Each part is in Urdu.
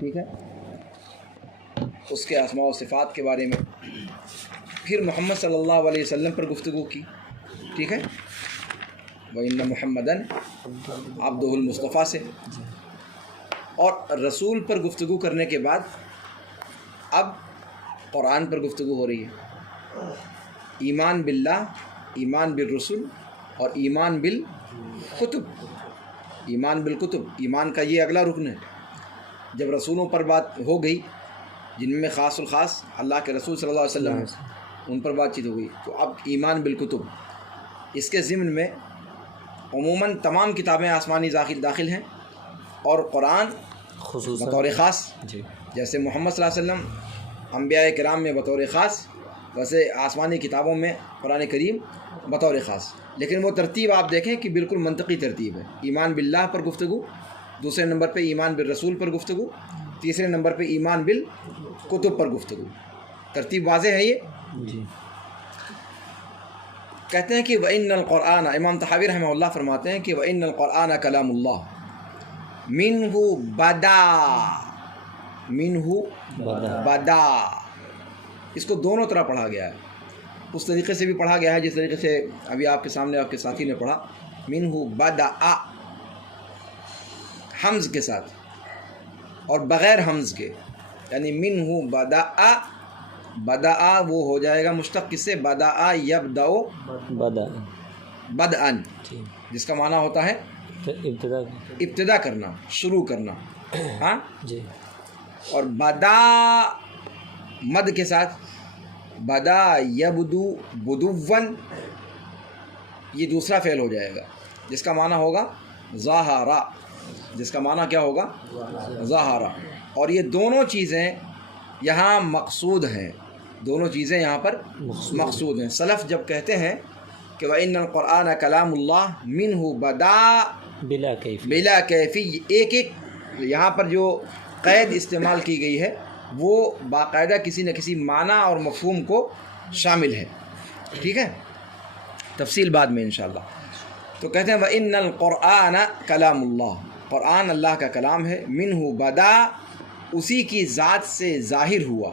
ٹھیک ہے، اس کے اسماء و صفات کے بارے میں، پھر محمد صلی اللہ علیہ وسلم پر گفتگو کی، ٹھیک ہے، وَإِنَّ مُحَمَّدًا عَبْدُهُ الْمُصْطَفیٰ سے، اور رسول پر گفتگو کرنے کے بعد اب قرآن پر گفتگو ہو رہی ہے، ایمان باللہ، ایمان بالرسل، اور ایمان بالکتب، ایمان بالکتب، ایمان کا یہ اگلا رکن ہے۔ جب رسولوں پر بات ہو گئی جن میں خاص الخاص اللہ کے رسول صلی اللہ علیہ وسلم ہیں، ان پر بات چیت ہو گئی، تو اب ایمان بالکتب، اس کے ضمن میں عموماً تمام کتابیں آسمانی داخل ہیں، اور قرآن بطور خاص، جیسے محمد صلی اللہ علیہ وسلم انبیاء کرام میں بطور خاص، ویسے آسمانی کتابوں میں قرآن کریم بطور خاص، لیکن وہ ترتیب آپ دیکھیں کہ بالکل منطقی ترتیب ہے۔ ایمان باللہ پر گفتگو، دوسرے نمبر پہ ایمان بالرسول پر گفتگو، تیسرے نمبر پہ ایمان بالکتب پر گفتگو، ترتیب واضح ہے یہ؟ کہتے ہیں کہ وَإِنَّ الْقُرْآنَ، امام طحاوی رحمہ اللہ فرماتے ہیں کہ وَإِنَّ الْقُرْآنَ کلام اللہ مِنْهُ بدا، اس کو دونوں طرح پڑھا گیا ہے، اس طریقے سے بھی پڑھا گیا ہے جس طریقے سے ابھی آپ کے سامنے آپ کے ساتھی نے پڑھا، منہ بدأ حمز کے ساتھ اور بغیر حمز کے، یعنی منہ بدأ، بدأ وہ ہو جائے گا مشتق کس سے؟ بدأ یبدأ بدءا، جس کا معنی ہوتا ہے ابتدا کرنا، شروع کرنا، ہاں جی، اور بدا مد کے ساتھ بدا یبدو بدون، یہ دوسرا فعل ہو جائے گا جس کا معنی ہوگا ظاہرا، جس کا معنی کیا ہوگا؟ ظاہرا، اور یہ دونوں چیزیں یہاں مقصود ہیں، دونوں چیزیں یہاں پر مقصود ہیں۔ سلف جب کہتے ہیں کہ وَإِنَّ الْقُرْآنَ کلام اللہ مِنْهُ بَدَا بلا کیفی، ایک ایک یہاں پر جو قید استعمال کی گئی ہے وہ باقاعدہ کسی نہ کسی معنی اور مفہوم کو شامل ہے، ٹھیک ہے، تفصیل بعد میں انشاءاللہ۔ تو کہتے ہیں وَإِنَّ الْقُرْآنَ کلام اللہ، قرآن اللہ کا کلام ہے، منہ بدا، اسی کی ذات سے ظاہر ہوا،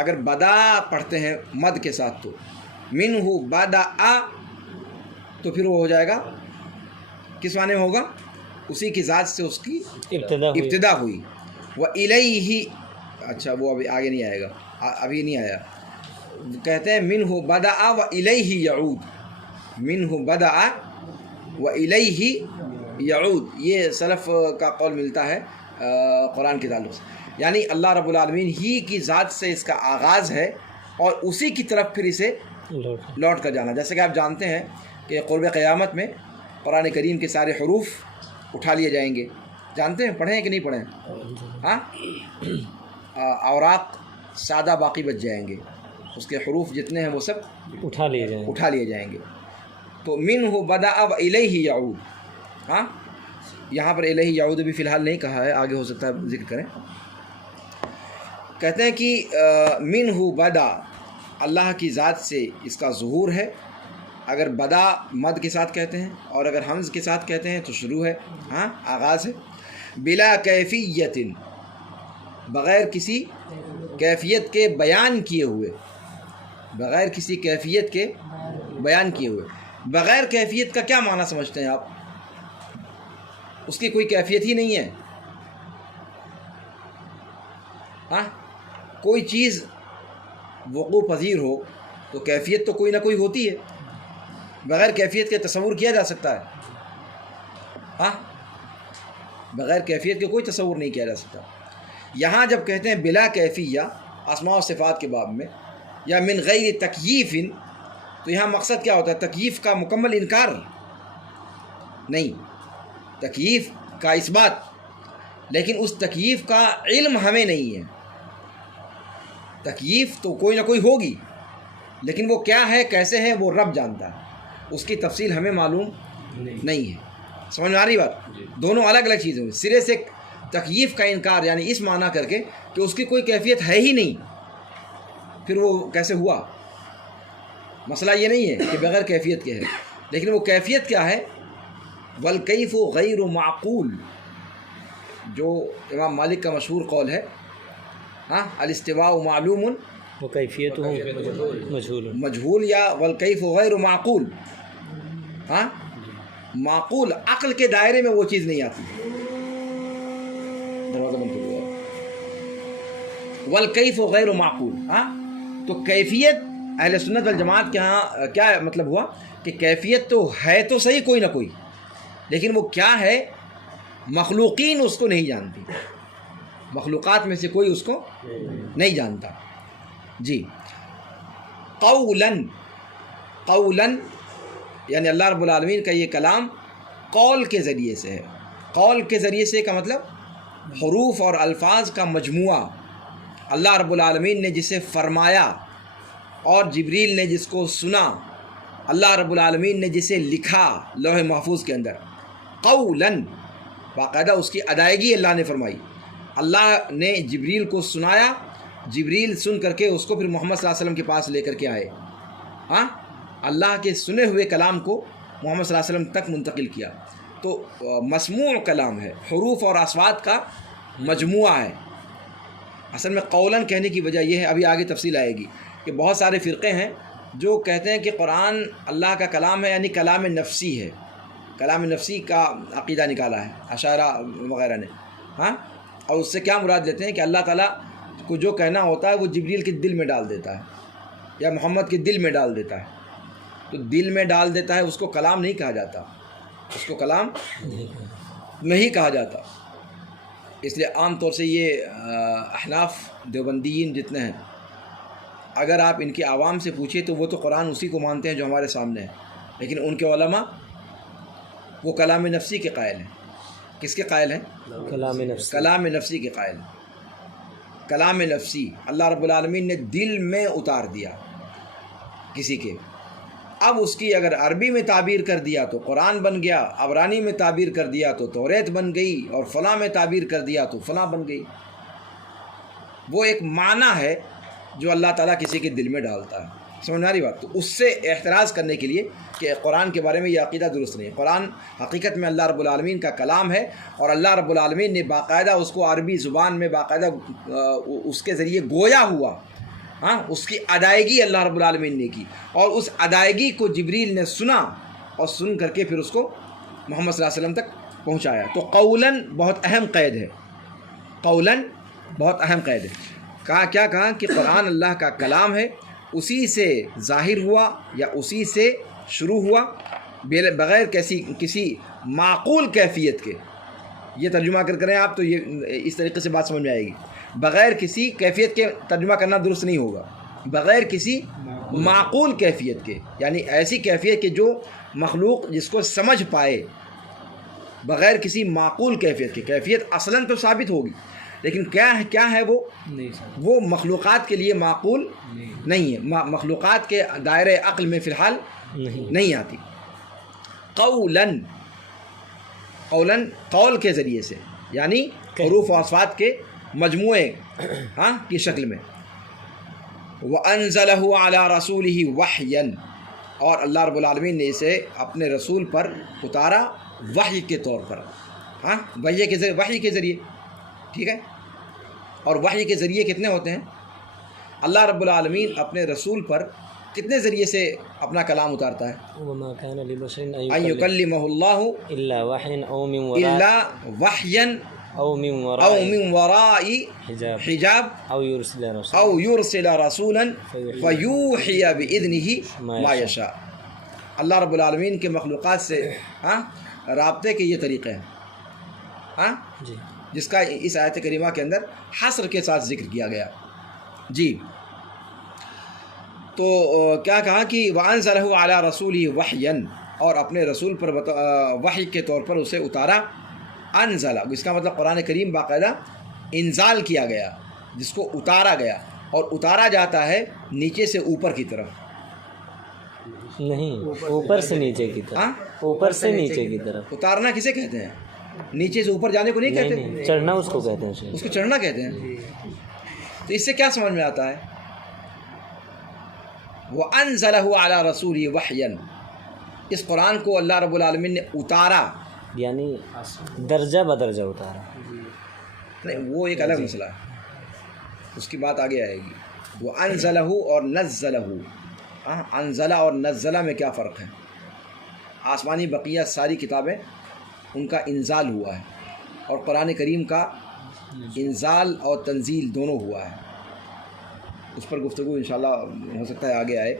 اگر بدا پڑھتے ہیں مد کے ساتھ تو منہ بدا، تو پھر وہ ہو جائے گا کس معنی میں ہوگا؟ اسی کی ذات سے اس کی ابتدا ہوئی، وَإِلَيْهِ، اچھا وہ ابھی آگے نہیں آئے گا، ابھی نہیں آیا، کہتے ہیں منہ بدأ وَإِلَيْهِ يعود، منہ بدأ وَإِلَيْهِ يعود، یہ سلف کا قول ملتا ہے قرآن کے تعلق سے، یعنی اللہ رب العالمین ہی کی ذات سے اس کا آغاز ہے اور اسی کی طرف پھر اسے لوٹ کر جانا، جیسے کہ آپ جانتے ہیں کہ قرب قیامت میں قرآن کریم کے سارے حروف اٹھا لیے جائیں گے، جانتے ہیں، پڑھیں کہ نہیں پڑھیں؟ ہاں، اوراق سادہ باقی بچ جائیں گے، اس کے حروف جتنے ہیں وہ سب اٹھا لیے جائیں گے، تو منہ بدأ وإلیہ یعود، ہاں، یہاں پر الیہ یعود بھی فی الحال نہیں کہا ہے، آگے ہو سکتا ہے ذکر کریں۔ کہتے ہیں کہ منہ بدا، اللہ کی ذات سے اس کا ظہور ہے، اگر بدا مد کے ساتھ کہتے ہیں اور اگر حمز کے ساتھ کہتے ہیں تو شروع ہے، ہاں آغاز ہے، بلا کیفیت، بغیر کسی کیفیت کے بیان کیے ہوئے، بغیر کسی کیفیت کے بیان کیے ہوئے، بغیر کیفیت کا کیا معنی سمجھتے ہیں آپ؟ اس کی کوئی کیفیت ہی نہیں ہے، ہاں، کوئی چیز وقوع پذیر ہو تو کیفیت تو کوئی نہ کوئی ہوتی ہے، بغیر کیفیت کے تصور کیا جا سکتا ہے؟ ہاں، بغیر کیفیت کے کوئی تصور نہیں کیا جا سکتا۔ یہاں جب کہتے ہیں بلا کیفیہ اسماء و صفات کے باب میں، یا من غیر تکییف، تو یہاں مقصد کیا ہوتا ہے؟ تکییف کا مکمل انکار نہیں، تکییف کا اثبات، لیکن اس تکییف کا علم ہمیں نہیں ہے۔ تکییف تو کوئی نہ کوئی ہوگی، لیکن وہ کیا ہے، کیسے ہے، وہ رب جانتا ہے، اس کی تفصیل ہمیں معلوم نہیں ہے۔ سمجھ میں آ رہی بات؟ دونوں الگ الگ چیزیں ہوئی، سرے سے تکییف کا انکار یعنی اس معنی کر کے کہ اس کی کوئی کیفیت ہے ہی نہیں، پھر وہ کیسے ہوا؟ مسئلہ یہ نہیں ہے کہ بغیر کیفیت کے ہے، لیکن وہ کیفیت کیا ہے؟ والکیف غیر معقول، جو امام مالک کا مشہور قول ہے، ہاں، الاستواء معلوم وکیفیتہ مجہول، یا والکیف غیر معقول، ہاں، معقول عقل کے دائرے میں وہ چیز نہیں آتی. دروازہ بند کر دو. والکیف غیر معقول، ہاں، تو کیفیت اہل سنت والجماعت کے ہاں کیا مطلب ہوا کہ کیفیت تو ہے تو صحیح کوئی نہ کوئی، لیکن وہ کیا ہے مخلوقین اس کو نہیں جانتی، مخلوقات میں سے کوئی اس کو نہیں جانتا. جی، قولاً، قولاً یعنی اللہ رب العالمین کا یہ کلام قول کے ذریعے سے ہے. قول کے ذریعے سے کا مطلب حروف اور الفاظ کا مجموعہ، اللہ رب العالمین نے جسے فرمایا اور جبریل نے جس کو سنا، اللہ رب العالمین نے جسے لکھا لوح محفوظ کے اندر، قولاً باقاعدہ اس کی ادائیگی اللہ نے فرمائی. اللہ نے جبریل کو سنایا، جبریل سن کر کے اس کو پھر محمد صلی اللہ علیہ وسلم کے پاس لے کر کے آئے، ہاں، اللہ کے سنے ہوئے کلام کو محمد صلی اللہ علیہ وسلم تک منتقل کیا. تو مسموع کلام ہے، حروف اور اصوات کا مجموعہ ہے. اصل میں قولاً کہنے کی وجہ یہ ہے، ابھی آگے تفصیل آئے گی، کہ بہت سارے فرقے ہیں جو کہتے ہیں کہ قرآن اللہ کا کلام ہے، یعنی کلام نفسی ہے، کلام نفسی کا عقیدہ نکالا ہے اشاعرہ وغیرہ نے، ہاں، اور اس سے کیا مراد لیتے ہیں کہ اللہ تعالیٰ کو جو کہنا ہوتا ہے وہ جبریل کے دل میں ڈال دیتا ہے یا محمد کے دل میں ڈال دیتا ہے. تو دل میں ڈال دیتا ہے، اس کو کلام نہیں کہا جاتا، اس کو کلام نہیں کہا جاتا. اس لیے عام طور سے یہ احناف دیوبندیین جتنے ہیں، اگر آپ ان کے عوام سے پوچھیں تو وہ تو قرآن اسی کو مانتے ہیں جو ہمارے سامنے ہے، لیکن ان کے علماء وہ کلام نفسی کے قائل ہیں. کس کے قائل ہیں؟ کلام نفسی، کلام نفسی کے قائل ہیں. کلام نفسی اللہ رب العالمین نے دل میں اتار دیا کسی کے، اب اس کی اگر عربی میں تعبیر کر دیا تو قرآن بن گیا، عبرانی میں تعبیر کر دیا تو توریت بن گئی، اور فلاں میں تعبیر کر دیا تو فلاں بن گئی. وہ ایک معنی ہے جو اللہ تعالیٰ کسی کے دل میں ڈالتا ہے. سمجھ آ رہی بات؟ تو اس سے احتراز کرنے کے لیے کہ قرآن کے بارے میں یہ عقیدہ درست نہیں ہے. قرآن حقیقت میں اللہ رب العالمین کا کلام ہے، اور اللہ رب العالمین نے باقاعدہ اس کو عربی زبان میں باقاعدہ اس کے ذریعے گویا ہوا، ہاں، اس کی ادائیگی اللہ رب العالمین نے کی، اور اس ادائیگی کو جبریل نے سنا اور سن کر کے پھر اس کو محمد صلی اللہ علیہ وسلم تک پہنچایا. تو قولاً بہت اہم قید ہے، قولاً بہت اہم قید ہے. کیا کہا کہ قرآن اللہ کا کلام ہے، اسی سے ظاہر ہوا یا اسی سے شروع ہوا بغیر کسی معقول کیفیت کے. یہ ترجمہ اگر کریں آپ تو یہ اس طریقے سے بات سمجھ میں آئے گی. بغیر کسی کیفیت کے ترجمہ کرنا درست نہیں ہوگا، بغیر کسی معقول کیفیت کے، یعنی ایسی کیفیت کہ جو مخلوق جس کو سمجھ پائے، بغیر کسی معقول کیفیت کے. کیفیت اصلاً تو ثابت ہوگی، لیکن کیا ہے وہ مخلوقات کے لیے معقول نہیں ہے، مخلوقات کے دائرۂ عقل میں فی الحال نہیں آتی. قولاً، قولاً قول کے ذریعے سے، یعنی حروف و اصوات کے مجموعے، ہاں، کی شکل میں. وَأَنزَلَهُ عَلَىٰ رَسُولِهِ وَحْيًا، اور اللہ رب العالمین نے اسے اپنے رسول پر اتارا وحی کے طور پر، ہاں، وحی کے ذریعے. ٹھیک ہے. اور وحی کے ذریعے کتنے ہوتے ہیں؟ اللہ رب العالمین اپنے رسول پر کتنے ذریعے سے اپنا کلام اتارتا ہے؟ وَمَا كَانَ لِبَشَرٍ أَن يُكَلِّمَهُ اللَّهُ إِلَّا وَحْيًا إِلَّا وَحْيًا أَوْ مِن وَرَاءِ حِجَابٍ أَوْ يُرْسِلَ رَسُولًا فَيُوحِيَ بِإِذْنِهِ مَا يَشَاءُ. اللہ رب العالمین کے مخلوقات سے، ہاں، رابطے کے یہ طریقے ہیں، ہاں، جس کا اس آیت کریمہ کے اندر حصر کے ساتھ ذکر کیا گیا. جی، تو کیا کہا کہ وَأَنزَلَهُ عَلَىٰ رَسُولِهِ وَحْيًا، اور اپنے رسول پر وحی کے طور پر اسے اتارا. انزلہ، اس کا مطلب قرآن کریم باقاعدہ انزال کیا گیا، جس کو اتارا گیا، اور اتارا جاتا ہے نیچے سے اوپر کی طرف، نہیں، اوپر سے نیچے کی طرف، اوپر سے نیچے کی طرف. اتارنا کسے کہتے ہیں؟ نیچے سے اوپر جانے کو نہیں کہتے، نہیں، چڑھنا اس کو کہتے ہیں، اس کو چڑھنا کہتے ہیں. تو اس سے کیا سمجھ میں آتا ہے؟ وَأَنزَلَهُ عَلَىٰ رَسُولِهِ وَحْيًا، اس قرآن کو اللہ رب العالمین نے اتارا یعنی درجہ بدرجہ اتارا. نہیں وہ ایک الگ مسئلہ ہے, اس کی بات آگے آئے گی. وہ انزلہ اور نزلہ, انزلہ اور نزلہ میں کیا فرق ہے؟ آسمانی بقیہ ساری کتابیں ان کا انزال ہوا ہے, اور قرآن کریم کا انزال اور تنزیل دونوں ہوا ہے. اس پر گفتگو انشاءاللہ ہو سکتا ہے آگے آئے,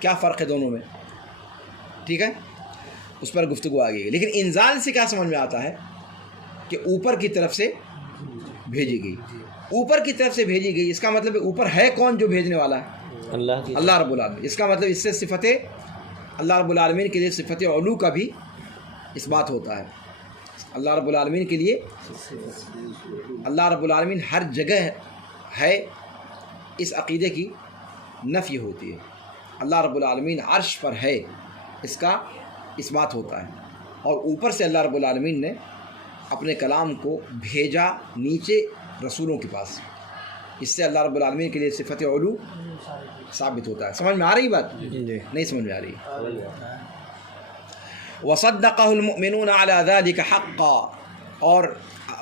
کیا فرق ہے دونوں میں, ٹھیک ہے, اس پر گفتگو آگے ہے. لیکن انزال سے کیا سمجھ میں آتا ہے کہ اوپر کی طرف سے بھیجی گئی, اوپر کی طرف سے بھیجی گئی, اس کا مطلب اوپر ہے کون جو بھیجنے والا ہے؟ اللہ رب العالمین. اس کا مطلب اس سے صفت اللہ رب العالمین کے لیے صفت علو کا بھی اس بات ہوتا ہے. اللہ رب العالمین کے لیے اللہ رب العالمین ہر جگہ ہے, اس عقیدے کی نفی ہوتی ہے. اللہ رب العالمین عرش پر ہے, اس کا اس بات ہوتا ہے. اور اوپر سے اللہ رب العالمین نے اپنے کلام کو بھیجا نیچے رسولوں کے پاس, اس سے اللہ رب العالمین کے لیے صفت علو ثابت ہوتا ہے. سمجھ میں آ رہی بات؟ نہیں سمجھ میں آ رہی. وصدقہ المؤمنون علی ذلک حقا, اور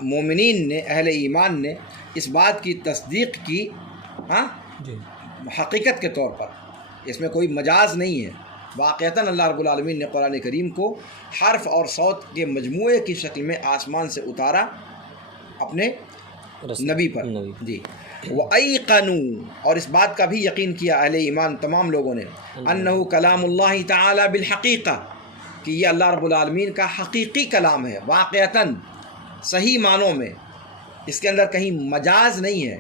مومنین نے, اہل ایمان نے اس بات کی تصدیق کی حقیقت کے طور پر, اس میں کوئی مجاز نہیں ہے. واقعتاً اللہ رب العالمین نے قرآن کریم کو حرف اور صوت کے مجموعے کی شکل میں آسمان سے اتارا اپنے نبی پر. جی. وَأَيْقَنُوا, اور اس بات کا بھی یقین کیا اہل ایمان تمام لوگوں نے, أَنَّهُ كَلَامُ اللَّهِ تَعَالَى بِالْحَقِيقَةِ, کہ یہ اللہ رب العالمین کا حقیقی کلام ہے, واقعتاً صحیح معنوں میں, اس کے اندر کہیں مجاز نہیں ہے.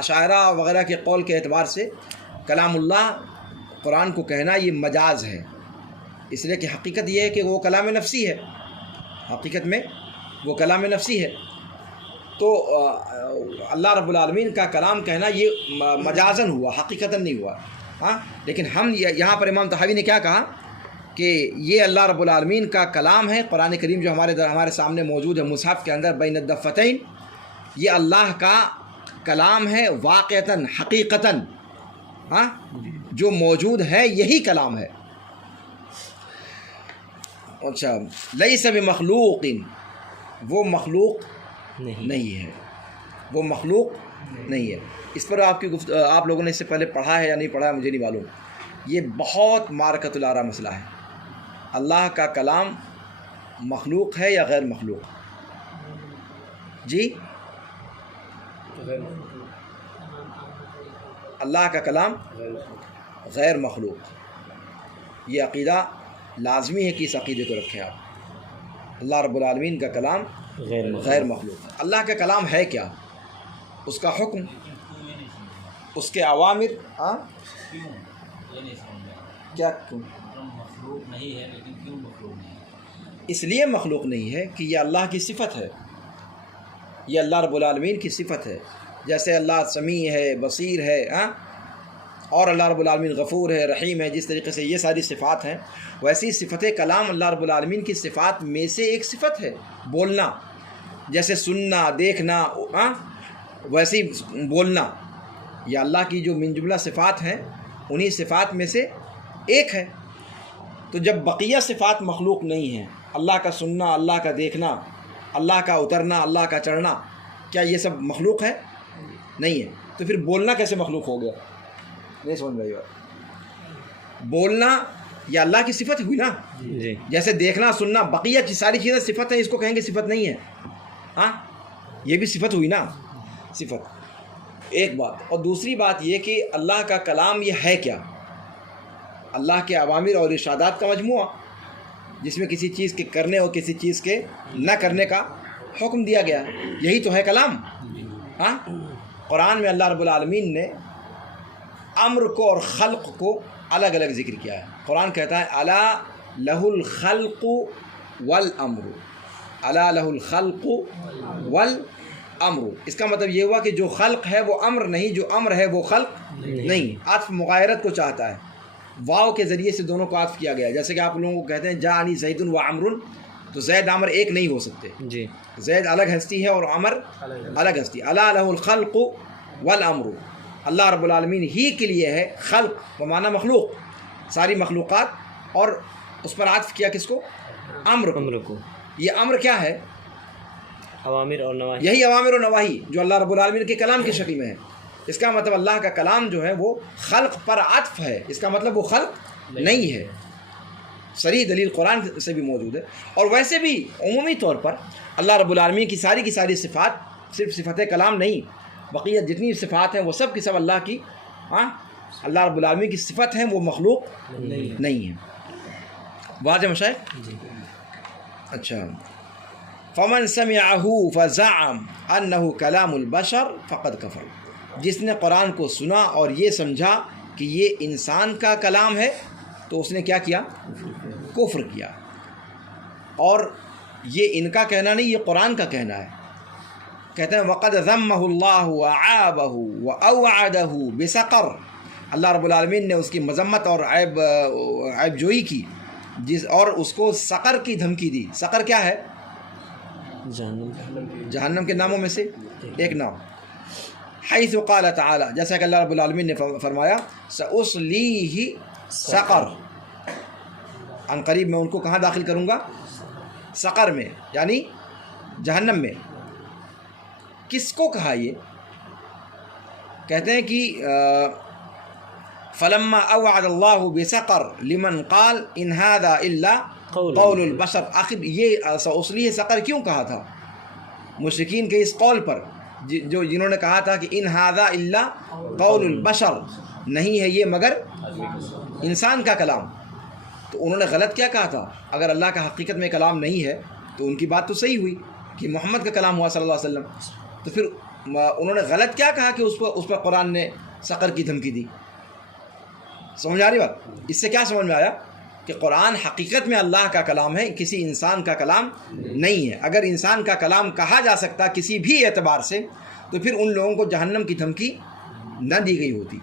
اشاعرہ وغیرہ کے قول کے اعتبار سے کلام اللہ قرآن کو کہنا یہ مجاز ہے, اس لیے کہ حقیقت یہ ہے کہ وہ کلام نفسی ہے, حقیقت میں وہ کلام نفسی ہے. تو اللہ رب العالمین کا کلام کہنا یہ مجازن ہوا, حقیقتاً نہیں ہوا. ہاں, لیکن ہم یہاں پر امام طحاوی نے کیا کہا کہ یہ اللہ رب العالمین کا کلام ہے. قرآن کریم جو ہمارے سامنے موجود ہے مصحف کے اندر بین الدفتین, یہ اللہ کا کلام ہے واقعتاً, حقیقتاً. ہاں, جو موجود ہے یہی کلام ہے. اچھا, لیس بمخلوق, وہ مخلوق نہیں ہے, وہ مخلوق نہیں ہے. اس پر آپ لوگوں نے اس سے پہلے پڑھا ہے یا نہیں پڑھا ہے مجھے نہیں معلوم. یہ بہت مارکۃ الآراء مسئلہ ہے. اللہ کا کلام مخلوق ہے یا غیر مخلوق؟ جی, اللہ کا کلام غیر مخلوق, یہ عقیدہ لازمی ہے کہ اس عقیدے کو رکھیں آپ. اللہ رب العالمین کا کلام غیر مخلوق. اللہ کا کلام ہے کیا, اس کا حکم, اس کے اوامر, کیا کیوں مخلوق نہیں ہے, لیکن کیوں مخلوق نہیں ہے؟ اس لیے مخلوق نہیں ہے کہ یہ اللہ کی صفت ہے, یہ اللہ رب العالمین کی صفت ہے. جیسے اللہ سمیع ہے, بصیر ہے, اور اللہ رب العالمین غفور ہے, رحیم ہے, جس طریقے سے یہ ساری صفات ہیں, ویسی صفت کلام اللہ رب العالمین کی صفات میں سے ایک صفت ہے. بولنا, جیسے سننا, دیکھنا, ویسے بولنا, یہ اللہ کی جو من جملہ صفات ہیں انہی صفات میں سے ایک ہے. تو جب بقیہ صفات مخلوق نہیں ہیں, اللہ کا سننا, اللہ کا دیکھنا, اللہ کا اترنا, اللہ کا چڑھنا, کیا یہ سب مخلوق ہے؟ نہیں ہے. تو پھر بولنا کیسے مخلوق ہو گیا؟ نہیں سمجھ رہی بات. بولنا یہ اللہ کی صفت ہوئی نا, جیسے دیکھنا, سننا, بقیہ کی ساری چیزیں صفت ہیں, اس کو کہیں گے صفت نہیں ہے. ہاں, یہ بھی صفت ہوئی نا, صفت. ایک بات. اور دوسری بات یہ کہ اللہ کا کلام یہ ہے کیا؟ اللہ کے اوامر اور ارشادات کا مجموعہ, جس میں کسی چیز کے کرنے اور کسی چیز کے نہ کرنے کا حکم دیا گیا, یہی تو ہے کلام. ہاں, قرآن میں اللہ رب العالمین نے امر کو اور خلق کو الگ الگ ذکر کیا ہے. قرآن کہتا ہے الا لہ الخلق والامر, الا لہ الخلق والامر. اس کا مطلب یہ ہوا کہ جو خلق ہے وہ امر نہیں, جو امر ہے وہ خلق نہیں. عطف مغایرت کو چاہتا ہے, واو کے ذریعے سے دونوں کو عطف کیا گیا ہے. جیسے کہ آپ لوگوں کو کہتے ہیں جاءنی زید و عمر, تو زید عمر ایک نہیں ہو سکتے. جی, زید الگ ہستی ہے اور عمر الگ ہستی. الا لہ الخلق والامر, اللہ رب العالمین ہی کے لیے ہے خلق بمعنی مخلوق, ساری مخلوقات, اور اس پر عطف کیا کس کو؟ امر کو. یہ امر کیا ہے؟ اوامر اور نواہی. یہی اوامر و نواہی جو اللہ رب العالمین کے کلام کی شکل میں ہے. اس کا مطلب اللہ کا کلام جو ہے وہ خلق پر عطف ہے. اس کا مطلب وہ خلق نہیں ہے. صریح دلیل قرآن سے بھی موجود ہے. اور ویسے بھی عمومی طور پر اللہ رب العالمین کی ساری صفات صرف صفت کلام نہیں، بقیہ جتنی صفات ہیں وہ سب کی سب اللہ کی اللہ رب العالمین کی صفت ہیں، وہ مخلوق نہیں ہے. واضح مشاہد؟ اچھا. فمن سمعہ فزعم انہ کلام البشر فقد کفر. جس نے قرآن کو سنا اور یہ سمجھا کہ یہ انسان کا کلام ہے تو اس نے کیا کیا؟ کفر کیا. اور یہ ان کا کہنا نہیں، یہ قرآن کا کہنا ہے. کہتے ہیں وقد ذمہ اللہ وعابہ واوعدہ بسقر. اللہ رب العالمین نے اس کی مذمت اور عیب جوئی کی اور اس کو سقر کی دھمکی دی. سقر کیا ہے؟ جہنم کے ناموں میں سے ایک نام. حیث قال تعالی، جیسا کہ اللہ رب العالمین نے فرمایا سأصلیہ سقر، ان قریب میں ان کو کہاں داخل کروں گا؟ سقر میں، یعنی جہنم میں. کس کو کہا یہ؟ کہتے ہیں کہ فلما اوعد اللہ بسقر لمن قال ان هذا الا قول البشر. آخر یہ سأصلیہ سقر کیوں کہا تھا مشرکین کے اس قول پر جنہوں نے کہا تھا کہ ان هذا الا قول البشر، نہیں ہے یہ مگر انسان کا کلام. تو انہوں نے غلط کیا کہا تھا؟ اگر اللہ کا حقیقت میں کلام نہیں ہے تو ان کی بات تو صحیح ہوئی کہ محمد کا کلام ہوا صلی اللہ علیہ وسلم. تو پھر انہوں نے غلط کیا کہا کہ اس پر قرآن نے سقر کی دھمکی دی؟ سمجھ آ رہی بات؟ اس سے کیا سمجھ میں آیا کہ قرآن حقیقت میں اللہ کا کلام ہے، کسی انسان کا کلام نہیں ہے. اگر انسان کا کلام کہا جا سکتا کسی بھی اعتبار سے تو پھر ان لوگوں کو جہنم کی دھمکی نہ دی گئی ہوتی.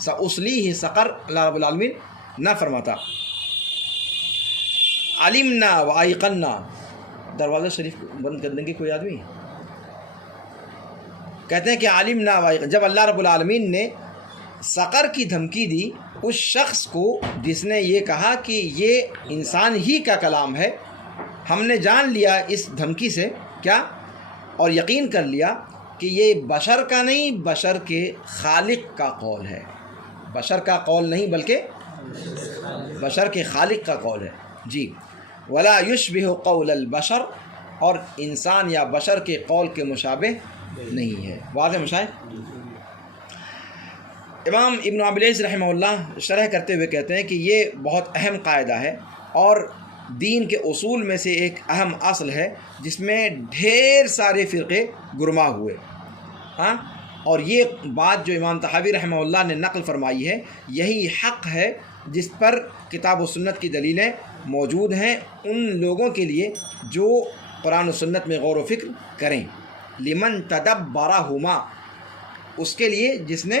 سأصلیہ سقر اللہ رب العالمین نہ فرماتا. علمنا وایقنا. دروازہ شریف بند کر دیں گے کوئی آدمی؟ کہتے ہیں کہ علمنا وایقنا، جب اللہ رب العالمین نے سقر کی دھمکی دی اس شخص کو جس نے یہ کہا کہ یہ انسان ہی کا کلام ہے، ہم نے جان لیا اس دھمکی سے کیا، اور یقین کر لیا کہ یہ بشر کا نہیں، بشر کے خالق کا قول ہے. بشر کا قول نہیں بلکہ بشر کے خالق کا قول ہے. جی. ولا یشبہ قول البشر، اور انسان یا بشر کے قول کے مشابہ نہیں ہے. واضح مشاہد؟ امام ابن ابی العز رحمہ اللہ شرح کرتے ہوئے کہتے ہیں کہ یہ بہت اہم قاعدہ ہے اور دین کے اصول میں سے ایک اہم اصل ہے جس میں ڈھیر سارے فرقے گرما ہوئے. اور یہ بات جو امام طحاوی رحمہ اللہ نے نقل فرمائی ہے یہی حق ہے جس پر کتاب و سنت کی دلیلیں موجود ہیں ان لوگوں کے لیے جو قرآن و سنت میں غور و فکر کریں. لمن تدبرہما، اس کے لیے جس نے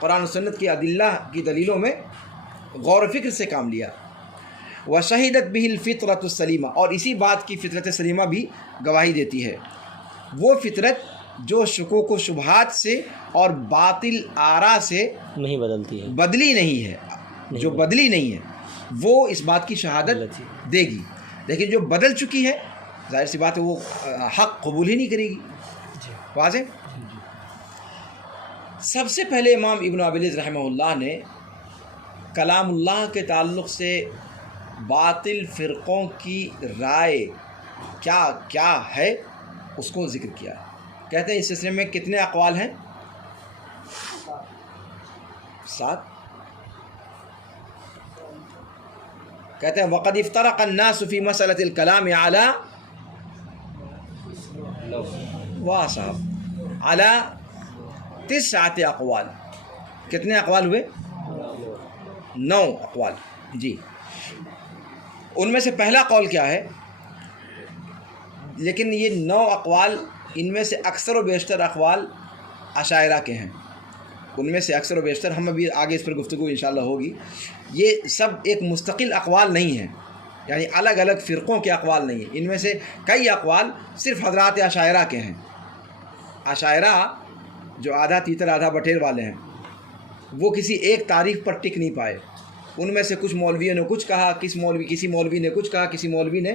قرآن و سنت کی ادلہ کی دلیلوں میں غور و فکر سے کام لیا. وشہدت بہ الفطرۃ السلیمہ، اور اسی بات کی فطرت سلیمہ بھی گواہی دیتی ہے. وہ فطرت جو شکوک و شبہات سے اور باطل آرا سے نہیں بدلتی ہے، بدلی نہیں ہے، جو بدلی نہیں ہے وہ اس بات کی شہادت دے گی. لیکن جو بدل چکی ہے ظاہر سی بات ہے وہ حق قبول ہی نہیں کرے گی. واضح؟ سب سے پہلے امام ابن ابی العز رحمہ اللہ نے کلام اللہ کے تعلق سے باطل فرقوں کی رائے کیا کیا ہے اس کو ذکر کیا. کہتے ہیں اس سلسلے میں کتنے اقوال ہیں؟ 7. کہتے ہیں وقد افترق الناس فی مسئلۃ الکلام علی علی 9 اقوال. کتنے اقوال ہوئے؟ 9 اقوال. جی. ان میں سے پہلا قول کیا ہے؟ لیکن یہ 9 اقوال ان میں سے اکثر و بیشتر اقوال اشاعرہ کے ہیں. ان میں سے اکثر و بیشتر، ہم ابھی آگے اس پر گفتگو انشاءاللہ ہوگی، یہ سب ایک مستقل اقوال نہیں ہیں، یعنی الگ الگ فرقوں کے اقوال نہیں ہیں. ان میں سے کئی اقوال صرف حضرات اشاعرہ کے ہیں. اشاعرہ جو آدھا تیتر آدھا بٹیر والے ہیں وہ کسی ایک تاریخ پر ٹک نہیں پائے. ان میں سے کچھ مولویوں نے کچھ کہا، کسی مولوی نے کچھ کہا، کسی مولوی نے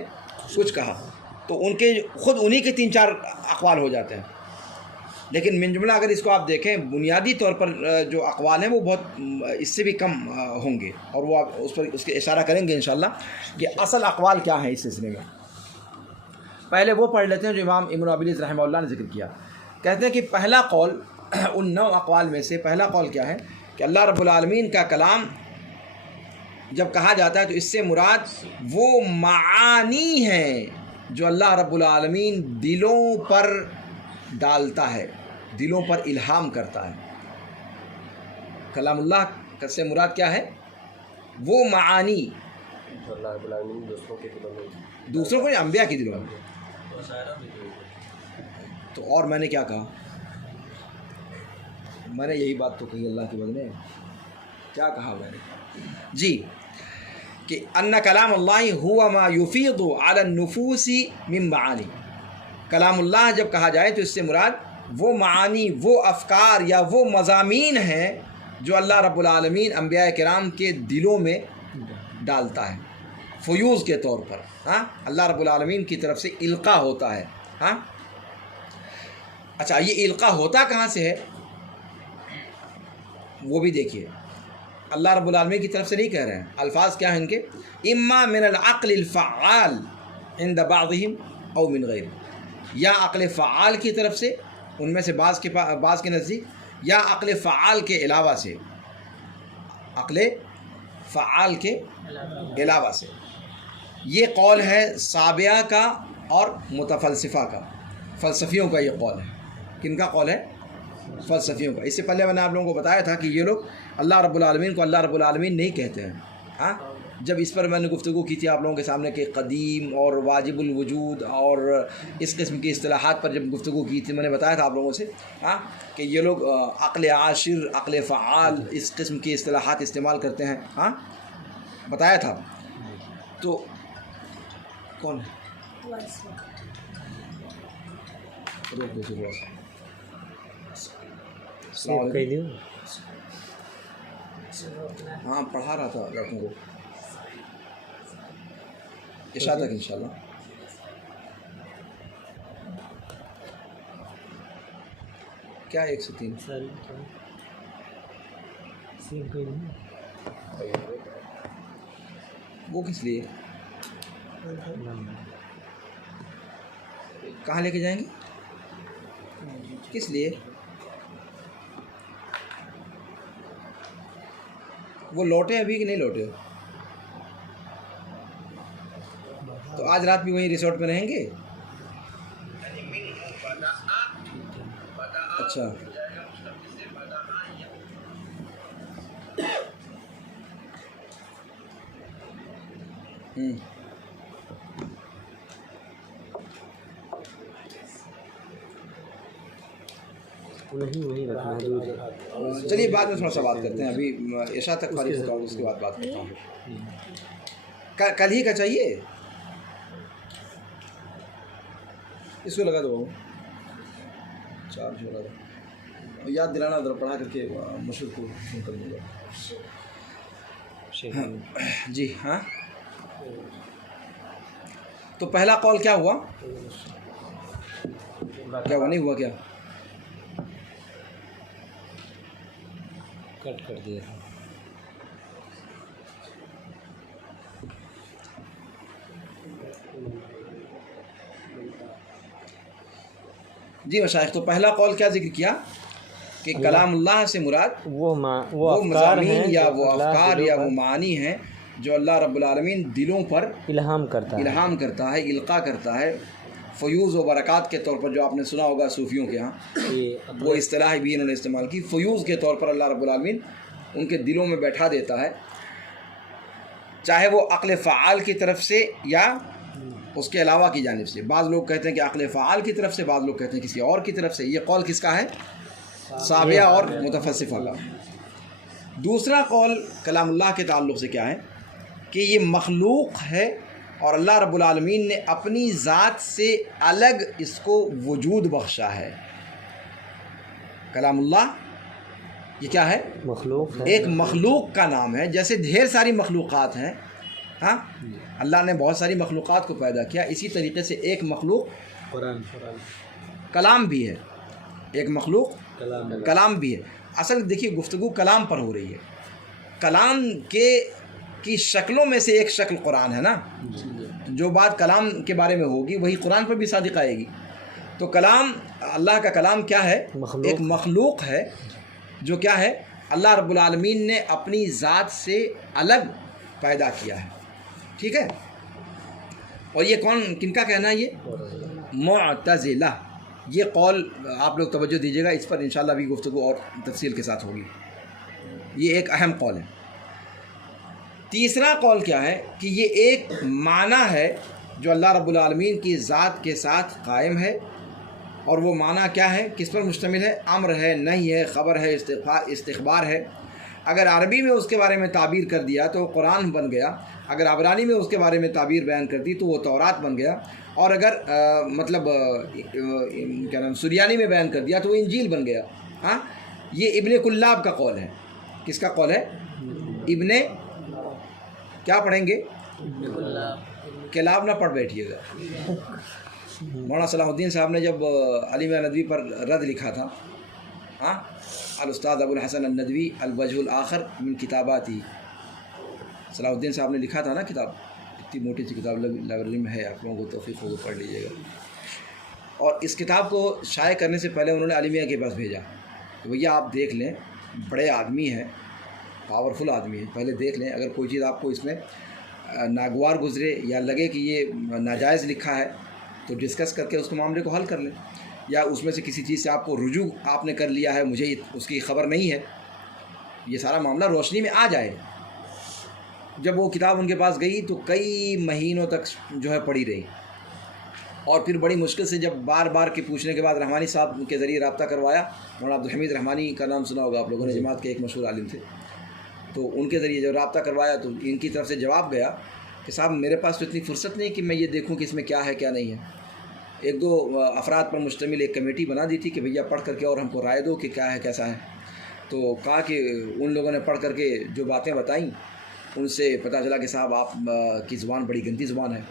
کچھ کہا، تو ان کے خود انہی کے 3-4 اقوال ہو جاتے ہیں. لیکن من جملہ اگر اس کو آپ دیکھیں بنیادی طور پر جو اقوال ہیں وہ بہت اس سے بھی کم ہوں گے، اور وہ آپ اس کے اشارہ کریں گے انشاءاللہ کہ اصل اقوال کیا ہیں اس سلسلے میں. پہلے وہ پڑھ لیتے ہیں جو امام ابن ابی العز رحمہ اللہ نے ذکر کیا. کہتے ہیں کہ پہلا قول ان 9 اقوال میں سے پہلا قول کیا ہے کہ اللہ رب العالمین کا کلام جب کہا جاتا ہے تو اس سے مراد وہ معانی ہیں جو اللہ رب العالمین دلوں پر ڈالتا ہے، دلوں پر الہام کرتا ہے. کلام اللہ سے مراد کیا ہے؟ وہ معانی اللہ رب العالمین دوسروں کے دلوں میں، دوسروں کو، انبیاء کے دلوں میں. تو اور میں نے کیا کہا؟ میں نے یہی بات تو کہی اللہ کے بدلے. کیا کہا میں نے؟ جی کہ ان کلام اللہ ہوا ما یفیض علی النفوس من معانی. کلام اللہ جب کہا جائے تو اس سے مراد وہ معانی، وہ افکار یا وہ مضامین ہیں جو اللہ رب العالمین انبیاء کرام کے دلوں میں ڈالتا ہے فیوز کے طور پر. ہاں، اللہ رب العالمین کی طرف سے القاء ہوتا ہے. ہاں اچھا، یہ القاء ہوتا کہاں سے ہے وہ بھی دیکھیے. اللہ رب العالمین کی طرف سے نہیں کہہ رہے ہیں. الفاظ کیا ہیں ان کے؟ اما من العقل الفعال عند بعضهم او من غیر، یا عقل فعال کی طرف سے ان میں سے بعض کے نزدیک، یا عقل فعال کے علاوہ سے، عقل فعال کے علاوہ سے. یہ قول ہے صابعہ کا اور متفلسفہ کا، فلسفیوں کا. یہ قول ہے کن کا قول ہے؟ فلسفیوں کا. اس سے پہلے میں نے آپ لوگوں کو بتایا تھا کہ یہ لوگ اللہ رب العالمین کو اللہ رب العالمین نہیں کہتے ہیں. ہاں، جب اس پر میں نے گفتگو کی تھی آپ لوگوں کے سامنے کہ قدیم اور واجب الوجود اور اس قسم کی اصطلاحات پر جب گفتگو کی تھی، میں نے بتایا تھا آپ لوگوں سے ہاں کہ یہ لوگ عقل عاشر، عقل فعال، اس قسم کی اصطلاحات استعمال کرتے ہیں. ہاں بتایا تھا. تو کون ہاں پڑھا رہا تھا لڑکوں کو عشاء تک انشاءاللہ. کیا 1 سے 3 وہ کس لیے؟ کہاں لے کے جائیں گے؟ کس لیے؟ وہ لوٹے ابھی کہ نہیں لوٹے؟ تو آج رات بھی وہیں ریسورٹ میں رہیں گے؟ اچھا، چلیے بعد میں تھوڑا سا بات کرتے ہیں. ابھی عشاء تک فارغ ہوتا ہوں، اس کے بعد بات کرتا ہوں. کل ہی کا چاہیے؟ اس کو لگا دو، چارج لگا دو، یاد دلانا ذرا پڑھا کر کے مشہور کو فون کر دوں گا. جی ہاں، تو پہلا قول کیا ہوا؟ کیا ہوا؟ نہیں ہوا کیا؟ کٹ کر دیا. جی مشائخ، تو پہلا قول کیا ذکر کیا کہ کلام اللہ سے مراد وہ مضامین یا وہ افکار یا وہ معانی ہیں جو اللہ رب العالمین دلوں پر الہام کرتا ہے، القاء کرتا ہے، فیوز و برکات کے طور پر. جو آپ نے سنا ہوگا صوفیوں کے ہاں وہ اصطلاح بھی انہوں نے استعمال کی. فیوز کے طور پر اللہ رب العالمین ان کے دلوں میں بیٹھا دیتا ہے، چاہے وہ عقل فعال کی طرف سے یا اس کے علاوہ کی جانب سے. بعض لوگ کہتے ہیں کہ عقل فعال کی طرف سے، بعض لوگ کہتے ہیں کسی اور کی طرف سے. یہ قول کس کا ہے؟ صابعہ اور متفلسفہ کا. دوسرا قول کلام اللہ کے تعلق سے کیا ہے کہ یہ مخلوق ہے اور اللہ رب العالمین نے اپنی ذات سے الگ اس کو وجود بخشا ہے. کلام اللہ یہ کیا ہے؟ مخلوق ہے. ایک مخلوق کا نام ہے. جیسے ڈھیر ساری مخلوقات ہیں, ہاں اللہ نے بہت ساری مخلوقات کو پیدا کیا, اسی طریقے سے ایک مخلوق قرآن کلام بھی ہے. ایک مخلوق کلام کلام بھی ہے. اصل دیکھیے گفتگو کلام پر ہو رہی ہے. کلام کی شکلوں میں سے ایک شکل قرآن ہے نا. جو بات کلام کے بارے میں ہوگی وہی قرآن پر بھی صادق آئے گی. تو کلام, اللہ کا کلام کیا ہے؟ ایک مخلوق ہے جو کیا ہے؟ اللہ رب العالمین نے اپنی ذات سے الگ پیدا کیا ہے. ٹھیک ہے. اور یہ کن کا کہنا ہے؟ یہ معتزلہ. یہ قول آپ لوگ توجہ دیجیے گا, اس پر انشاءاللہ بھی گفتگو اور تفصیل کے ساتھ ہوگی. یہ ایک اہم قول ہے. تیسرا قول کیا ہے کہ یہ ایک معنی ہے جو اللہ رب العالمین کی ذات کے ساتھ قائم ہے. اور وہ معنی کیا ہے؟ کس پر مشتمل ہے؟ امر ہے, نہی ہے, خبر ہے, استخبار ہے. اگر عربی میں اس کے بارے میں تعبیر کر دیا تو قرآن بن گیا. اگر عبرانی میں اس کے بارے میں تعبیر بیان کر دی تو وہ تورات بن گیا. اور اگر کیا نام سریانی میں بیان کر دیا تو وہ انجیل بن گیا. ہاں, یہ ابن کلاب کا قول ہے. کس کا قول ہے؟ ابن, کیا پڑھیں گے؟ کلاب نہ پڑھ بیٹھیے گا. مولانا صلاح الدین صاحب نے جب علی میاں ندوی پر رد لکھا تھا, ہاں, الاستاذ ابو الحسن الندوی الوجہ الآخر من کتاباتی, صلاح الدین صاحب نے لکھا تھا نا کتاب, اتنی موٹی سی کتاب لائبریری میں ہے, آپ لوگوں کو توفیق ہو پڑھ لیجیے گا. اور اس کتاب کو شائع کرنے سے پہلے انہوں نے علی میاں کے پاس بھیجا کہ بھیا آپ دیکھ لیں, بڑے آدمی ہیں, پاورفل آدمی ہیں, پہلے دیکھ لیں, اگر کوئی چیز آپ کو اس میں ناگوار گزرے یا لگے کہ یہ ناجائز لکھا ہے تو ڈسکس کر کے اس کے معاملے کو حل کر لیں. یا اس میں سے کسی چیز سے آپ کو رجوع آپ نے کر لیا ہے, مجھے اس کی خبر نہیں ہے, یہ سارا معاملہ روشنی میں آ جائے. جب وہ کتاب ان کے پاس گئی تو کئی مہینوں تک جو ہے پڑی رہی. اور پھر بڑی مشکل سے جب بار بار کے پوچھنے کے بعد رحمانی صاحب کے ذریعے رابطہ کروایا. مولانا عبدالحمید رحمانی کا نام سنا ہوگا آپ لوگوں نے, جماعت کے ایک مشہور عالم تھے. تو ان کے ذریعے جب رابطہ کروایا تو ان کی طرف سے جواب گیا کہ صاحب میرے پاس تو اتنی فرصت نہیں کہ میں یہ دیکھوں کہ اس میں کیا ہے کیا نہیں ہے. ایک دو افراد پر مشتمل ایک کمیٹی بنا دی تھی کہ بھیا پڑھ کر کے اور ہم کو رائے دو کہ کیا ہے کیسا ہے. تو کہا کہ ان لوگوں نے پڑھ کر کے جو باتیں بتائیں ان سے پتہ چلا کہ صاحب آپ کی زبان بڑی گندی زبان ہے,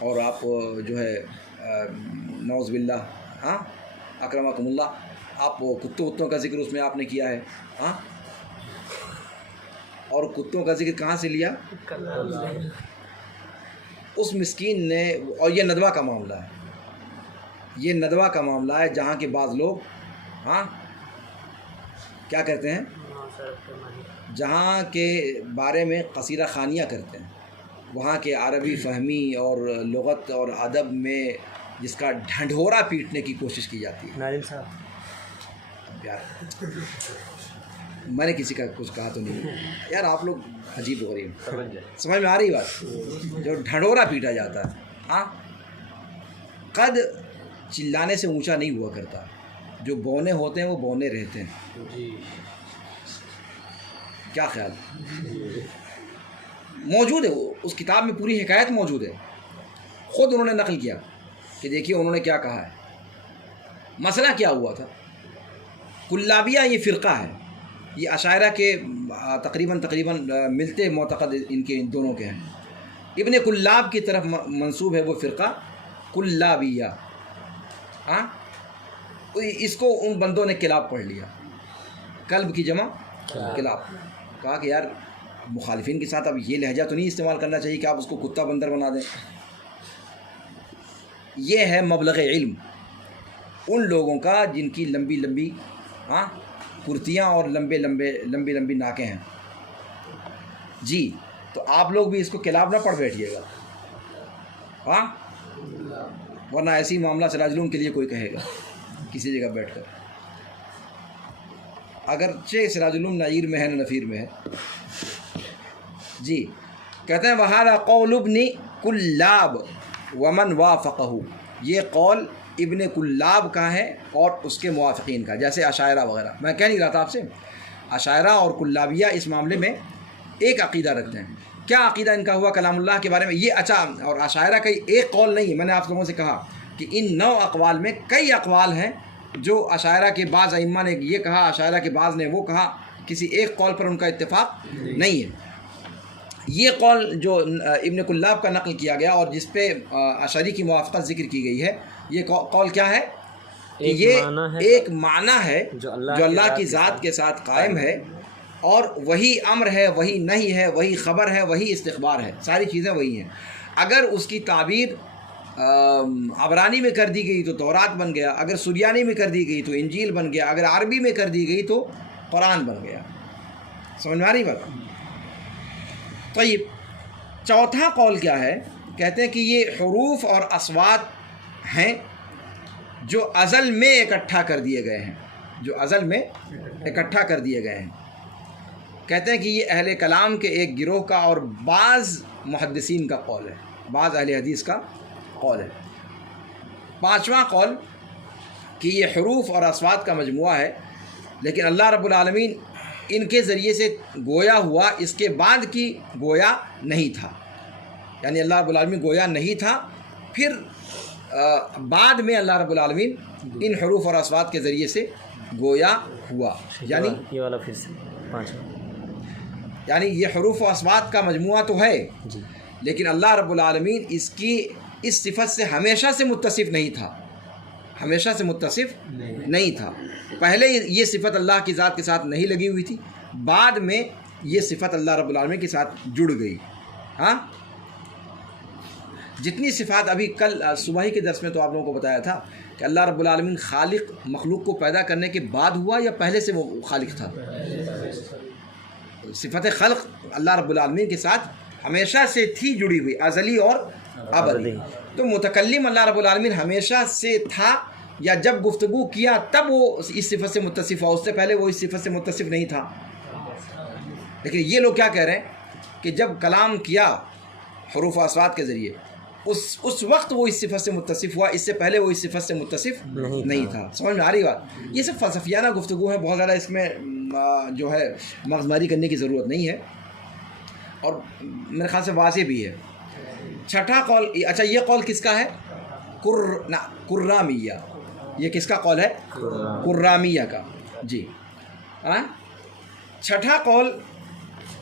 اور آپ جو ہے نعوذ باللہ, ہاں اکرمکم اللہ, آپ کتوں کا ذکر اس میں آپ نے کیا ہے. ہاں, اور کتوں کا ذکر کہاں سے لیا؟ اس مسکین نے. اور یہ ندوہ کا معاملہ ہے, یہ ندوہ کا معاملہ ہے جہاں کے بعض لوگ, ہاں کیا کرتے ہیں, جہاں کے بارے میں قصیدہ خوانیاں کرتے ہیں, وہاں کے عربی فہمی اور لغت اور ادب میں جس کا ڈھنڈورا پیٹنے کی کوشش کی جاتی ہے. ناظم صاحب یار میں نے کسی کا کچھ کہا تو نہیں یار, آپ لوگ عجیب و غریب, سمجھ میں آ رہی بات؟ جو ڈھنڈورا پیٹا جاتا ہے, ہاں, قد چلانے سے اونچا نہیں ہوا کرتا, جو بونے ہوتے ہیں وہ بونے رہتے ہیں. کیا خیال موجود ہے؟ اس کتاب میں پوری حکایت موجود ہے, خود انہوں نے نقل کیا کہ دیکھیے انہوں نے کیا کہا ہے. مسئلہ کیا ہوا تھا؟ کلابیہ یہ فرقہ ہے, یہ عشائرہ کے تقریباً ملتے معتقد ان کے دونوں کے ہیں. ابن کلاب کی طرف منسوب ہے وہ فرقہ کلابیہ. ہاں, اس کو ان بندوں نے کلاب پڑھ لیا, کلب کی جمع کلاب. کہا کہ یار مخالفین کے ساتھ اب یہ لہجہ تو نہیں استعمال کرنا چاہیے کہ آپ اس کو کتا بندر بنا دیں. یہ ہے مبلغ علم ان لوگوں کا جن کی لمبی لمبی, ہاں, کرتیاں اور لمبی ناکیں ہیں. جی, تو آپ لوگ بھی اس کو کلاب نہ پڑھ بیٹھیے گا, ہاں, ورنہ ایسی معاملہ سراج العلوم کے لیے کوئی کہے گا کسی جگہ بیٹھ کر. اگرچہ سراج العلوم نہ عیر میں ہے نہ نفیر میں ہے. جی, کہتے ہیں وہذا قول ابن کلاب ومن وافقہ, یہ قول ابن کلاب کا ہے اور اس کے موافقین کا, جیسے عشائرہ وغیرہ. میں کہہ نہیں رہا تھا آپ سے, عشائرہ اور کلابیہ اس معاملے میں ایک عقیدہ رکھتے ہیں. کیا عقیدہ ان کا ہوا کلام اللہ کے بارے میں؟ یہ اچھا, اور عشائرہ کا ایک قول نہیں ہے. میں نے آپ لوگوں سے کہا کہ ان 9 اقوال میں کئی اقوال ہیں جو اشاعرہ کے بعض ائمہ نے یہ کہا، اشاعرہ کے بعض نے وہ کہا، کسی ایک قول پر ان کا اتفاق نہیں ہے۔ یہ قول جو ابن کلاب کا نقل کیا گیا اور جس پہ اشعری کی موافقت ذکر کی گئی ہے، یہ قول کیا ہے کہ یہ ایک معنی ہے جو اللہ کی ذات کے ساتھ قائم ہے، اور وہی امر ہے، وہی نہی ہے، وہی خبر ہے، وہی استخبار ہے، ساری چیزیں وہی ہیں۔ اگر اس کی تعبیر عبرانی میں کر دی گئی تو تورات بن گیا، اگر سریانی میں کر دی گئی تو انجیل بن گیا، اگر عربی میں کر دی گئی تو قرآن بن گیا۔ سمجھ میں آ رہی بات؟ طیب، چوتھا قول کیا ہے؟ کہتے ہیں کہ یہ حروف اور اصوات ہیں جو ازل میں اکٹھا کر دیے گئے ہیں، جو ازل میں اکٹھا کر دیے گئے ہیں۔ کہتے ہیں کہ یہ اہل کلام کے ایک گروہ کا اور بعض محدثین کا قول ہے، بعض اہل حدیث کا قول ہے۔ پانچواں قول کہ یہ حروف اور اصوات کا مجموعہ ہے، لیکن اللہ رب العالمین ان کے ذریعے سے گویا ہوا، اس کے بعد کی گویا نہیں تھا، یعنی اللہ رب العالمین گویا نہیں تھا، پھر بعد میں اللہ رب العالمین ان حروف اور اصوات کے ذریعے سے گویا ہوا۔ یعنی یہ والا پھر سے پانچواں، یعنی یہ حروف و اصوات کا مجموعہ تو ہے، لیکن اللہ رب العالمین اس صفت سے ہمیشہ سے متصف نہیں تھا، ہمیشہ سے متصف نہیں تھا۔ پہلے یہ صفت اللہ کی ذات کے ساتھ نہیں لگی ہوئی تھی، بعد میں یہ صفت اللہ رب العالمین کے ساتھ جڑ گئی۔ ہاں، جتنی صفات ابھی کل صبح ہی کے درس میں تو آپ لوگوں کو بتایا تھا کہ اللہ رب العالمین خالق مخلوق کو پیدا کرنے کے بعد ہوا یا پہلے سے وہ خالق تھا؟ صفت خلق اللہ رب العالمین کے ساتھ ہمیشہ سے تھی جڑی ہوئی، ازلی اور ابدی۔ تو متکلم اللہ رب العالمین ہمیشہ سے تھا، یا جب گفتگو کیا تب وہ اس صفت سے متصف ہوا، اس سے پہلے وہ اس صفت سے متصف نہیں تھا؟ لیکن یہ لوگ کیا کہہ رہے ہیں کہ جب کلام کیا حروف و اصوات کے ذریعے، اس وقت وہ اس صفت سے متصف ہوا، اس سے پہلے وہ اس صفت سے متصف نہیں تھا۔ سمجھ میں آ رہی بات؟ یہ سب فلسفیانہ گفتگو ہے، بہت زیادہ اس میں جو ہے مغز ماری کرنے کی ضرورت نہیں ہے، اور میرے خیال سے واضح بھی ہے۔ چھٹا قول، اچھا یہ قول کس کا ہے؟ کررامیہ۔ یہ کس کا قول ہے؟ کررامیہ کا، جی ہاں۔ چھٹا قول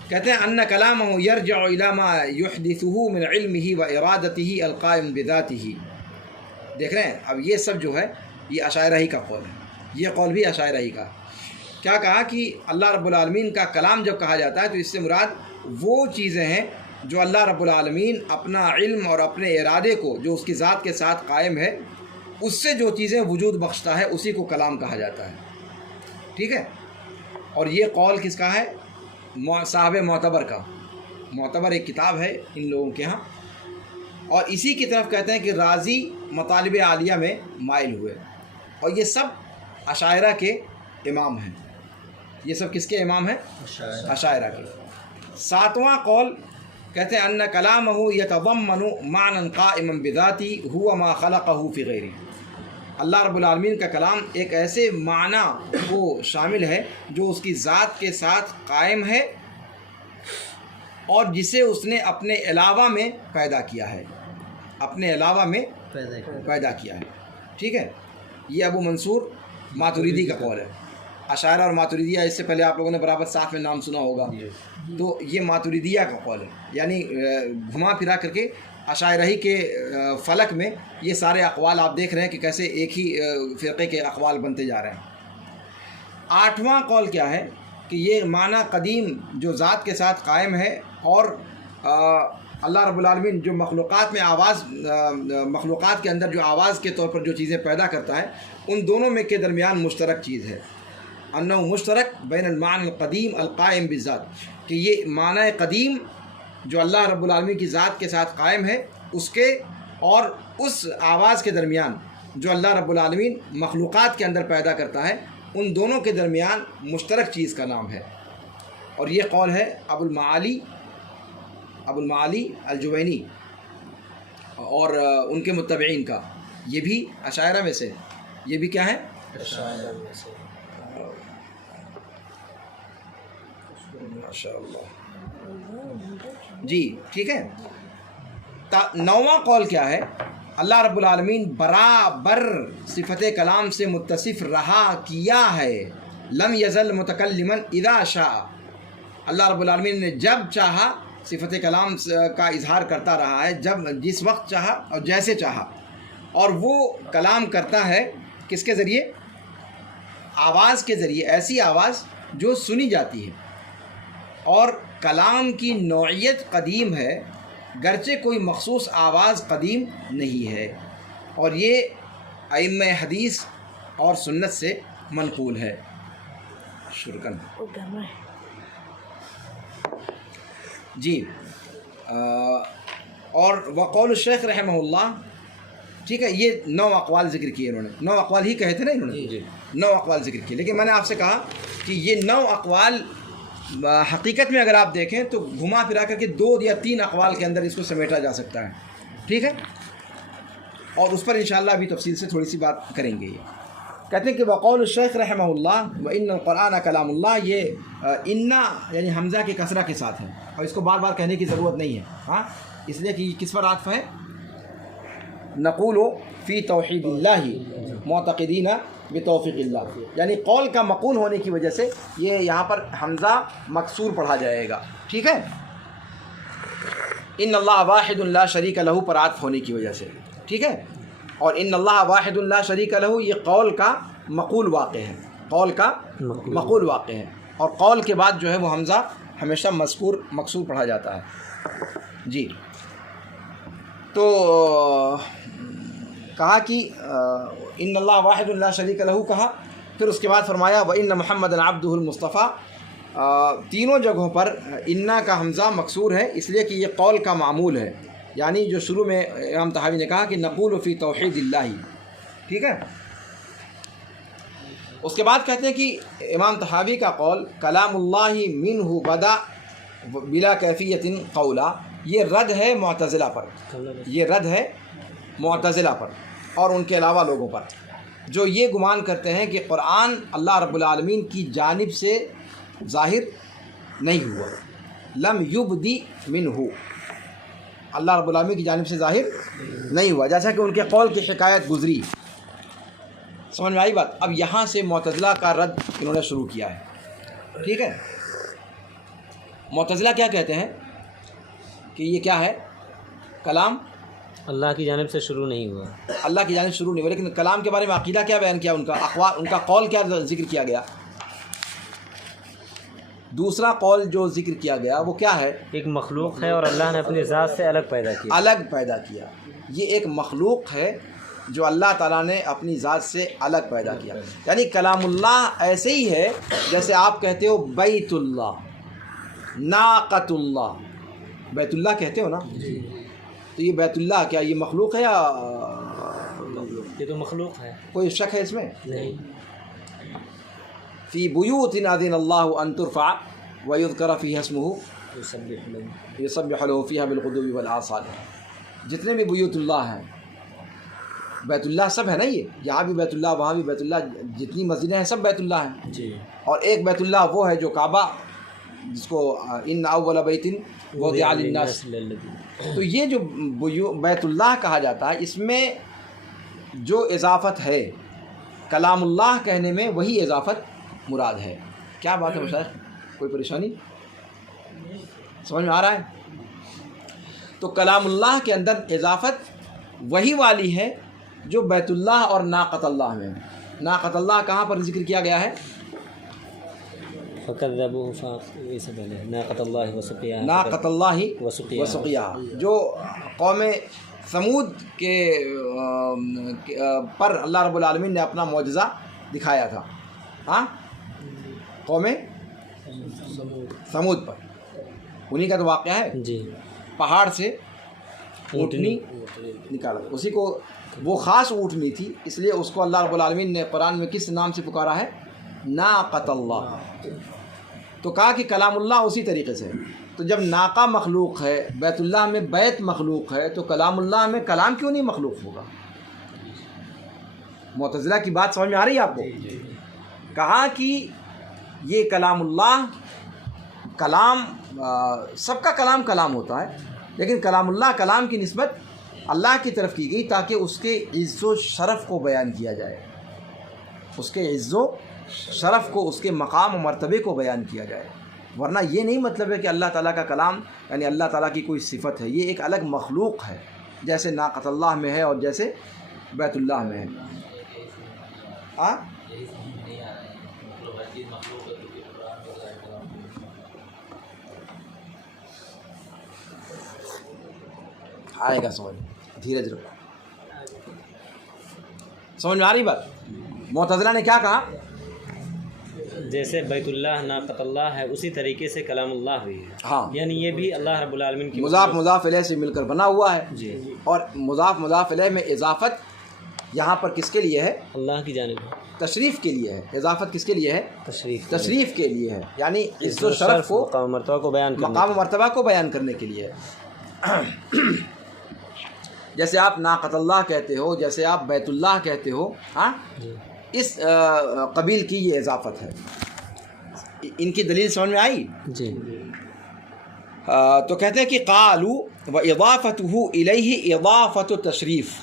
کہتے ہیں ان کلامہ یرجع الی ما یحدثہ من علمہ و ارادتہ القائم بذاتہ۔ دیکھ رہے ہیں، اب یہ سب جو ہے یہ اشاعرہ ہی کا قول ہے، یہ قول بھی اشاعرہ ہی کا۔ کیا کہا کہ اللہ رب العالمین کا کلام جب کہا جاتا ہے تو اس سے مراد وہ چیزیں ہیں جو اللہ رب العالمین اپنا علم اور اپنے ارادے کو جو اس کی ذات کے ساتھ قائم ہے، اس سے جو چیزیں وجود بخشتا ہے اسی کو کلام کہا جاتا ہے۔ ٹھیک ہے؟ اور یہ قول کس کا ہے؟ صاحب معتبر کا۔ معتبر ایک کتاب ہے ان لوگوں کے ہاں، اور اسی کی طرف کہتے ہیں کہ رازی مطالب عالیہ میں مائل ہوئے، اور یہ سب اشاعرہ کے امام ہیں۔ یہ سب کس کے امام ہیں؟ اشاعرہ کے۔ ساتواں قول کہتے ہیں ان کلامہ یتضمن معنی قائما بذاتی هو ما خلقہ فی غیرہ۔ اللہ رب العالمین کا کلام ایک ایسے معنی کو شامل ہے جو اس کی ذات کے ساتھ قائم ہے اور جسے اس نے اپنے علاوہ میں پیدا کیا ہے، اپنے علاوہ میں پیدا کیا ہے۔ ٹھیک ہے؟ یہ ابو منصور ماتریدی کا قول ہے۔ اشاعرہ اور ماتریدیہ اس سے پہلے آپ لوگوں نے برابر ساتھ میں نام سنا ہوگا، تو یہ ماتریدیہ کا قول ہے، یعنی گھما پھرا کر کے اشاعرہ ہی کے فلک میں یہ سارے اقوال آپ دیکھ رہے ہیں کہ کیسے ایک ہی فرقے کے اقوال بنتے جا رہے ہیں۔ آٹھواں قول کیا ہے کہ یہ معنی قدیم جو ذات کے ساتھ قائم ہے، اور اللہ رب العالمین جو مخلوقات میں مخلوقات کے اندر جو آواز کے طور پر جو چیزیں پیدا کرتا ہے، ان دونوں میں کے درمیان مشترک چیز ہے، انہ مشترک بین المعنی القدیم القائم بالذات، کہ یہ معنی قدیم جو اللہ رب العالمین کی ذات کے ساتھ قائم ہے اس کے اور اس آواز کے درمیان جو اللہ رب العالمین مخلوقات کے اندر پیدا کرتا ہے، ان دونوں کے درمیان مشترک چیز کا نام ہے۔ اور یہ قول ہے ابو المعالی الجوینی اور ان کے متبعین کا، یہ بھی اشاعرہ میں سے، یہ بھی کیا ہے؟ اشاعرہ میں سے۔ ماشاء اللہ، جی ٹھیک ہے۔ نوواں قول کیا ہے اللہ رب العالمین برابر صفت کلام سے متصف رہا کیا ہے. لم یزل متکلما اذا شاء. اللہ رب العالمین نے جب چاہا صفت کلام کا اظہار کرتا رہا ہے، جب جس وقت چاہا اور جیسے چاہا. اور وہ کلام کرتا ہے کس کے ذریعے؟ آواز کے ذریعے، ایسی آواز جو سنی جاتی ہے. اور کلام کی نوعیت قدیم ہے، گرچہ کوئی مخصوص آواز قدیم نہیں ہے. اور یہ ائمہ حدیث اور سنت سے منقول ہے. شکراً. جی اور وقول الشیخ رحمہ اللہ، ٹھیک ہے، یہ 9 اقوال ذکر کیے انہوں نے. 9 اقوال ہی کہے تھے نا انہوں نے، 9 اقوال ذکر کیے. لیکن میں نے آپ سے کہا کہ یہ 9 اقوال حقیقت میں اگر آپ دیکھیں تو گھما پھرا کر کے 2 یا 3 اقوال کے اندر اس کو سمیٹا جا سکتا ہے. ٹھیک ہے، اور اس پر انشاءاللہ ابھی تفصیل سے تھوڑی سی بات کریں گے. یہ کہتے ہیں کہ وقول الشیخ رحمہ اللہ وَإِنَّ الْقُرْآنَ كَلَامُ اللَّهِ، یہ اِنَّا یعنی حمزہ کے کسرہ کے ساتھ ہے، اور اس کو بار بار کہنے کی ضرورت نہیں ہے. ہاں، اس لیے کہ کس پر عطف ہے؟ نقول فی توحید اللہ معتقدین بتوفیق اللہ، یعنی قول کا مقول ہونے کی وجہ سے یہ یہاں پر حمزہ مکسور پڑھا جائے گا. ٹھیک ہے، ان اللہ واحد لا شریک لہ پر عطف ہونے کی وجہ سے. ٹھیک ہے، اور ان اللہ واحد لا شریک لہ یہ قول کا مقول واقع ہے، قول کا مقول واقع ہے. اور قول کے بعد جو ہے وہ حمزہ ہمیشہ مکسور پڑھا جاتا ہے. جی، تو کہا کہ ان اللہ واحد لا شریک لہ کہا، پھر اس کے بعد فرمایا وَإِنَّ مُحَمَّدًا عَبْدُهُ الْمُصْطَفَىٰ. تینوں جگہوں پر انا کا حمزہ مکسور ہے، اس لیے کہ یہ قول کا معمول ہے. یعنی جو شروع میں امام طحاوی نے کہا کہ نقول فی توحید اللہ. ٹھیک ہے، اس کے بعد کہتے ہیں کہ امام طحاوی کا قول کلام اللہ منہ بدا بلا کیفیت قولا، یہ رد ہے معتزلہ پر، یہ رد ہے معتزلہ پر اور ان کے علاوہ لوگوں پر جو یہ گمان کرتے ہیں کہ قرآن اللہ رب العالمین کی جانب سے ظاہر نہیں ہوا. لم یبدی منہ، اللہ رب العالمین کی جانب سے ظاہر نہیں ہوا، جیسا کہ ان کے قول کی حکایت گزری. سمجھ میں آئی بات؟ اب یہاں سے معتزلہ کا رد انہوں نے شروع کیا ہے. ٹھیک ہے، معتزلہ کیا کہتے ہیں کہ یہ کیا ہے؟ کلام اللہ کی جانب سے شروع نہیں ہوا، اللہ کی جانب شروع نہیں ہوا. لیکن کلام کے بارے میں عقیدہ کیا بیان کیا ان کا؟ اقوال، ان کا قول کیا ذکر کیا گیا؟ دوسرا قول جو ذکر کیا گیا وہ کیا ہے؟ ایک مخلوق ہے اور اللہ نے اپنی ذات سے الگ پیدا کیا. الگ پیدا کیا. یہ ایک مخلوق ہے جو اللہ تعالیٰ نے اپنی ذات سے الگ پیدا کیا. یعنی کلام اللہ ایسے ہی ہے جیسے آپ کہتے ہو بیت اللہ، ناقۃ اللہ. بیت اللہ کہتے ہو نا، تو یہ بیت اللہ کیا یہ مخلوق ہے یا یہ تو مخلوق ہے، کوئی شک ہے اس میں؟ نہیں. فی بیوت اذن اللہ ان ترفع ویذکر فیہا اسمہ یسبح لہ فیہا بالغدو والآصال. جتنے بھی بیوت اللہ ہیں، بیت اللہ سب ہے نا، یہ یہاں بھی بیت اللہ، وہاں بھی بیت اللہ، جتنی مسجدیں ہیں سب بیت اللہ ہیں. جی، اور ایک بیت اللہ وہ ہے جو کعبہ، جس کو ان اول بیت وضع للناس. تو یہ جو بیت اللہ کہا جاتا ہے، اس میں جو اضافت ہے کلام اللہ کہنے میں، وہی اضافت مراد ہے. کیا بات ہے مشائخ؟ کوئی پریشانی سمجھ میں آ رہا ہے؟ تو کلام اللہ کے اندر اضافت وہی والی ہے جو بیت اللہ اور ناقۃ اللہ میں. ناقۃ اللہ کہاں پر ذکر کیا گیا ہے؟ فَكَذَّبُوهُ سے پہلے ناقۃ اللہ وسقیاہا، ناقۃ اللہ وسقیاہا، جو قوم ثمود کے پر اللہ رب العالمین نے اپنا معجزہ دکھایا تھا. ہاں، قوم ثمود پر، انہی کا تو واقعہ ہے. جی، پہاڑ سے اونٹنی نکالا، اسی کو وہ خاص اونٹنی تھی، اس لیے اس کو اللہ رب العالمین نے قرآن میں کس نام سے پکارا ہے؟ ناقۃ اللہ. تو کہا کہ کلام اللہ اسی طریقے سے. تو جب ناقہ مخلوق ہے، بیت اللہ میں بیت مخلوق ہے، تو کلام اللہ میں کلام کیوں نہیں مخلوق ہوگا؟ معتزلہ کی بات سمجھ میں آ رہی ہے آپ کو؟ کہا کہ یہ کلام اللہ، کلام سب کا کلام کلام ہوتا ہے، لیکن کلام اللہ کلام کی نسبت اللہ کی طرف کی گئی تاکہ اس کے عز و شرف کو بیان کیا جائے، اس کے عز و شرف کو، اس کے مقام و مرتبے کو بیان کیا جائے. ورنہ یہ نہیں مطلب ہے کہ اللہ تعالیٰ کا کلام یعنی اللہ تعالیٰ کی کوئی صفت ہے، یہ ایک الگ مخلوق ہے، جیسے ناقۃ اللہ میں ہے اور جیسے بیت اللہ میں ہے. ہاں یہی سمجھ میں نہیں آ رہا ہے، مطلب ہر چیز مخلوق ہے کیونکہ قرآن میں ظاہر کلام آئے گا سمجھ، دھیرج رکھو. سمجھ میں آ رہی بات؟ معتزلہ نے کیا کہا؟ جیسے بیت اللہ ناقۃ اللہ ہے اسی طریقے سے کلام اللہ بھی ہے. ہاں، یعنی یہ بھی اللہ رب العالمین کی مضاف مضاف الیہ سے مل کر بنا ہوا ہے. جی اور مضاف مضاف الیہ میں اضافت یہاں پر کس کے لیے ہے؟ اللہ کی جانب ہے، تشریف کے لیے ہے. اضافت کس کے لیے ہے؟ تشریف تشریف کے لیے ہے، یعنی عز و شرف کو، مقام مرتبہ کو بیان کرنا. مقام و مرتبہ کو بیان کرنے کے لیے ہے. جیسے آپ ناقۃ اللہ کہتے ہو، جیسے آپ بیت اللہ کہتے ہو، ہاں، اس قبیل کی یہ اضافت ہے. ان کی دلیل سمجھ میں آئی؟ جی. تو کہتے ہیں کہ قالوا واضافتہ الیہ اضافت تشریف،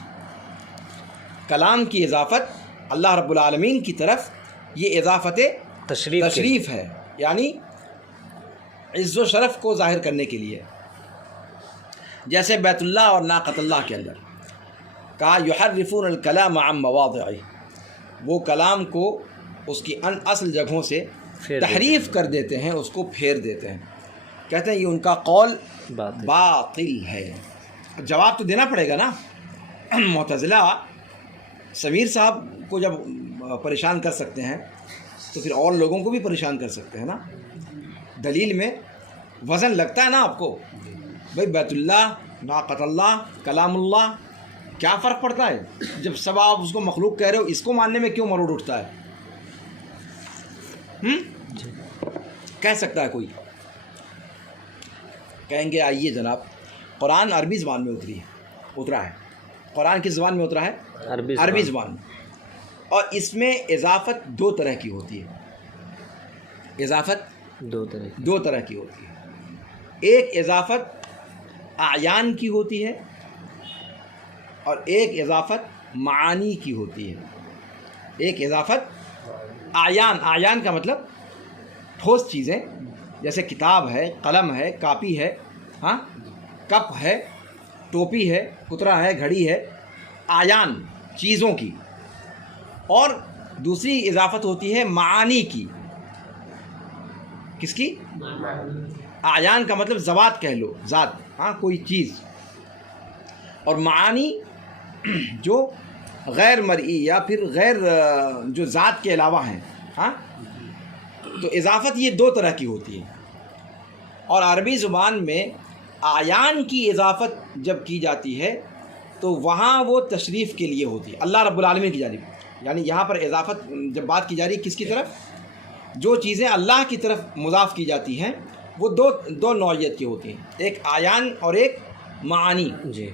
کلام کی اضافت اللہ رب العالمین کی طرف یہ اضافت تشریف ہے، یعنی عز و شرف کو ظاہر کرنے کے لیے. جیسے بیت اللہ اور ناقۃ اللہ کے اندر کہا یحرفون الکلام عن مواضعہ، وہ کلام کو اس کی اصل جگہوں سے تحریف کر دیتے ہیں، اس کو پھیر دیتے ہیں. کہتے ہیں یہ ان کا قول باطل ہے. جواب تو دینا پڑے گا نا. معتزلہ سمیر صاحب کو جب پریشان کر سکتے ہیں تو پھر اور لوگوں کو بھی پریشان کر سکتے ہیں نا. دلیل میں وزن لگتا ہے نا آپ کو. بھائی بیت اللہ، ناقۃ اللہ، کلام اللہ، کیا فرق پڑتا ہے؟ جب سب آپ اس کو مخلوق کہہ رہے ہو، اس کو ماننے میں کیوں مروڑ اٹھتا ہے؟ کہہ سکتا ہے کوئی؟ کہیں گے آئیے جناب، قرآن عربی زبان میں اترا ہے. قرآن کس زبان میں اترا ہے؟ عربی زبان میں. اور اس میں اضافت دو طرح کی ہوتی ہے. اضافت دو طرح کی ہوتی ہے. ایک اضافت اعیان کی ہوتی ہے اور ایک اضافت معانی کی ہوتی ہے. ایک اضافت اعیان کا مطلب ٹھوس چیزیں، جیسے کتاب ہے، قلم ہے، کاپی ہے، ہاں، کپ ہے، ٹوپی ہے، کترا ہے، گھڑی ہے، اعیان چیزوں کی. اور دوسری اضافت ہوتی ہے معانی کی. کس کی؟ اعیان کا مطلب ذوات کہہ لو، ذات، ہاں، کوئی چیز. اور معانی جو غیر مرئی یا پھر غیر جو ذات کے علاوہ ہیں، ہاں. تو اضافت یہ دو طرح کی ہوتی ہے. اور عربی زبان میں اعیان کی اضافت جب کی جاتی ہے تو وہاں وہ تشریف کے لیے ہوتی ہے، اللہ رب العالمین کی جانب. یعنی یہاں پر اضافت جب بات کی جا رہی ہے کس کی طرف؟ جو چیزیں اللہ کی طرف مضاف کی جاتی ہیں وہ دو نوعیت کی ہوتی ہیں، ایک اعیان اور ایک معانی. جی.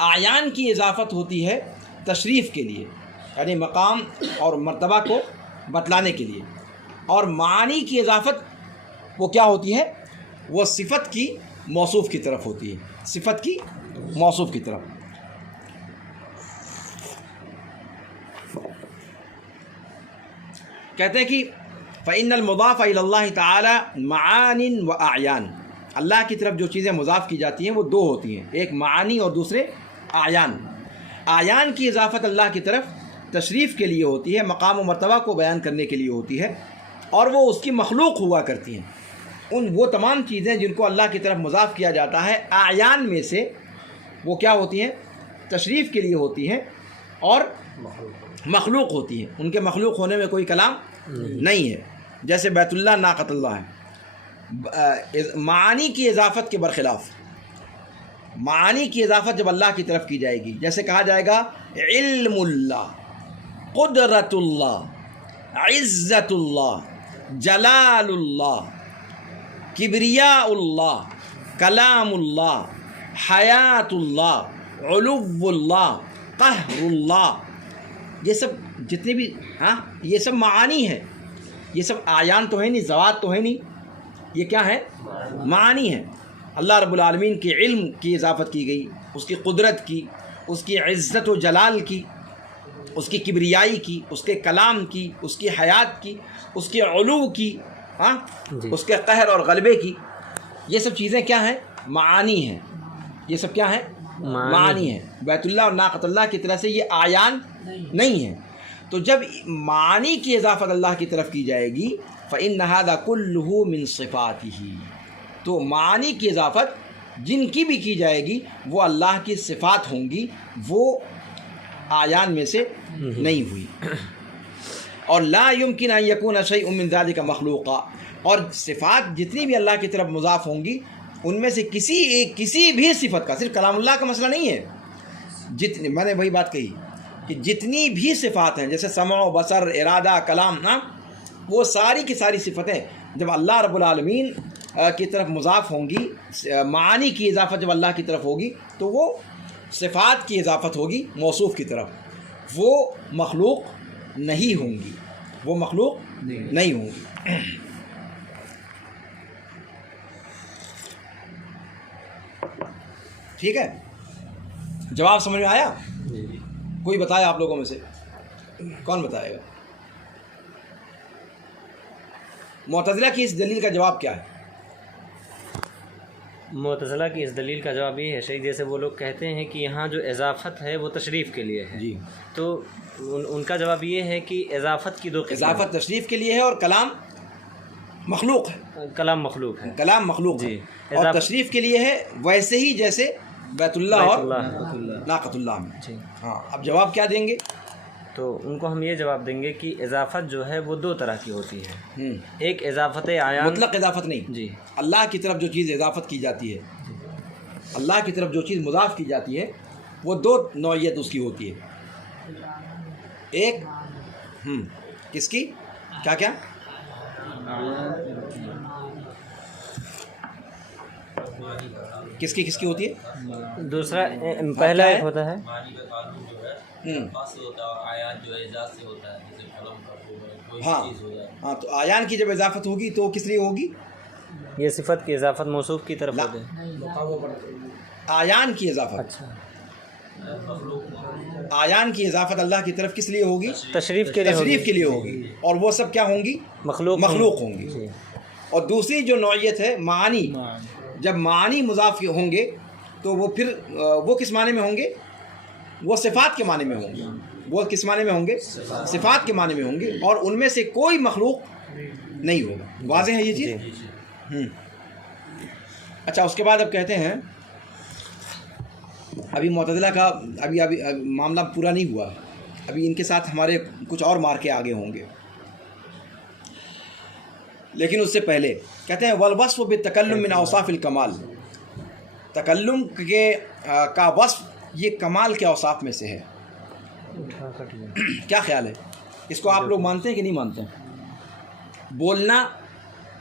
اعیان کی اضافت ہوتی ہے تشریف کے لیے، یعنی مقام اور مرتبہ کو بتلانے کے لیے. اور معانی کی اضافت وہ کیا ہوتی ہے؟ وہ صفت کی موصوف کی طرف ہوتی ہے، صفت کی موصوف کی طرف. کہتے ہیں کہ فإن المضاف إلى اللہ تعالی معان و اعیان، اللہ کی طرف جو چیزیں مضاف کی جاتی ہیں وہ دو ہوتی ہیں، ایک معانی اور دوسرے اعیان. اعیان کی اضافت اللہ کی طرف تشریف کے لیے ہوتی ہے، مقام و مرتبہ کو بیان کرنے کے لیے ہوتی ہے، اور وہ اس کی مخلوق ہوا کرتی ہیں. وہ تمام چیزیں جن کو اللہ کی طرف مضاف کیا جاتا ہے اعیان میں سے وہ کیا ہوتی ہیں؟ تشریف کے لیے ہوتی ہیں اور مخلوق ہوتی ہیں. ان کے مخلوق ہونے میں کوئی کلام نہیں ہے. جیسے بیت اللہ ناقۃ اللہ ہے. معانی کی اضافت کے برخلاف، معانی کی اضافت جب اللہ کی طرف کی جائے گی، جیسے کہا جائے گا علم اللہ، قدرت اللہ، عزت اللہ، جلال اللہ، کبریاء اللہ، کلام اللہ، حیات اللہ، علو اللہ، قہر اللہ، یہ سب جتنے بھی، ہاں، یہ سب معانی ہے. یہ سب اعیان تو ہے نہیں، ذوات تو ہے نہیں، یہ کیا ہے؟ معانی ہے. اللہ رب العالمین کے علم کی اضافت کی گئی، اس کی قدرت کی، اس کی عزت و جلال کی، اس کی کبریائی کی، اس کے کلام کی، اس کی حیات کی، اس کے علو کی، ہاں اس کے قہر اور غلبے کی. یہ سب چیزیں کیا ہیں؟ معانی ہیں. یہ سب کیا ہیں؟ معانی ہیں. بیت اللہ اور ناقۃ اللہ کی طرح سے یہ آیان نہیں ہیں. تو جب معانی کی اضافت اللہ کی طرف کی جائے گی فَإِنَّ هَذَا كُلُّهُ مِن صِفَاتِهِ، تو معانی کی اضافت جن کی بھی کی جائے گی وہ اللہ کی صفات ہوں گی، وہ آیان میں سے نہیں ہوئی. اور لا يمكن ان يكون شيء من ذلك مخلوقا، اور صفات جتنی بھی اللہ کی طرف مضاف ہوں گی ان میں سے کسی بھی صفت کا، صرف کلام اللہ کا مسئلہ نہیں ہے، جتنی میں نے وہی بات کہی کہ جتنی بھی صفات ہیں جیسے سمع و بصر، ارادہ، کلام، نا وہ ساری کی ساری صفتیں جب اللہ رب العالمین کی طرف مضاف ہوں گی، معانی کی اضافت جب اللہ کی طرف ہوگی تو وہ صفات کی اضافت ہوگی موصوف کی طرف، وہ مخلوق نہیں ہوں گی، وہ مخلوق نہیں ہوں گی. ٹھیک ہے، جواب سمجھ میں آیا؟ کوئی بتایا آپ لوگوں میں سے؟ کون بتائے گا؟ معتزلہ کی اس دلیل کا جواب کیا ہے؟ معتزلہ کی اس دلیل کا جواب یہ ہے شیخ، جیسے وہ لوگ کہتے ہیں کہ یہاں جو اضافت ہے وہ تشریف کے لیے ہے، جی، تو ان کا جواب یہ ہے کہ اضافت کی دو قسم، اضافت تشریف کے لیے ہے اور کلام مخلوق ہے. کلام مخلوق ہے، کلام مخلوق ہے جی. اور تشریف کے لیے ہے ویسے ہی جیسے بیت اللہ اور اللہ. ناقۃ اللہ میں. جی. ہاں، اب جواب کیا دیں گے؟ تو ان کو ہم یہ جواب دیں گے کہ اضافت جو ہے وہ دو طرح کی ہوتی ہے. ایک اضافت عیان، مطلق اضافت نہیں. جی، اللہ کی طرف جو چیز اضافت کی جاتی ہے، اللہ کی طرف جو چیز مضاف کی جاتی ہے وہ دو نوعیت اس کی ہوتی ہے. ایک کس کی؟ کیا کیا؟ کس کی ہوتی ہے؟ دوسرا پہلا ایک ہوتا ہے معنی کا تعلق جو ہے خاص ہوتا ہے اور آیات جو ہے اعجاز سے ہوتا ہے، جیسے قلم کا کوئی چیز ہو جائے. ہاں، تو آیان کی جب اضافت ہوگی تو کس لیے ہوگی؟ یہ صفت کی اضافت موصوف کی طرف ہوتے ہیں. آیان کی اضافت، اچھا، آیان کی اضافت اللہ کی طرف کس لیے ہوگی؟ تشریف کے لیے تشریف کے لیے ہوگی، اور وہ سب کیا ہوں گی؟ مخلوق ہوں گی. جی. اور دوسری جو نوعیت ہے معانی، جب معانی مضاف ہوں گے تو وہ پھر وہ کس معنی میں ہوں گے؟ وہ صفات کے معنی میں ہوں گے. وہ کس معنی میں ہوں گے؟ صفات کے معنی میں ہوں گے، اور ان میں سے کوئی مخلوق نہیں ہوگا. واضح ہے یہ چیز؟ اچھا، اس کے بعد اب کہتے ہیں ابھی معتزلہ کا ابھی معاملہ پورا نہیں ہوا، ابھی ان کے ساتھ ہمارے کچھ اور مارکے آگے ہوں گے. لیکن اس سے پہلے کہتے ہیں والوصف بالتکلم من اوصاف الکمال، تکلم کا وصف یہ کمال کے اوصاف میں سے ہے. کیا خیال ہے؟ اس کو آپ لوگ مانتے ہیں کہ نہیں مانتے ہیں؟ بولنا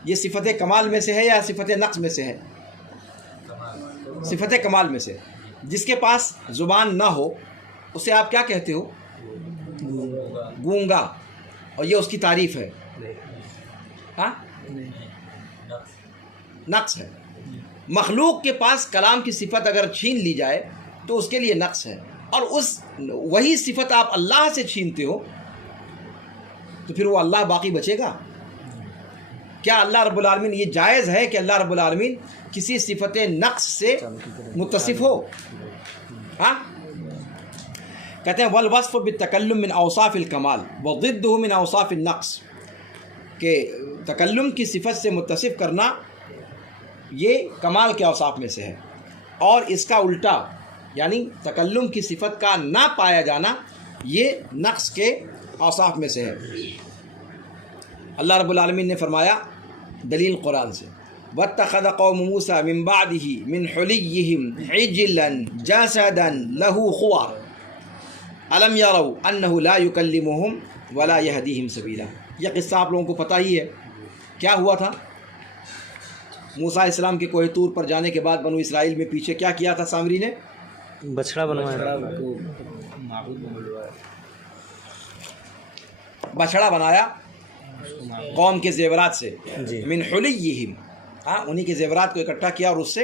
یہ صفت کمال میں سے ہے یا صفت نقص میں سے ہے؟ صفت کمال میں سے. جس کے پاس زبان نہ ہو اسے آپ کیا کہتے ہو؟ گونگا، اور یہ اس کی تعریف ہے. ہاں، نقص ہے. مخلوق کے پاس کلام کی صفت اگر چھین لی جائے تو اس کے لیے نقص ہے، اور وہی صفت آپ اللہ سے چھینتے ہو تو پھر وہ اللہ باقی بچے گا؟ کیا اللہ رب العالمین یہ جائز ہے کہ اللہ رب العالمین کسی صفت نقص سے متصف ہو؟ ہاں، کہتے ہیں والوصف بالتکلم من اوصاف الکمال وضدہ من اوصاف النقص، کہ تکلم کی صفت سے متصف کرنا یہ کمال کے اوصاف میں سے ہے، اور اس کا الٹا یعنی تکلم کی صفت کا نہ پایا جانا یہ نقص کے اوصاف میں سے ہے. اللہ رب العالمین نے فرمایا دلیل قرآن سے وَاتَّخَذَ قَوْمُ مُوسَىٰ مِن بَعْدِهِ مِنْ حُلِيِّهِمْ عِجْلًا جَسَدًا لَهُ خُوَارٌ أَلَمْ يَرَوْا أَنَّهُ لَا يُكَلِّمُهُمْ وَلَا يَهْدِيهِمْ سَبِيلًا. یہ قصہ آپ لوگوں کو پتہ ہی ہے. کیا ہوا تھا؟ موسیٰ علیہ السلام کے کوہ طور پر جانے کے بعد بنو اسرائیل میں پیچھے کیا کیا تھا؟ سامری نے بچڑا بنوایا، بچڑا بنایا قوم کے زیورات سے. جی. من حلیہم، ہاں، انہی کے زیورات کو اکٹھا کیا اور اس سے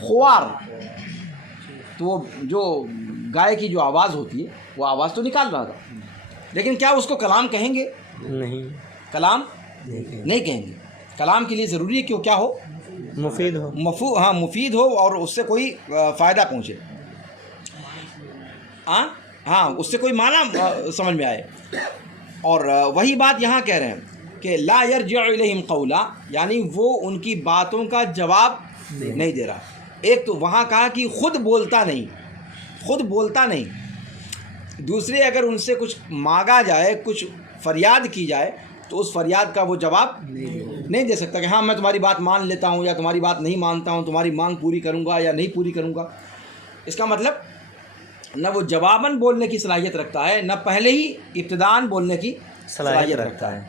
خوار، تو وہ جو گائے کی جو آواز ہوتی ہے وہ آواز تو نکال رہا تھا، لیکن کیا اس کو کلام کہیں گے؟ نہیں، کلام نہیں کہیں گے۔ کلام کے لیے ضروری ہے کہ وہ کیا ہو؟ مفید ہو، مفید ہو اور اس سے کوئی فائدہ پہنچے، ہاں اس سے کوئی معنی سمجھ میں آئے۔ اور وہی بات یہاں کہہ رہے ہیں کہ لا یرجع الیہم قولا، یعنی وہ ان کی باتوں کا جواب نہیں دے رہا۔ ایک تو وہاں کہا کہ خود بولتا نہیں، دوسرے اگر ان سے کچھ مانگا جائے، کچھ فریاد کی جائے تو اس فریاد کا وہ جواب نہیں دے سکتا کہ ہاں میں تمہاری بات مان لیتا ہوں یا تمہاری بات نہیں مانتا ہوں، تمہاری مانگ پوری کروں گا یا نہیں پوری کروں گا۔ اس کا مطلب نہ وہ جواباً بولنے کی صلاحیت رکھتا ہے، نہ پہلے ہی ابتداءً بولنے کی صلاحیت رکھتا ہے،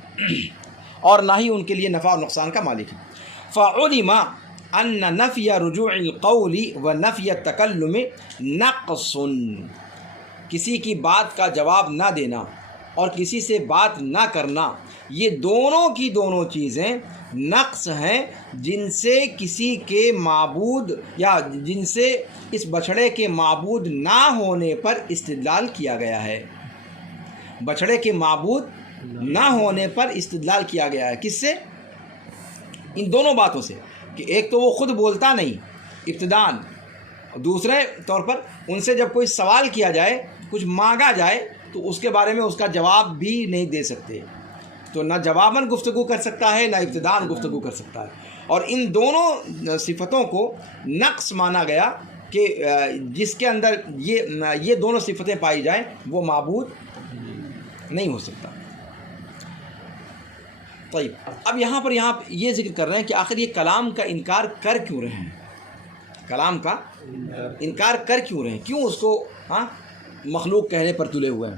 اور نہ ہی ان کے لیے نفع اور نقصان کا مالک ہے۔ فعلم ان نفی رجوع القول و نفی التکلم نقص، کسی کی بات کا جواب نہ دینا اور کسی سے بات نہ کرنا، یہ دونوں کی دونوں چیزیں نقص ہیں، جن سے کسی کے معبود یا جن سے اس بچھڑے کے معبود نہ ہونے پر استدلال کیا گیا ہے۔ بچھڑے کے معبود نہ ہونے پر استدلال کیا گیا ہے، کس سے؟ ان دونوں باتوں سے، کہ ایک تو وہ خود بولتا نہیں ابتداءً، دوسرے طور پر ان سے جب کوئی سوال کیا جائے، کچھ مانگا جائے تو اس کے بارے میں اس کا جواب بھی نہیں دے سکتے، تو نہ جواباً گفتگو کر سکتا ہے نہ ابتداءً گفتگو کر سکتا ہے۔ اور ان دونوں صفتوں کو نقص مانا گیا کہ جس کے اندر یہ دونوں صفتیں پائی جائیں وہ معبود نہیں ہو سکتا۔ طيب، اب یہاں پر یہ ذکر کر رہے ہیں کہ آخر یہ کلام کا انکار کر کیوں رہے ہیں، کلام کا انکار کر کیوں رہے ہیں، کیوں اس کو مخلوق کہنے پر تلے ہوئے ہیں۔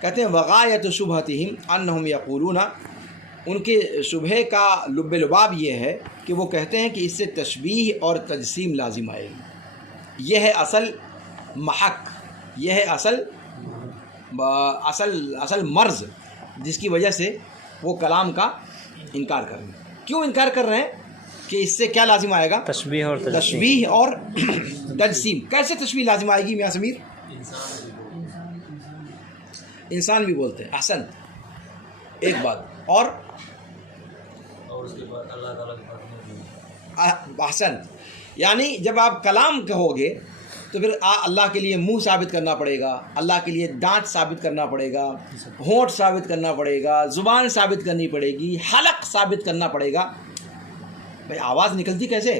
کہتے ہیں وغایت شبہتہم انہم یقولون، ان کے شبہے کا لب لباب یہ ہے کہ وہ کہتے ہیں کہ اس سے تشبیہ اور تجسیم لازم آئے گی۔ یہ ہے اصل محک، یہ ہے اصل مرض جس کی وجہ سے وہ کلام کا انکار کر رہے ہیں۔ کیوں انکار کر رہے ہیں؟ کہ اس سے کیا لازم آئے گا؟ تشبیہ اور تجسیم۔ کیسے تشبیہ لازم آئے گی میاں سمیر؟ انسان بھی بولتے ہیں، احسن، ایک بات، اور اس کے بعد اللہ تعالیٰ کے پاس احسن، یعنی جب آپ کلام کہو گے تو پھر اللہ کے لیے منہ ثابت کرنا پڑے گا، اللہ کے لیے دانت ثابت کرنا پڑے گا، ہونٹ ثابت کرنا پڑے گا، زبان ثابت کرنی پڑے گی، حلق ثابت کرنا پڑے گا۔ بھائی آواز نکلتی کیسے؟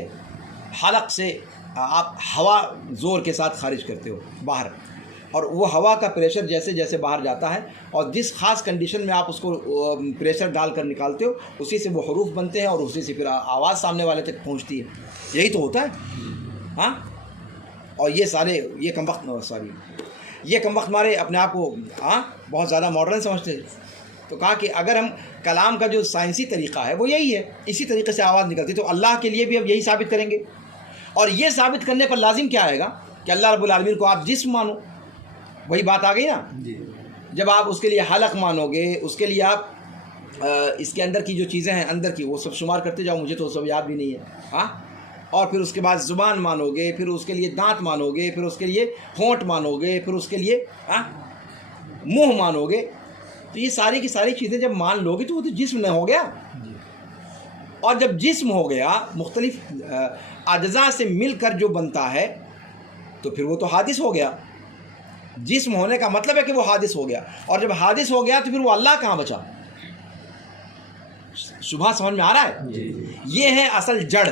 حلق سے آپ ہوا زور کے ساتھ خارج کرتے ہو باہر، اور وہ ہوا کا پریشر جیسے جیسے باہر جاتا ہے اور جس خاص کنڈیشن میں آپ اس کو پریشر ڈال کر نکالتے ہو، اسی سے وہ حروف بنتے ہیں اور اسی سے پھر آواز سامنے والے تک پہنچتی ہے۔ یہی تو ہوتا ہے، ہاں۔ اور یہ کم وقت ہمارے اپنے آپ کو بہت زیادہ ماڈرن سمجھتے ہیں، تو کہا کہ اگر ہم کلام کا جو سائنسی طریقہ ہے وہ یہی ہے، اسی طریقے سے آواز نکلتی، تو اللہ کے لیے بھی اب یہی ثابت کریں گے۔ اور یہ ثابت کرنے پر لازم کیا آئے گا کہ اللہ رب العالمین کو آپ جسم مانو، وہی بات آ گئی نا۔ جب آپ اس کے لیے حلق مانو گے، اس کے لیے آپ اس کے اندر کی جو چیزیں ہیں اندر کی وہ سب شمار کرتے جاؤ، مجھے تو سب یاد بھی نہیں ہے، اور پھر اس کے بعد زبان مانو گے، پھر اس کے لیے دانت مانو گے، پھر اس کے لیے ہونٹ مانو گے، پھر اس کے لیے منہ مانو گے، تو یہ ساری کی ساری چیزیں جب مان لو گے تو وہ تو جسم نہ ہو گیا۔ اور جب جسم ہو گیا، مختلف اجزاء سے مل کر جو بنتا ہے، تو پھر وہ تو حادث ہو گیا۔ جسم ہونے کا مطلب ہے کہ وہ حادث ہو گیا، اور جب حادث ہو گیا تو پھر وہ اللہ کہاں بچا؟ شبہ سمجھ میں آ رہا ہے؟ یہ ہے اصل جڑ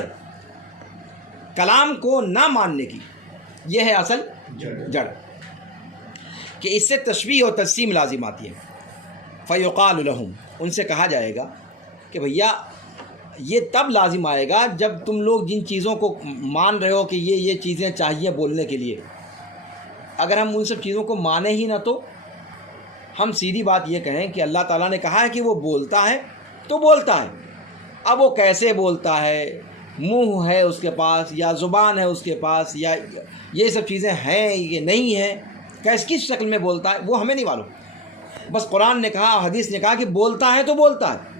کلام کو نہ ماننے کی، یہ ہے اصل جڑ، کہ اس سے تشبیہ اور تجسیم لازم آتی ہے۔ فیقال لہم، ان سے کہا جائے گا کہ بھیا یہ تب لازم آئے گا جب تم لوگ جن چیزوں کو مان رہے ہو کہ یہ چیزیں چاہیے بولنے کے لیے، اگر ہم ان سب چیزوں کو مانیں ہی نہ تو ہم سیدھی بات یہ کہیں کہ اللہ تعالیٰ نے کہا ہے کہ وہ بولتا ہے تو بولتا ہے، اب وہ کیسے بولتا ہے، منہ ہے اس کے پاس یا زبان ہے اس کے پاس، یا یہ سب چیزیں ہیں یہ نہیں ہیں، کس شکل میں بولتا ہے وہ ہمیں نہیں معلوم، بس قرآن نے کہا، حدیث نے کہا کہ بولتا ہے تو بولتا ہے۔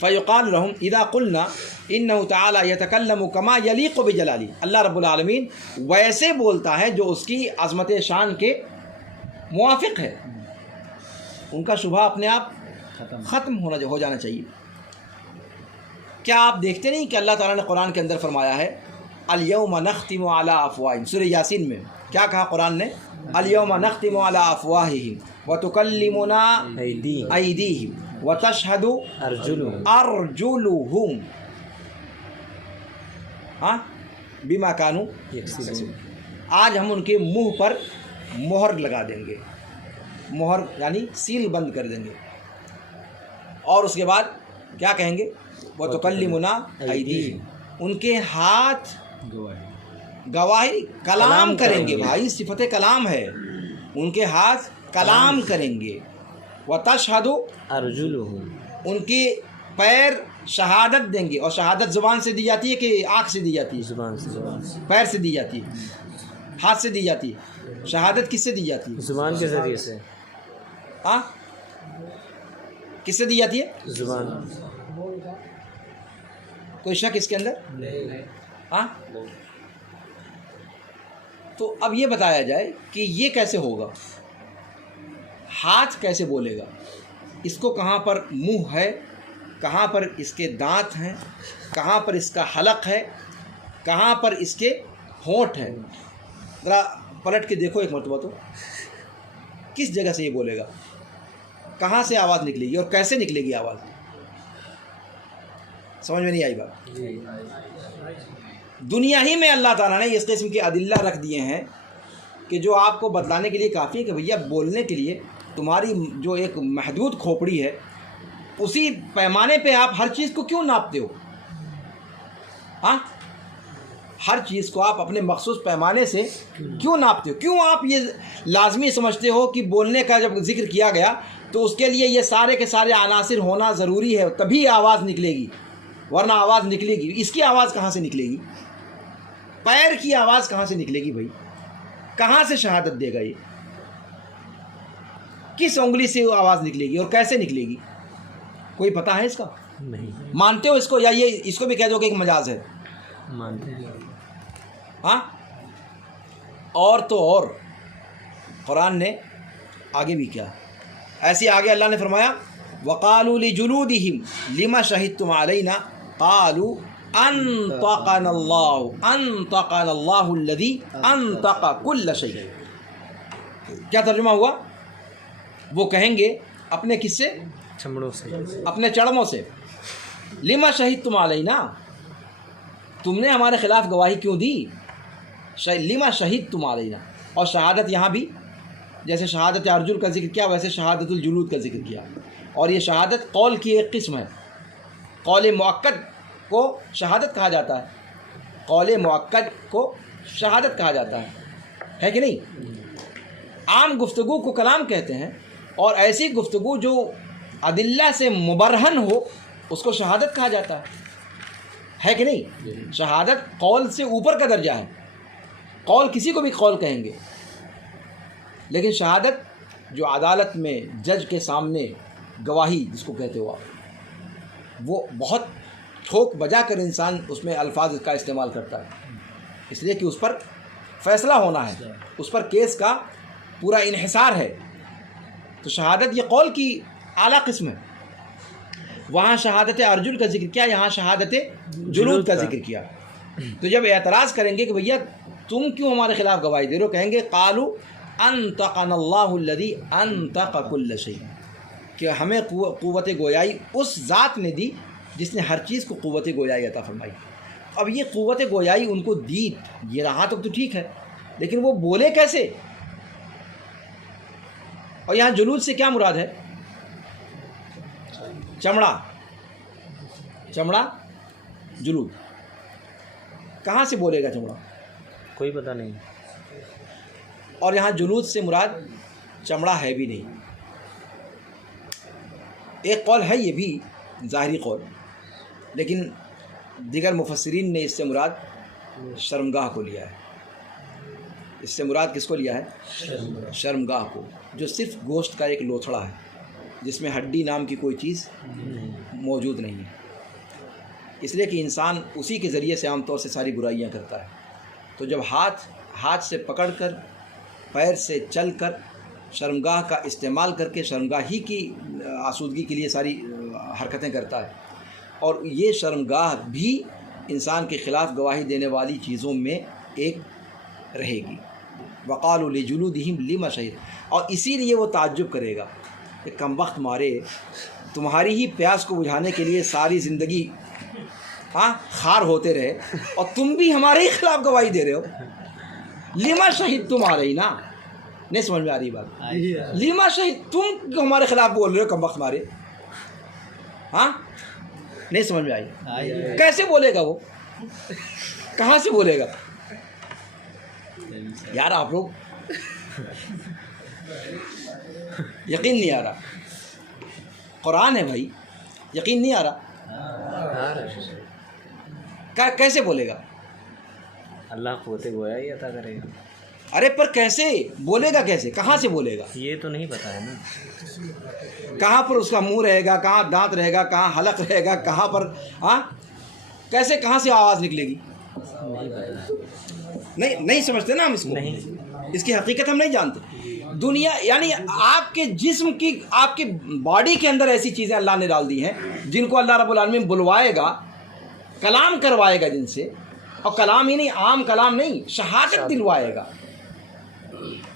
فیقال لهم اذا قلنا انه تعالی یتکلم کما یلیق بجلالی، اللہ رب العالمین ویسے بولتا ہے جو اس کی عظمت شان کے موافق ہے. ان کا شبہ اپنے آپ ختم ہو جانا چاہیے. کیا آپ دیکھتے نہیں کہ اللہ تعالیٰ نے قرآن کے اندر فرمایا ہے الیوم نختم علی افواہہم، سورہ یاسین میں کیا کہا قرآن نے؟ الیوم نختم علی افواہہم وتکلمنا ایدیہم وتشہد ارجلہم بما کانوا یکسبون. آج ہم ان کے منہ پر مہر لگا دیں گے، مہر یعنی سیل بند کر دیں گے، اور اس کے بعد کیا کہیں گے؟ وتکلمنا ایدیہم، ان کے ہاتھ گواہی کلام کریں گے. بھائی صفت کلام ہے، ان کے ہاتھ کلام کریں گے. وتشہد ارجلہم، ان کے پیر شہادت دیں گے. اور شہادت زبان سے دی جاتی ہے کہ آنکھ سے دی جاتی ہے؟ زبان سے. پیر سے دی جاتی ہے، ہاتھ سے دی جاتی ہے. شہادت کس سے دی جاتی ہے؟ زبان کے ذریعے سے. ہاں کس سے دی جاتی ہے؟ زبان. کوئی شک اس کے اندر؟ ہاں تو اب یہ بتایا جائے کہ یہ کیسے ہوگا، ہاتھ کیسے بولے گا، اس کو کہاں پر منہ ہے، کہاں پر اس کے دانت ہیں، کہاں پر اس کا حلق ہے، کہاں پر اس کے ہونٹ ہیں؟ ذرا پلٹ کے دیکھو ایک مرتبہ تو، کس جگہ سے یہ بولے گا، کہاں سے آواز نکلے گی اور کیسے نکلے گی آواز؟ سمجھ میں نہیں آئی بات؟ دنیا ہی میں اللہ تعالیٰ نے اس قسم کے ادلہ رکھ دیے ہیں کہ جو آپ کو بتلانے کے لیے کافی ہے کہ بھیا بولنے کے لیے تمہاری جو ایک محدود کھوپڑی ہے، اسی پیمانے پہ آپ ہر چیز کو کیوں ناپتے ہو؟ ہاں ہر چیز کو آپ اپنے مخصوص پیمانے سے کیوں ناپتے ہو؟ کیوں آپ یہ لازمی سمجھتے ہو کہ بولنے کا جب ذکر کیا گیا تو اس کے لیے یہ سارے کے سارے عناصر ہونا ضروری ہے تبھی آواز نکلے گی، ورنہ آواز نکلے گی؟ اس کی آواز کہاں سے نکلے گی؟ پیر کی آواز کہاں سے نکلے گی بھائی؟ کہاں سے شہادت دے گا یہ؟ کس انگلی سے وہ آواز نکلے گی اور کیسے نکلے گی؟ کوئی پتہ ہے اس کا؟ نہیں. مانتے ہو اس کو، یا یہ اس کو بھی کہہ دو کہ ایک مجاز ہے؟ مانتے ہیں. ہاں اور تو اور قرآن نے آگے بھی کیا، ایسی آگے اللہ نے فرمایا وَقَالُوا لِجُلُودِهِمْ لِمَ شَهِدْتُمْ عَلَيْنَا قَالُوا أَنطَقَنَا اللَّهُ الَّذِي أَنطَقَ كُلَّ شَيْءٍ. کیا ترجمہ ہوا؟ وہ کہیں گے اپنے کس سے؟ چمڑوں سے. اپنے چڑموں سے. لِمَ شَهِدْتُمْ عَلَيْنَا، تم نے ہمارے خلاف گواہی کیوں دی؟ لِمَ شَهِدْتُمْ عَلَيْنَا. اور شہادت یہاں بھی جیسے شہادت ارجل کا ذکر کیا ویسے شہادت الجلود کا ذکر کیا. اور یہ شہادت قول کی ایک قسم ہے. قول مؤکد کو شہادت کہا جاتا ہے، قول مؤکد کو شہادت کہا جاتا ہے کہ نہیں؟ عام گفتگو کو کلام کہتے ہیں، اور ایسی گفتگو جو ادلہ سے مبرہن ہو اس کو شہادت کہا جاتا ہے کہ نہیں؟ شہادت قول سے اوپر کا درجہ ہے. قول کسی کو بھی قول کہیں گے، لیکن شہادت جو عدالت میں جج کے سامنے گواہی جس کو کہتے ہو آپ، وہ بہت ٹھوک بجا کر انسان اس میں الفاظ کا استعمال کرتا ہے، اس لیے کہ اس پر فیصلہ ہونا ہے، اس پر کیس کا پورا انحصار ہے. تو شہادت یہ قول کی اعلیٰ قسم ہے. وہاں شہادت ارجل کا ذکر کیا، یہاں شہادت جلود کا ذکر کیا. تو جب اعتراض کریں گے کہ بھیا تم کیوں ہمارے خلاف گواہی دے رہے ہو، کہیں گے قالوا انطقنا اللہ الذی انطق کل شیء، کہ ہمیں قوت گویائی اس ذات نے دی جس نے ہر چیز کو قوت گویائی عطا فرمائی. اب یہ قوت گویائی ان کو دی، یہ رہا تو ٹھیک ہے، لیکن وہ بولے کیسے؟ اور یہاں جلود سے کیا مراد ہے؟ چمڑا، چمڑا جلود. کہاں سے بولے گا چمڑا؟ کوئی پتہ نہیں. اور یہاں جلود سے مراد چمڑا ہے بھی نہیں. ایک قول ہے یہ بھی ظاہری قول، لیکن دیگر مفسرین نے اس سے مراد شرمگاہ کو لیا ہے. اس سے مراد کس کو لیا ہے؟ شرمگاہ کو، جو صرف گوشت کا ایک لوتھڑا ہے، جس میں ہڈی نام کی کوئی چیز موجود نہیں ہے، اس لیے کہ انسان اسی کے ذریعے سے عام طور سے ساری برائیاں کرتا ہے۔ تو جب ہاتھ سے پکڑ کر، پیر سے چل کر، شرمگاہ کا استعمال کر کے شرمگاہ ہی کی آسودگی کے لیے ساری حرکتیں کرتا ہے، اور یہ شرمگاہ بھی انسان کے خلاف گواہی دینے والی چیزوں میں ایک رہے گی۔ وقالوا لجلودہم لما شہد، اور اسی لیے وہ تعجب کرے گا کہ کم وقت مارے تمہاری ہی پیاس کو بجھانے کے لیے ساری زندگی خار ہوتے رہے، اور تم بھی ہمارے ہی خلاف گواہی دے رہے ہو۔ لما شہید تم آ رہی نا، نہیں سمجھ میں آ رہی بات؟ لما شہید تم ہمارے خلاف بول رہے ہو کم وقت مارے، نہیں سمجھ میں آئی؟ کیسے بولے گا وہ؟ کہاں سے بولے گا؟ یار آپ لوگ یقین نہیں آ رہا، قرآن ہے بھائی، یقین نہیں آ رہا؟ کیسے بولے گا؟ اللہ قوت گویا ہی عطا کرے گا۔ ارے پر کیسے بولے گا؟ کیسے؟ کہاں سے بولے گا؟ یہ تو نہیں پتا ہے نا، کہاں پر اس کا منہ رہے گا، کہاں دانت رہے گا، کہاں حلق رہے گا، کہاں پر کیسے، کہاں سے آواز نکلے گی؟ نہیں سمجھتے نا ہم اس کو، اس کی حقیقت ہم نہیں جانتے۔ دنیا یعنی آپ کے جسم کی، آپ کی باڈی کے اندر ایسی چیزیں اللہ نے ڈال دی ہیں جن کو اللہ رب العالمین بلوائے گا، کلام کروائے گا جن سے، اور کلام ہی نہیں، عام کلام نہیں، شہادت دلوائے گا،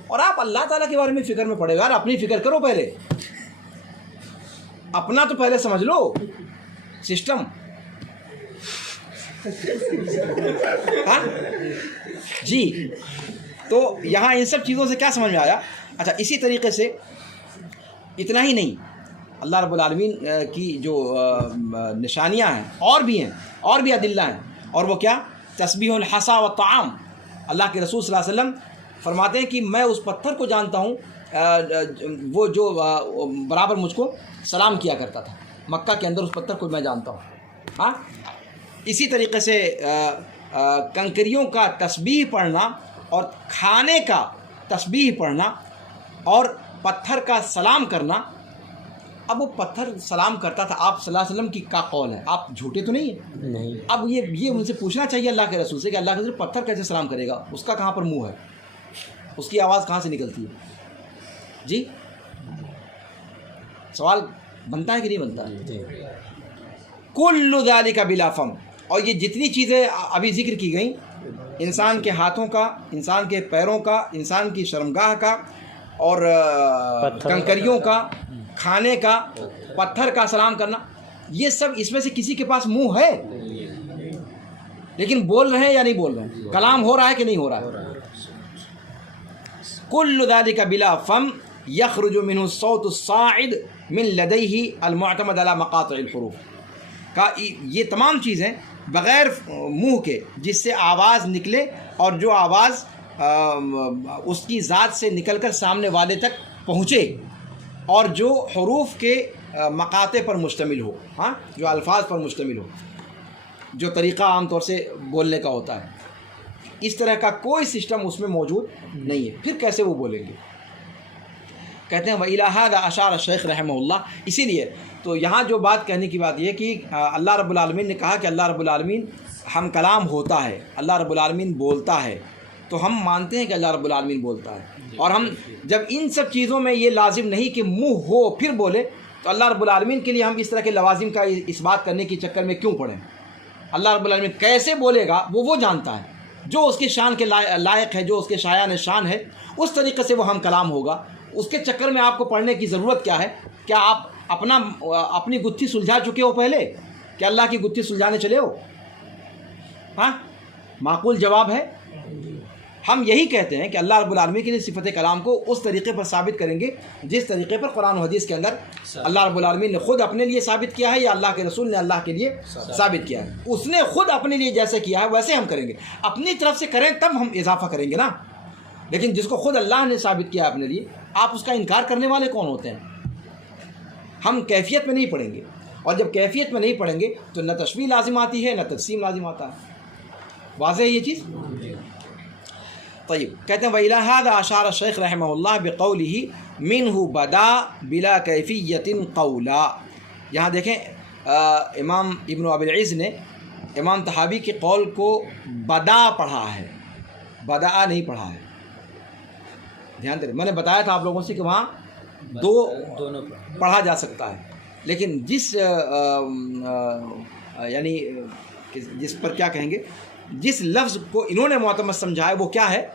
اور آپ اللہ تعالیٰ کے بارے میں فکر میں پڑے گا۔ اپنی فکر کرو، پہلے اپنا تو پہلے سمجھ لو سسٹم۔ جی، تو یہاں ان سب چیزوں سے کیا سمجھ میں آیا؟ اچھا، اسی طریقے سے اتنا ہی نہیں، اللہ رب العالمین کی جو نشانیاں ہیں اور بھی ادلہ ہیں، اور وہ کیا؟ تسبیح الحصا والطعام۔ اللہ کے رسول صلی اللہ علیہ وسلم فرماتے ہیں کہ میں اس پتھر کو جانتا ہوں وہ جو برابر مجھ کو سلام کیا کرتا تھا مکہ کے اندر، اس پتھر کو میں جانتا ہوں۔ اسی طریقے سے کنکریوں کا تسبیح پڑھنا اور کھانے کا تسبیح پڑھنا اور پتھر کا سلام کرنا۔ اب وہ پتھر سلام کرتا تھا، آپ صلی اللہ علیہ وسلم کی کا قول ہے، آپ جھوٹے تو نہیں ہیں؟ نہیں۔ اب یہ ان سے پوچھنا چاہیے اللہ کے رسول سے کہ اللہ کے رسول پتھر کیسے سلام کرے گا؟ اس کا کہاں پر منہ ہے؟ اس کی آواز کہاں سے نکلتی ہے؟ جی، سوال بنتا ہے کہ نہیں بنتا ہے؟ کل ذالک بلا فم، اور یہ جتنی چیزیں ابھی ذکر کی گئیں، انسان کے ہاتھوں کا، انسان کے پیروں کا، انسان کی شرمگاہ کا، اور کنکریوں کا، کھانے کا، پتھر کا سلام کرنا، یہ سب اس میں سے کسی کے پاس منہ ہے؟ لیکن بول رہے ہیں یا نہیں بول رہے ہیں؟ کلام ہو رہا ہے کہ نہیں ہو رہا ہے؟ کل ذالک بلا فم یخرج منہ الصوت الصاعد من لدیہ المعتمد علی مقاطع الحروف، کا یہ تمام چیزیں بغیر منہ کے جس سے آواز نکلے، اور جو آواز اس کی ذات سے نکل کر سامنے والے تک پہنچے، اور جو حروف کے مقاطع پر مشتمل ہو، جو الفاظ پر مشتمل ہو، جو طریقہ عام طور سے بولنے کا ہوتا ہے، اس طرح کا کوئی سسٹم اس میں موجود نہیں ہے۔ پھر کیسے وہ بولیں گے؟ کہتے ہیں وَإِلَى هَذَا أَشَارَ الشیخ رحمہ اللہ۔ اسی لیے تو یہاں جو بات کہنے کی بات یہ کہ اللہ رب العالمین نے کہا کہ اللہ رب العالمین ہم کلام ہوتا ہے، اللہ رب العالمین بولتا ہے، تو ہم مانتے ہیں کہ اللہ رب العالمین بولتا ہے، اور ہم جب ان سب چیزوں میں یہ لازم نہیں کہ منہ ہو پھر بولے، تو اللہ رب العالمین کے لیے ہم اس طرح کے لوازم کا اس بات کرنے کے چکر میں کیوں پڑیں؟ اللہ رب العالمین کیسے بولے گا وہ جانتا ہے، جو اس کی شان کے لائق ہے، جو اس کے شایان شان ہے، اس طریقے سے وہ ہم کلام ہوگا۔ اس کے چکر میں آپ کو پڑھنے کی ضرورت کیا ہے؟ کیا آپ اپنی گتھی سلجھا چکے ہو پہلے؟ کیا اللہ کی گتھی سلجھانے چلے ہو؟ معقول جواب ہے ہم یہی کہتے ہیں کہ اللہ رب العالمین کے لیے صفت کلام کو اس طریقے پر ثابت کریں گے جس طریقے پر قرآن و حدیث کے اندر اللہ رب العالمین نے خود اپنے لیے ثابت کیا ہے، یا اللہ کے رسول نے اللہ کے لیے ثابت کیا ہے۔ اس نے خود اپنے لیے جیسے کیا ہے ویسے ہم کریں گے، اپنی طرف سے کریں تب ہم اضافہ کریں گے نا۔ لیکن جس کو خود اللہ نے ثابت کیا ہے اپنے لیے، آپ اس کا انکار کرنے والے کون ہوتے ہیں؟ ہم کیفیت میں نہیں پڑھیں گے، اور جب کیفیت میں نہیں پڑھیں گے تو نہ تشبیہ لازم آتی ہے نہ تقسیم لازم آتا ہے۔ واضح ہے یہ چیز؟ طيب، کہتے ہیں وَإِلَى هَذَا أَشَارَ الشیخ رحمہ اللہ بقوله منہ بدا بلا کیفیت قولا. یہاں دیکھیں امام ابن ابی العز نے امام طحاوی کے قول کو بدا پڑھا ہے، بدا نہیں پڑھا ہے. دھیان دیں، میں نے بتایا تھا آپ لوگوں سے کہ وہاں دونوں پڑھا جا سکتا ہے، لیکن جس یعنی جس پر کیا کہیں گے، جس لفظ کو انہوں نے معتمد سمجھا ہے وہ کیا ہے؟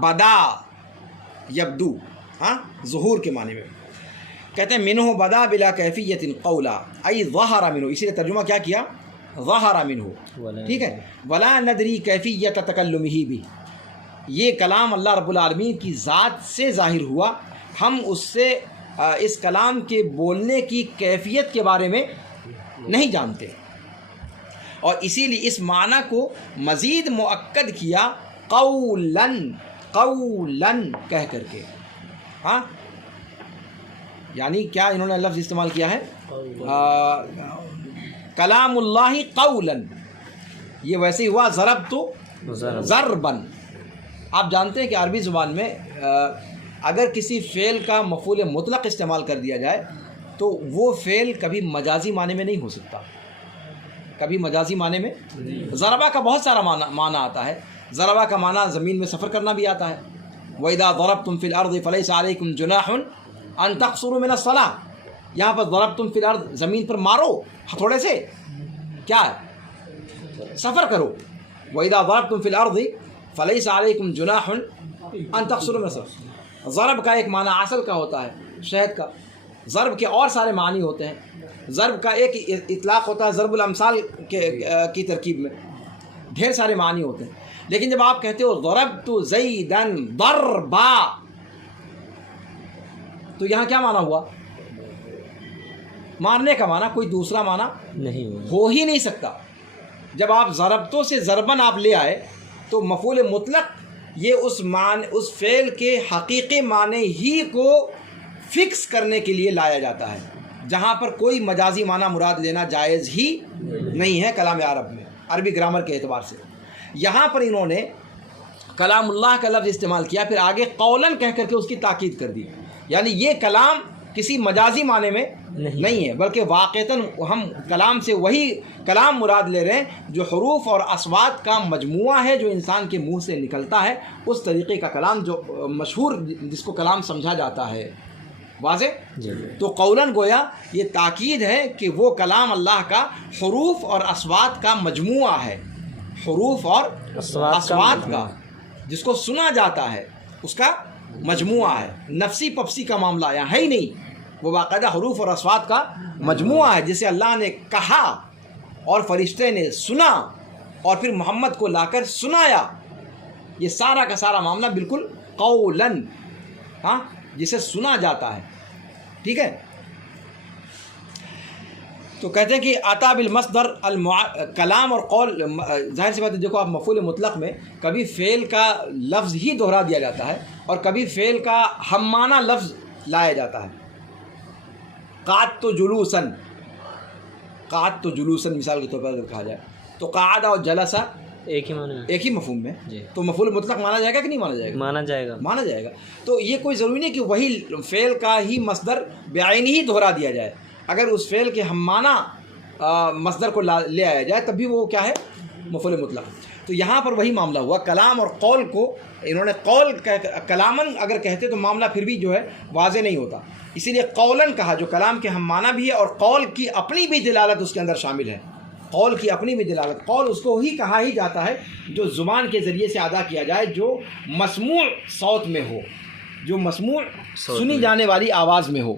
بدا یبدو، ہاں، ظہور کے معنی میں. کہتے ہیں منہ بدا بلا کیفیت قولا ای ظہر منہ، اسی نے ترجمہ کیا کیا؟ ظہر منہ. ٹھیک ہے. ولا ندری کیفیت تکلمہ بھی، یہ کلام اللہ رب العالمین کی ذات سے ظاہر ہوا، ہم اس سے اس کلام کے بولنے کی کیفیت کے بارے میں نہیں جانتے، اور اسی لیے اس معنی کو مزید مؤکد کیا قولاً، قولاً کہہ کر کے. ہاں، یعنی کیا انہوں نے لفظ استعمال کیا ہے؟ کلام اللہ قولاً. یہ ویسے ہی ہوا ضربت ضرباً. آپ جانتے ہیں کہ عربی زبان میں اگر کسی فعل کا مفعول مطلق استعمال کر دیا جائے تو وہ فعل کبھی مجازی معنی میں نہیں ہو سکتا، کبھی مجازی معنی میں. ضربہ کا بہت سارا معنی آتا ہے. ضربہ کا معنی زمین میں سفر کرنا بھی آتا ہے. وَإِذَا ضَرَبْتُمْ فِي الْأَرْضِ فَلَيْسَ عَلَيْكُمْ جُنَاحٌ أَن تَقْصُرُوا مِنَ الصَّلَاةِ. یہاں پر ضَرَبْتُمْ فِي الْأَرْضِ، زمین پر مارو ہتھوڑے سے، کیا ہے؟ سفر کرو. وَإِذَا ضَرَبْتُمْ فِي الْأَرْضِ فَلَيْسَ عَلَيْكُمْ جُنَاحٌ أَن تَقْصُرُوا مِنَ الصَّلَاةِ. ضرب کا ایک معنی اصل کا ہوتا ہے، شہد کا. ضرب کے اور سارے معنی ہوتے ہیں. ضرب کا ایک اطلاق ہوتا ہے ضرب الامثال کی ترکیب میں، ڈھیر سارے معنی ہوتے ہیں. لیکن جب آپ کہتے ہو ضربت زیدن ضربا، تو یہاں کیا معنی ہوا؟ مارنے کا معنی، کوئی دوسرا معنی نہیں ہو ہی نہیں سکتا. جب آپ ضربتوں سے ضربن آپ لے آئے تو مفعول مطلق یہ اس فعل کے حقیقی معنی ہی کو فکس کرنے کے لیے لایا جاتا ہے، جہاں پر کوئی مجازی معنی مراد لینا جائز ہی نہیں ہے کلام عرب میں، عربی گرامر کے اعتبار سے. یہاں پر انہوں نے کلام اللہ کا لفظ استعمال کیا، پھر آگے قولاً کہہ کر کے اس کی تاکید کر دی. یعنی یہ کلام کسی مجازی معنی میں نہیں ہے، بلکہ واقعتاً ہم کلام سے وہی کلام مراد لے رہے ہیں جو حروف اور اصوات کا مجموعہ ہے، جو انسان کے منہ سے نکلتا ہے، اس طریقے کا کلام جو مشہور، جس کو کلام سمجھا جاتا ہے. واضح؟ تو قولاً گویا یہ تاکید ہے کہ وہ کلام اللہ کا حروف اور اصوات کا مجموعہ ہے، حروف اور اصوات کا، جس کو سنا جاتا ہے اس کا مجموعہ ہے. نفسی پپسی کا معاملہ یہاں ہے ہی نہیں، وہ باقاعدہ حروف اور اصوات کا مجموعہ ہے، جسے اللہ نے کہا اور فرشتے نے سنا اور پھر محمد کو لا کر سنایا. یہ سارا کا سارا معاملہ بالکل قولاً، ہاں، جسے سنا جاتا ہے. ٹھیک ہے. تو کہتے ہیں کہ آتا بالمصدر کلام اور قول، ظاہر سی بات ہے، دیکھو آپ مفعول مطلق میں کبھی فعل کا لفظ ہی دہرا دیا جاتا ہے اور کبھی فعل کا ہم معنی لفظ لایا جاتا ہے. قعدت جلوساً، قعدت جلوساً مثال کے طور پر اگر کہا جائے تو قعد اور جلسہ ایک ہی معنی میں، ایک ہی مفہوم میں. تو مفعول مطلق مانا جائے گا کہ نہیں مانا جائے گا؟ مانا جائے گا، مانا جائے گا. تو یہ کوئی ضروری نہیں کہ وہی فعل کا ہی مصدر بعین ہی دہرا دیا جائے. اگر اس فعل کے ہم معنی مصدر کو لے آیا جائے تب بھی وہ کیا ہے؟ مفعول مطلق. تو یہاں پر وہی معاملہ ہوا. کلام اور قول کو انہوں نے قول کلامن اگر کہتے تو معاملہ پھر بھی جو ہے واضح نہیں ہوتا، اسی لیے قولاً کہا، جو کلام کے ہم معنی بھی ہے اور قول کی اپنی بھی دلالت اس کے اندر شامل ہے. قول کی اپنی بھی دلالت، قول اس کو ہی کہا ہی جاتا ہے جو زبان کے ذریعے سے ادا کیا جائے، جو مسموع صوت میں ہو، جو مسموع سنی جانے والی آواز میں ہو.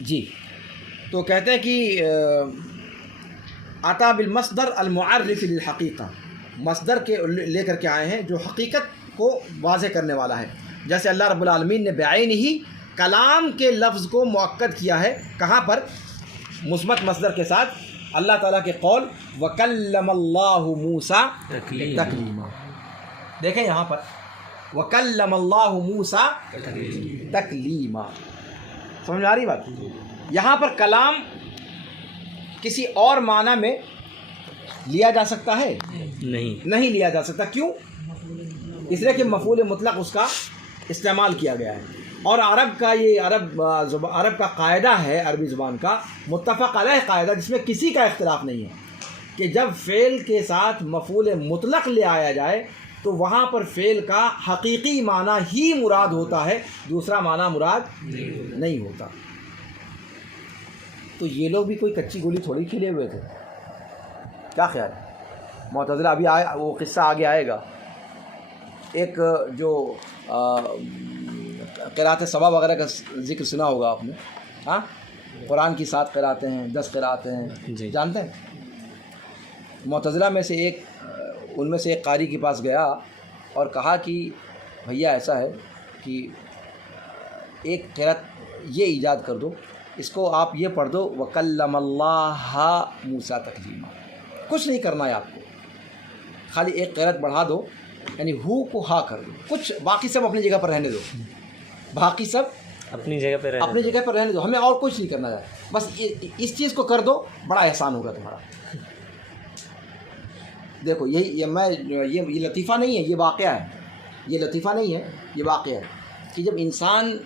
جی. تو کہتے ہیں کہ آتا بالمصدر المعرف للحقیقہ، مصدر کے لے کر کے آئے ہیں جو حقیقت کو واضح کرنے والا ہے. جیسے اللہ رب العالمین نے بعین ہی کلام کے لفظ کو مؤکد کیا ہے. کہاں پر؟ مثبت مصدر کے ساتھ اللہ تعالیٰ کے قول وَكَلَّمَ اللَّهُ مُوسَىٰ تَكْلِيمًا. دیکھیں یہاں پر وَكَلَّمَ اللَّهُ مُوسَىٰ تَكْلِيمًا. سمجھ آ رہی بات؟ یہاں پر کلام کسی اور معنی میں لیا جا سکتا ہے؟ نہیں لیا جا سکتا. کیوں؟ اس لیے کہ مفعول مطلق اس کا استعمال کیا گیا ہے. اور عرب کا یہ عرب کا قاعدہ ہے، عربی زبان کا متفق علیہ قاعدہ، جس میں کسی کا اختلاف نہیں ہے کہ جب فعل کے ساتھ مفعول مطلق لے آیا جائے تو وہاں پر فعل کا حقیقی معنی ہی مراد ہوتا ہے، دوسرا معنی مراد نہیں ہوتا. تو یہ لوگ بھی کوئی کچی گولی تھوڑی کھیلے ہوئے تھے. کیا خیال ہے؟ معتزلہ ابھی وہ قصہ آگے آئے گا. ایک جو قرأت سبا وغیرہ کا ذکر سنا ہوگا آپ نے، ہاں، قرآن کی 7 قرأتیں ہیں، 10 قرأتیں ہیں، جی جانتے ہیں؟ معتزلہ میں سے ان میں سے ایک قاری کے پاس گیا اور کہا کہ بھیا ایسا ہے کہ ایک قرأت یہ ایجاد کر دو، اس کو آپ یہ پڑھ دو وَكَلَّمَ اللَّهَ مُوسَىٰ تَكْلِيمًا. کچھ نہیں کرنا ہے آپ کو، خالی ایک قرأت بڑھا دو، یعنی ہو کو ہا کر دو، کچھ باقی سب اپنی جگہ پر رہنے دو، باقی سب اپنی جگہ پہ اپنی جگہ پر رہنے دو، ہمیں اور کچھ نہیں کرنا ہے، بس اس چیز کو کر دو، بڑا احسان ہوگا تمہارا. دیکھو یہ لطیفہ نہیں ہے، یہ واقعہ ہے. یہ لطیفہ نہیں ہے، یہ واقعہ ہے کہ جب انسان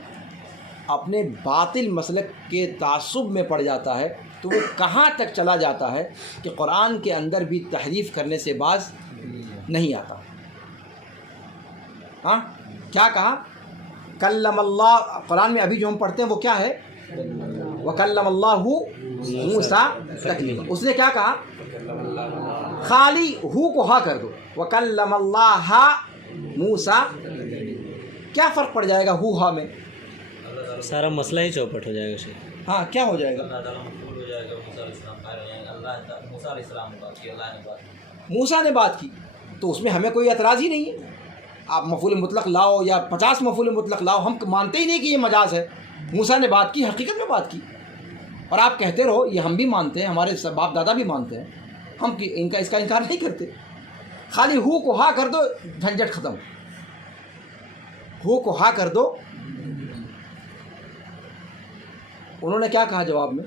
اپنے باطل مسلک کے تعصب میں پڑ جاتا ہے تو وہ کہاں تک چلا جاتا ہے کہ قرآن کے اندر بھی تحریف کرنے سے باز نہیں آتا. ہاں، کیا کہا؟ کلم اللہ، قرآن میں ابھی جو ہم پڑھتے ہیں وہ کیا ہے؟ وَكَلَّمَ اللَّهُ مُوسَىٰ تَكْلِيمًا. اس نے کیا کہا؟ خالی ہو کو ہا کر دو، وَكَلَّمَ اللَّهَ مُوسَىٰ. کیا فرق پڑ جائے گا ہو ہا میں؟ سارا مسئلہ ہی چوپٹ ہو جائے گا. ہاں، کیا ہو جائے گا؟ اللہ تعالیٰ مقبول ہو جائے گا. موسیٰ علیہ السلام قائل ہو جائیں گے. موسیٰ علیہ السلام نے بات کی، اللہ نے بات کی، موسیٰ نے بات کی، تو اس میں ہمیں کوئی اعتراض ہی نہیں ہے. آپ مفعول مطلق لاؤ یا 50 مفعول مطلق لاؤ، ہم مانتے ہی نہیں کہ یہ مجاز ہے. موسیٰ نے بات کی، حقیقت میں بات کی. اور آپ کہتے رہو یہ ہم بھی مانتے ہیں، ہمارے باپ دادا بھی مانتے ہیں، ہم اس کا انکار نہیں کرتے. خالی ہو کو ہا کر دو، جھنجھٹ ختم. ہو کو ہا کر دو. انہوں نے کیا کہا جواب میں؟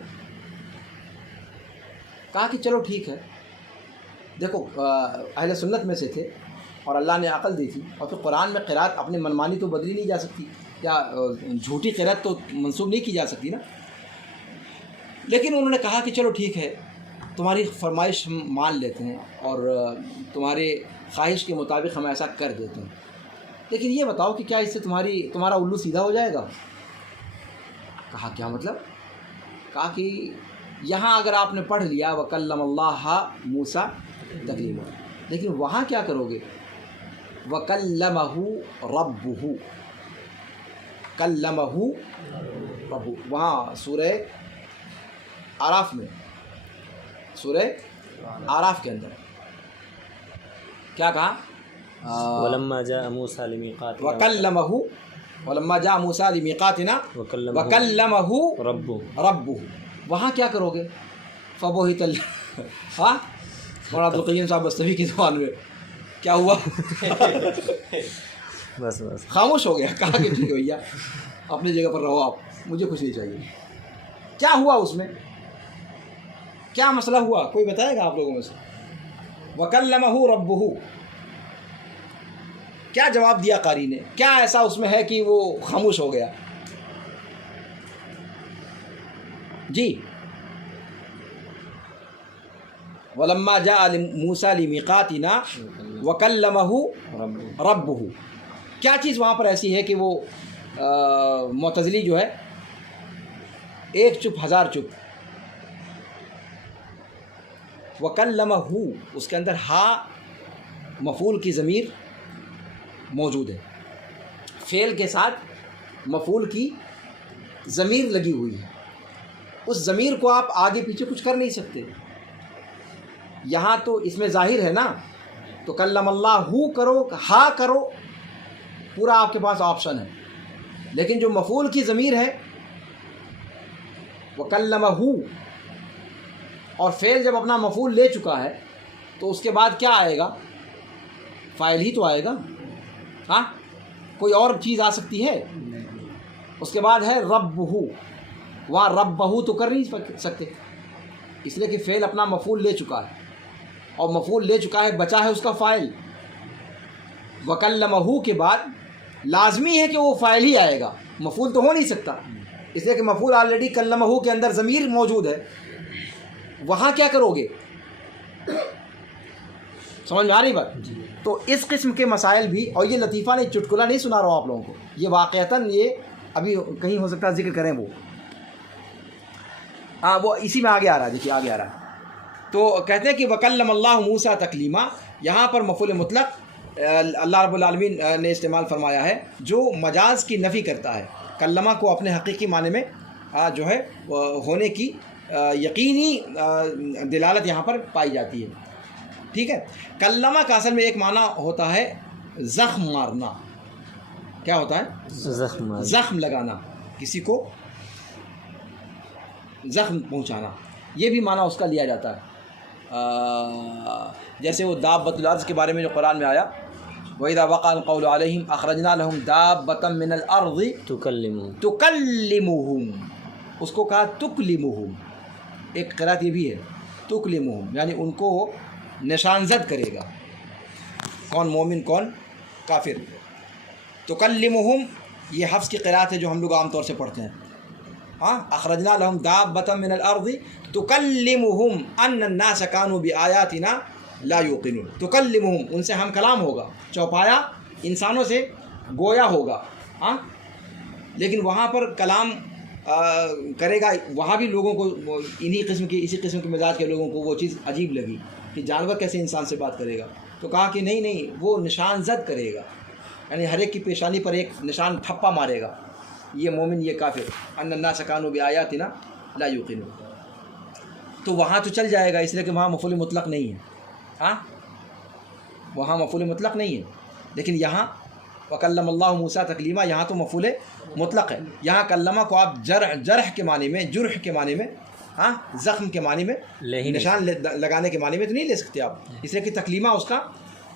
کہا کہ چلو ٹھیک ہے. دیکھو اہل سنت میں سے تھے اور اللہ نے عقل دی تھی، اور پھر قرآن میں قرأت اپنی منمانی تو بدلی نہیں جا سکتی، یا جھوٹی قرأت تو منسوخ نہیں کی جا سکتی نا. لیکن انہوں نے کہا کہ چلو ٹھیک ہے، تمہاری فرمائش ہم مان لیتے ہیں اور تمہارے خواہش کے مطابق ہم ایسا کر دیتے ہیں، لیکن یہ بتاؤ کہ کیا اس سے تمہارا الو سیدھا ہو جائے گا؟ کہا کیا مطلب؟ کہا کہ یہاں اگر آپ نے پڑھ لیا وَكَلَّمَ اللَّهَ مُوسَىٰ تَكْلِيمًا، لیکن وہاں کیا کرو گے؟ وَكَلَّمَهُ رَبُّهُ، كَلَّمَهُ رَبُّهُ. وہاں سورہ اعراف میں، سورہ اعراف کے اندر کیا کہا؟ وَلَمَّا جَاءَ مُوسَىٰ لِمِيقَاتِنَا وَكَلَّمَهُ وَلَمَّا جَاءَ مُوسَىٰ لِمِيقَاتِنَا وَكَلَّمَهُ رَبُّهُ. وہاں کیا کرو گے؟ فَبُهِتَ ہاں، اور عبدالقیوم صاحب بستوی کی زبان میں کیا ہوا؟ بس خاموش ہو گیا. کہا کہ ٹھیک ہے بھیا، اپنی جگہ پر رہو، آپ مجھے کچھ نہیں چاہیے. کیا ہوا اس میں؟ کیا مسئلہ ہوا؟ کوئی بتائے گا آپ لوگوں میں سے؟ وَكَلَّمَهُ رَبُّهُ، کیا جواب دیا قاری نے؟ کیا ایسا اس میں ہے کہ وہ خاموش ہو گیا؟ جی، وَلَمَّا جَاءَ مُوسَىٰ لِمِيقَاتِنَا وَكَلَّمَهُ رَبُّهُ. کیا چیز وہاں پر ایسی ہے کہ وہ معتزلی جو ہے ایک چپ ہزار چپ. وَكَلَّمَهُ، اس کے اندر ہا مفعول کی ضمیر موجود ہے، فعل کے ساتھ مفعول کی ضمیر لگی ہوئی ہے. اس ضمیر کو آپ آگے پیچھے کچھ کر نہیں سکتے. یہاں تو اس میں ظاہر ہے نا، تو کلم اللہ کرو، ہا کرو، پورا آپ کے پاس آپشن ہے. لیکن جو مفعول کی ضمیر ہے وَكَلَّمَهُ، اور فعل جب اپنا مفعول لے چکا ہے تو اس کے بعد کیا آئے گا؟ فاعل ہی تو آئے گا. ہاں، کوئی اور چیز آ سکتی ہے؟ اس کے بعد ہے ربہ. وہاں ربہ تو کر نہیں سکتے، اس لیے کہ فعل اپنا مفعول لے چکا ہے، اور مفعول لے چکا ہے، بچا ہے اس کا فاعل. وَكَلَّمَهُ کے بعد لازمی ہے کہ وہ فاعل ہی آئے گا, مفعول تو ہو نہیں سکتا, اس لیے کہ مفعول آلریڈی کلمہ کے اندر ضمیر موجود ہے, وہاں کیا کرو گے؟ سمجھ میں آ رہی بات؟ تو اس قسم کے مسائل بھی, اور یہ لطیفہ نہیں, چٹکلا نہیں سنا رہا ہوں آپ لوگوں کو, یہ واقعتاً یہ ابھی کہیں ہو سکتا ہے ذکر کریں وہ, ہاں وہ اسی میں آگے آ رہا ہے, دیکھیے آگے آ رہا ہے. تو کہتے ہیں کہ وکلم اللہ موسیٰ تکلیما, یہاں پر مفعول مطلق اللہ رب العالمین نے استعمال فرمایا ہے جو مجاز کی نفی کرتا ہے. کلمہ کو اپنے حقیقی معنی میں جو ہے ہونے کی یقینی دلالت یہاں پر پائی جاتی ہے. ٹھیک ہے, کلمہ کا اصل میں ایک معنی ہوتا ہے زخم مارنا. کیا ہوتا ہے؟ زخم لگانا, کسی کو زخم پہنچانا, یہ بھی معنی اس کا لیا جاتا ہے. جیسے وہ دابۃ الارض کے بارے میں جو قرآن میں آیا, وَإِذَا وَقَعَ الْقَوْلُ عَلَيْهِمْ أَخْرَجْنَا لَهُمْ دَابَّةً مِّنَ الْأَرْضِ تُكَلِّمُهُمْ, اس کو کہا تُكْلِمُهُمْ, ایک قرأت یہ بھی ہے تُكْلِمُهُمْ, یعنی ان کو نشان زد کرے گا, کون مومن کون کافر. تُكَلِّمُهُمْ یہ حفص کی قرأت ہے جو ہم لوگ عام طور سے پڑھتے ہیں. ہاں, اخرجنا لهم دابة من الارض تكلمهم ان الناس كانوا بآياتنا لا يوقنون. تكلمهم, ان سے ہم کلام ہوگا, چوپایا انسانوں سے گویا ہوگا. ہاں, لیکن وہاں پر کلام کرے گا, وہاں بھی لوگوں کو اسی قسم کے مزاج کے لوگوں کو وہ چیز عجیب لگی کہ جانور کیسے انسان سے بات کرے گا. تو کہا کہ نہیں, وہ نشان زد کرے گا, یعنی ہر ایک کی پیشانی پر ایک نشان تھپا مارے گا, یہ مومن یہ کافر. ان الناس كانوا بآياتنا لا يوقنون. تو وہاں تو چل جائے گا, اس لیے کہ وہاں مفعول مطلق نہیں ہے. ہاں, وہاں مفعول مطلق نہیں ہے, لیکن یہاں وکلم اللہ موسیٰ تکلیما, یہاں تو مفعول مطلق ہے. یہاں کلمہ کو آپ جرح کے معنی میں, جرح کے معنی میں, ہاں زخم کے معنی میں, نشان لگانے کے معنی میں تو نہیں لے سکتے آپ, اس لیے کہ تکلیمہ اس کا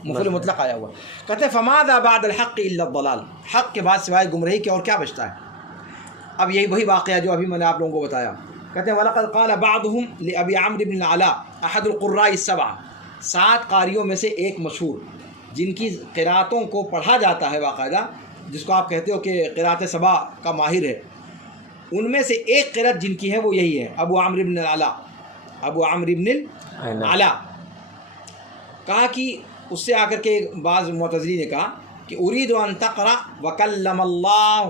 مفعول مطلق آیا ہوا. کہتے ہیں فماذا بعد الحق الا الضلال, حق کے بعد سوائے گمراہی کے اور کیا بچتا ہے. اب یہی وہی واقعہ جو ابھی میں نے آپ لوگوں کو بتایا. کہتے ہیں وَلَقَدْ قَالَ بَعْضُهُمْ لِأَبِي عَمْرِ بْنِ الْعَلَاءِ أَحَدُ الْقُرَّاءِ السَّبْعَ, 7 قاریوں میں سے ایک مشہور جن کی قرأتوں کو پڑھا جاتا ہے باقاعدہ, جس کو آپ کہتے ہو کہ قرأت سبع کا ماہر ہے, ان میں سے ایک قرأت جن کی ہے وہ یہی ہے, ابو عمرو بن العلاء. ابو عمرو بن العلاء کہا کہ اس سے آ کر کے بعض معتزلی نے کہا کہ اريد ان تقرأ وکلم اللہ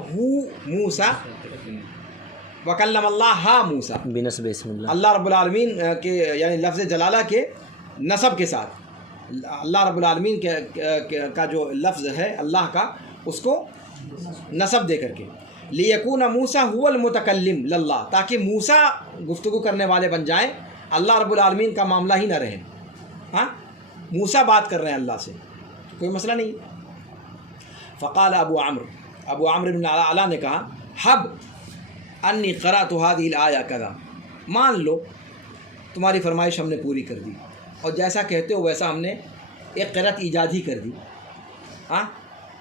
موسیٰ, وکلم اللہ موسیٰ بنسب اسم اللہ, اللہ رب العالمین کے یعنی لفظ جلالہ کے نسب کے ساتھ, اللہ رب العالمین کا جو لفظ ہے اللہ کا, اس کو نسب دے کر کے, لیکون موسیٰ هو المتکلم للہ, تاکہ موسیٰ گفتگو کرنے والے بن جائیں, اللہ رب العالمین کا معاملہ ہی نہ رہے. ہاں, موسیٰ بات کر رہے ہیں اللہ سے, کوئی مسئلہ نہیں. فقال ابو عمرو بن العلاء نے کہا حب انی قرأت هذه الآیہ کذا, مان لو تمہاری فرمائش ہم نے پوری کر دی, اور جیسا کہتے ہو ویسا ہم نے ایک قرأت ایجاد ہی کر دی. ہاں,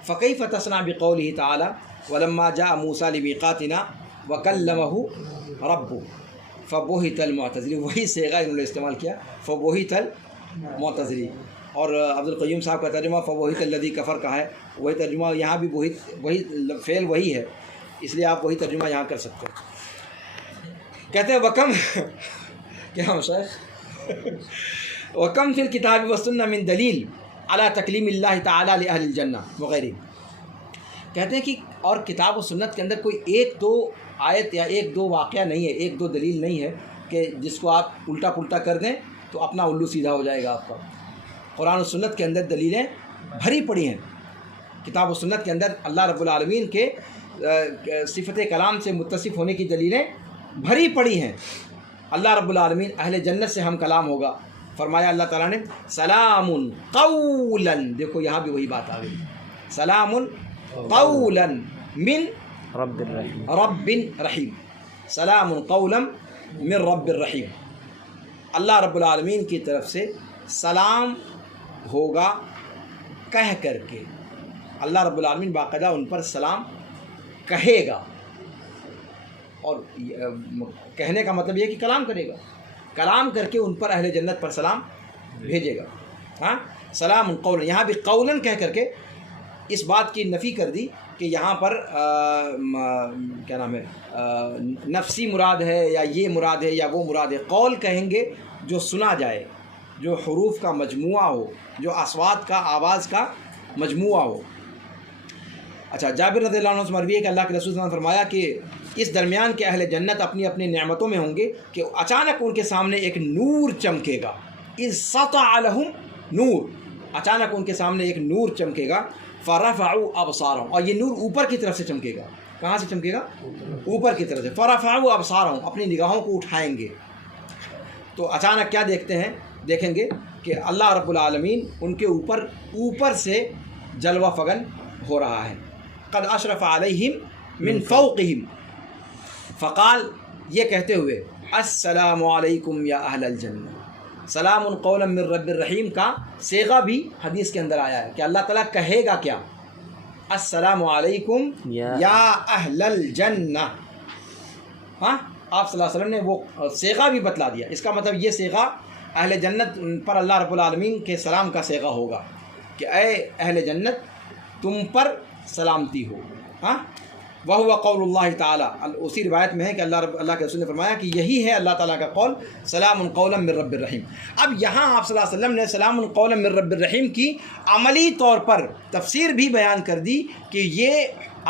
فکیف تصنع بقوله تعالی ولما جاء موسیٰ لمیقاتنا وکلمہ ربہ فبہت المعتزلی, وہی صیغہ انہوں نے استعمال کیا, فبہت المعتزلی. اور عبد القیوم صاحب کا ترجمہ فبہت الذی کفر کا ہے, وہی ترجمہ یہاں بھی وہی فعل وہی ہے, اس لیے آپ وہی ترجمہ یہاں کر سکتے ہیں. کہتے ہیں وکم کیا وکم فی الکتاب والسنہ من دلیل علی تکلیم اللہ تعالی لأہل الجنہ وغیرہ. کہتے ہیں کہ اور کتاب و سنت کے اندر کوئی 1-2 آیت یا 1-2 واقعہ نہیں ہے, 1-2 دلیل نہیں ہے کہ جس کو آپ الٹا پلٹا کر دیں تو اپنا الو سیدھا ہو جائے گا آپ کا. قرآن و سنت کے اندر دلیلیں بھری پڑی ہیں, کتاب و سنت کے اندر اللہ رب العالمین کے صفت کلام سے متصف ہونے کی دلیلیں بھری پڑی ہیں. اللہ رب العالمین اہل جنت سے ہم کلام ہوگا, فرمایا اللہ تعالیٰ نے سلام قولا, دیکھو یہاں بھی وہی بات آ گئی, سلام قولا من رب رحیم, سلام قولا من رب الرحیم. اللہ رب العالمین کی طرف سے سلام ہوگا کہہ کر کے, اللہ رب العالمین باقاعدہ ان پر سلام کہے گا, اور کہنے کا مطلب یہ کہ کلام کرے گا, کلام کر کے ان پر اہل جنت پر سلام بھیجے گا. ہاں, سلام قولا, یہاں بھی قولاً کہہ کر کے اس بات کی نفی کر دی کہ یہاں پر کیا نام ہے نفسی مراد ہے یا یہ مراد ہے یا وہ مراد ہے. قول کہیں گے جو سنا جائے، جو حروف کا مجموعہ ہو، جو اصوات کا آواز کا مجموعہ ہو. اچھا، جابر رضی اللہ عنہ سے مروی ہے کہ اللہ کے رسول صلی اللہ علیہ وسلم نے فرمایا کہ اس درمیان کے اہل جنت اپنی اپنی نعمتوں میں ہوں گے کہ اچانک ان کے سامنے ایک نور چمکے گا. اذ سطع لهم نور، اچانک ان کے سامنے ایک نور چمکے گا. فرفعوا ابصارهم، اور یہ نور اوپر کی طرف سے چمکے گا. کہاں سے چمکے گا؟ اوپر کی طرف سے. فرفعوا ابصارهم، اپنی نگاہوں کو اٹھائیں گے. تو اچانک کیا دیکھیں گے کہ اللہ رب العالمین ان کے اوپر سے جلوہ فگن ہو رہا ہے. قد اشرف علیہم من فوقہم فقال، یہ کہتے ہوئے السلام علیکم یا اہل الجنہ. سلام قولا من رب الرحیم کا صیغہ بھی حدیث کے اندر آیا ہے کہ اللہ تعالیٰ کہے گا کیا؟ السلام علیکم یا اہل الجنہ. ہاں، آپ صلی اللہ علیہ وسلم نے وہ صیغہ بھی بتلا دیا. اس کا مطلب یہ صیغہ اہل جنت پر اللہ رب العالمین کے سلام کا صیغہ ہوگا کہ اے اہل جنت تم پر سلامتی ہو. ہاں، وہو قول اللہ تعالیٰ، اسی روایت میں ہے کہ اللہ کے رسول نے فرمایا کہ یہی ہے اللہ تعالیٰ کا قول، سلام قولا من رب الرحیم. اب یہاں آپ صلی اللہ علیہ وسلم نے سلام قولا من رب الرحیم کی عملی طور پر تفسیر بھی بیان کر دی کہ یہ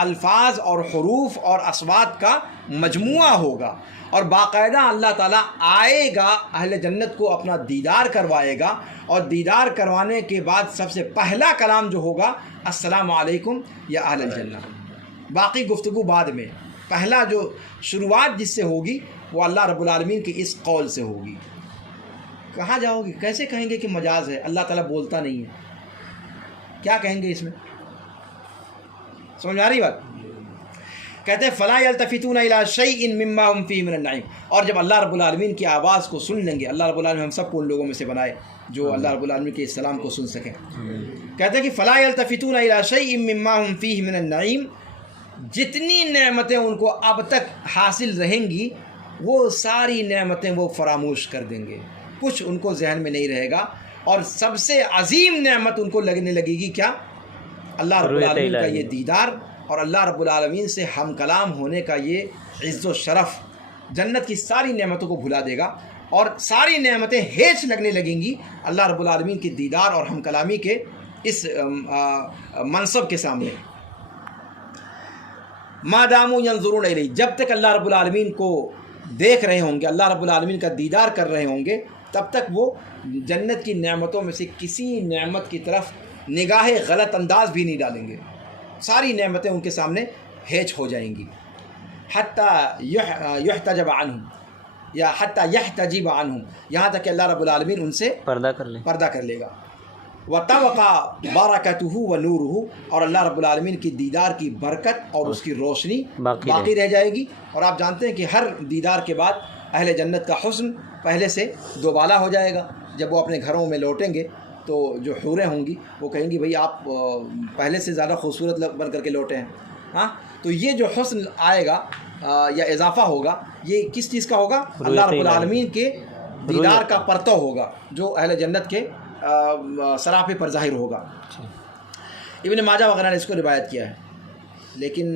الفاظ اور حروف اور اصوات کا مجموعہ ہوگا، اور باقاعدہ اللہ تعالیٰ آئے گا، اہل جنت کو اپنا دیدار کروائے گا، اور دیدار کروانے کے بعد سب سے پہلا کلام جو ہوگا السلام علیکم یا اہل الجنہ. باقی گفتگو بعد میں. پہلا جو شروعات جس سے ہوگی وہ اللہ رب العالمین کی اس قول سے ہوگی. کہاں جاؤ گی؟ کیسے کہیں گے کہ مجاز ہے؟ اللہ تعالیٰ بولتا نہیں ہے. کیا کہیں گے اس میں؟ سمجھ میں آ رہی بات؟ کہتے ہیں فلا یلتفتون الی شیء مما هم فیہ من النعیم. اور جب اللہ رب العالمین کی آواز کو سن لیں گے، اللہ رب العالمین ہم سب کو ان لوگوں میں سے بنائے جو اللہ رب العالمین کے السلام کو سن سکیں. کہتے ہیں کہ فلا یلتفتون الی شیء مما هم فیہ من النعیم، جتنی نعمتیں ان کو اب تک حاصل رہیں گی وہ ساری نعمتیں وہ فراموش کر دیں گے، کچھ ان کو ذہن میں نہیں رہے گا. اور سب سے عظیم نعمت ان کو لگنے لگے گی کیا؟ اللہ رب العالمین کا یہ دیدار اور اللہ رب العالمین سے ہم کلام ہونے کا یہ عز و شرف. جنت کی ساری نعمتوں کو بھلا دے گا اور ساری نعمتیں ہیچ لگنے لگیں گی اللہ رب العالمین کی دیدار اور ہم کلامی کے اس منصب کے سامنے. ما داموا ینظرون الیہ، جب تک اللہ رب العالمین کو دیکھ رہے ہوں گے، اللہ رب العالمین کا دیدار کر رہے ہوں گے، تب تک وہ جنت کی نعمتوں میں سے کسی نعمت کی طرف نگاہ غلط انداز بھی نہیں ڈالیں گے. ساری نعمتیں ان کے سامنے ہیچ ہو جائیں گی. حتی یحتجب عنہم یا حتی یحتجب عنہم، یہاں تک کہ اللہ رب العالمین ان سے پردہ کر لے گا. وَتَبْقَى بَرَكَتُهُ وَنُورُهُ، اور اللہ رب العالمین کی دیدار کی برکت اور اس کی روشنی باقی رہ جائے گی. اور آپ جانتے ہیں کہ ہر دیدار کے بعد اہل جنت کا حسن پہلے سے دوبالا ہو جائے گا. جب وہ اپنے گھروں میں لوٹیں گے تو جو حوریں ہوں گی وہ کہیں گی بھئی آپ پہلے سے زیادہ خوبصورت بن کر کے لوٹے ہیں. ہاں، تو یہ جو حسن آئے گا یا اضافہ ہوگا یہ کس چیز کا ہوگا؟ اللہ رب العالمین کے دیدار کا پرتو ہوگا جو اہل جنت کے سراپے پر ظاہر ہوگا. ابن ماجہ وغیرہ نے اس کو روایت کیا ہے، لیکن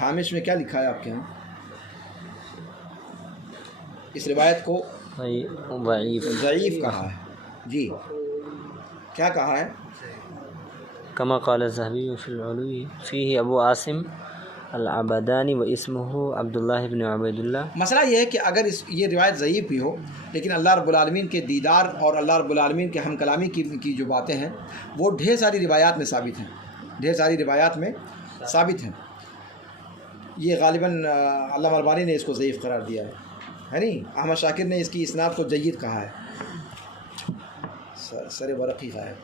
ہامش میں کیا لکھا ہے آپ کے ہاں؟ اس روایت کو ضعیف کہا ہے. جی، کیا کہا ہے؟ کما قال الذهبی فی العلوی فیہ ابو عاصم العبدانی و اسمہ عبداللہ بن عبید اللہ. مسئلہ یہ ہے کہ اگر یہ روایت ضعیف بھی ہو لیکن اللہ رب العالمین کے دیدار اور اللہ رب العالمین کے ہم کلامی کی جو باتیں ہیں وہ ڈھیر ساری روایات میں ثابت ہیں. یہ غالباً علامہ البانی نے اس کو ضعیف قرار دیا ہے نہیں؟ احمد شاکر نے اس کی اسناد کو جید کہا ہے. سر ورقی کا ہے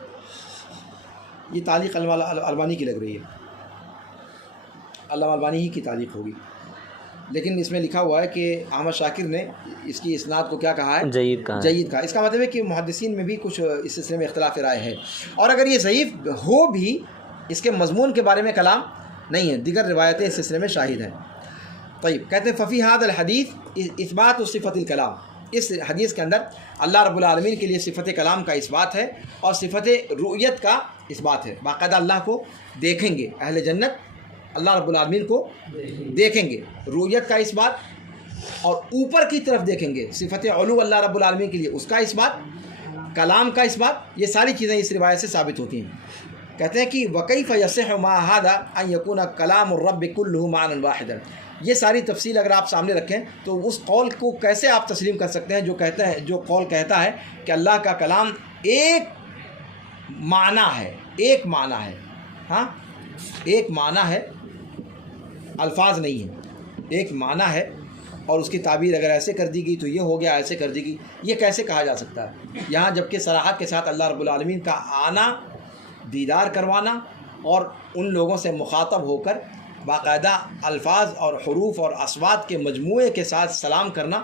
یہ. تعلیق البانی کی لگ رہی ہے، علامہ البانی ہی کی تعلیق ہوگی، لیکن اس میں لکھا ہوا ہے کہ احمد شاکر نے اس کی اسناد کو کیا کہا ہے؟ جید کہا. اس کا مطلب ہے کہ محدثین میں بھی کچھ اس سلسلے میں اختلاف رائے ہے. اور اگر یہ ضعیف ہو بھی اس کے مضمون کے بارے میں کلام نہیں ہے، دیگر روایتیں اس سلسلے میں شاہد ہیں. طيب، کہتے ہیں ففی هذا الحدیث اثبات صفت الکلام، اس حدیث کے اندر اللہ رب العالمین کے لیے صفت کلام کا اثبات ہے اور صفت رؤیت کا اس بات ہے، باقاعدہ اللہ کو دیکھیں گے، اہل جنت اللہ رب العالمین کو دیکھیں گے، رؤیت کا اس بات، اور اوپر کی طرف دیکھیں گے، صفت علو اللہ رب العالمین کے لیے اس کا اس بات، کلام کا اس بات، یہ ساری چیزیں اس روایت سے ثابت ہوتی ہیں۔ کہتے ہیں کہ وَكَيْفَ يَصِحُ مَعَ هَذَا أَن يَكُونَ كَلَامُ الرَّبِّ كُلُّهُ مَعْنًا وَاحِدًا۔ یہ ساری تفصیل اگر آپ سامنے رکھیں تو اس قول کو کیسے آپ تسلیم کر سکتے ہیں جو قول کہتا ہے کہ اللہ کا کلام ایک معنی ہے، ایک معنی ہے، ہاں ایک معنی ہے، الفاظ نہیں ہیں، ایک معنی ہے، اور اس کی تعبیر اگر ایسے کر دی گئی تو یہ ہو گیا، ایسے کر دی گئی، یہ کیسے کہا جا سکتا ہے؟ یہاں جبکہ صراحت کے ساتھ اللہ رب العالمین کا آنا، دیدار کروانا، اور ان لوگوں سے مخاطب ہو کر باقاعدہ الفاظ اور حروف اور اصوات کے مجموعے کے ساتھ سلام کرنا،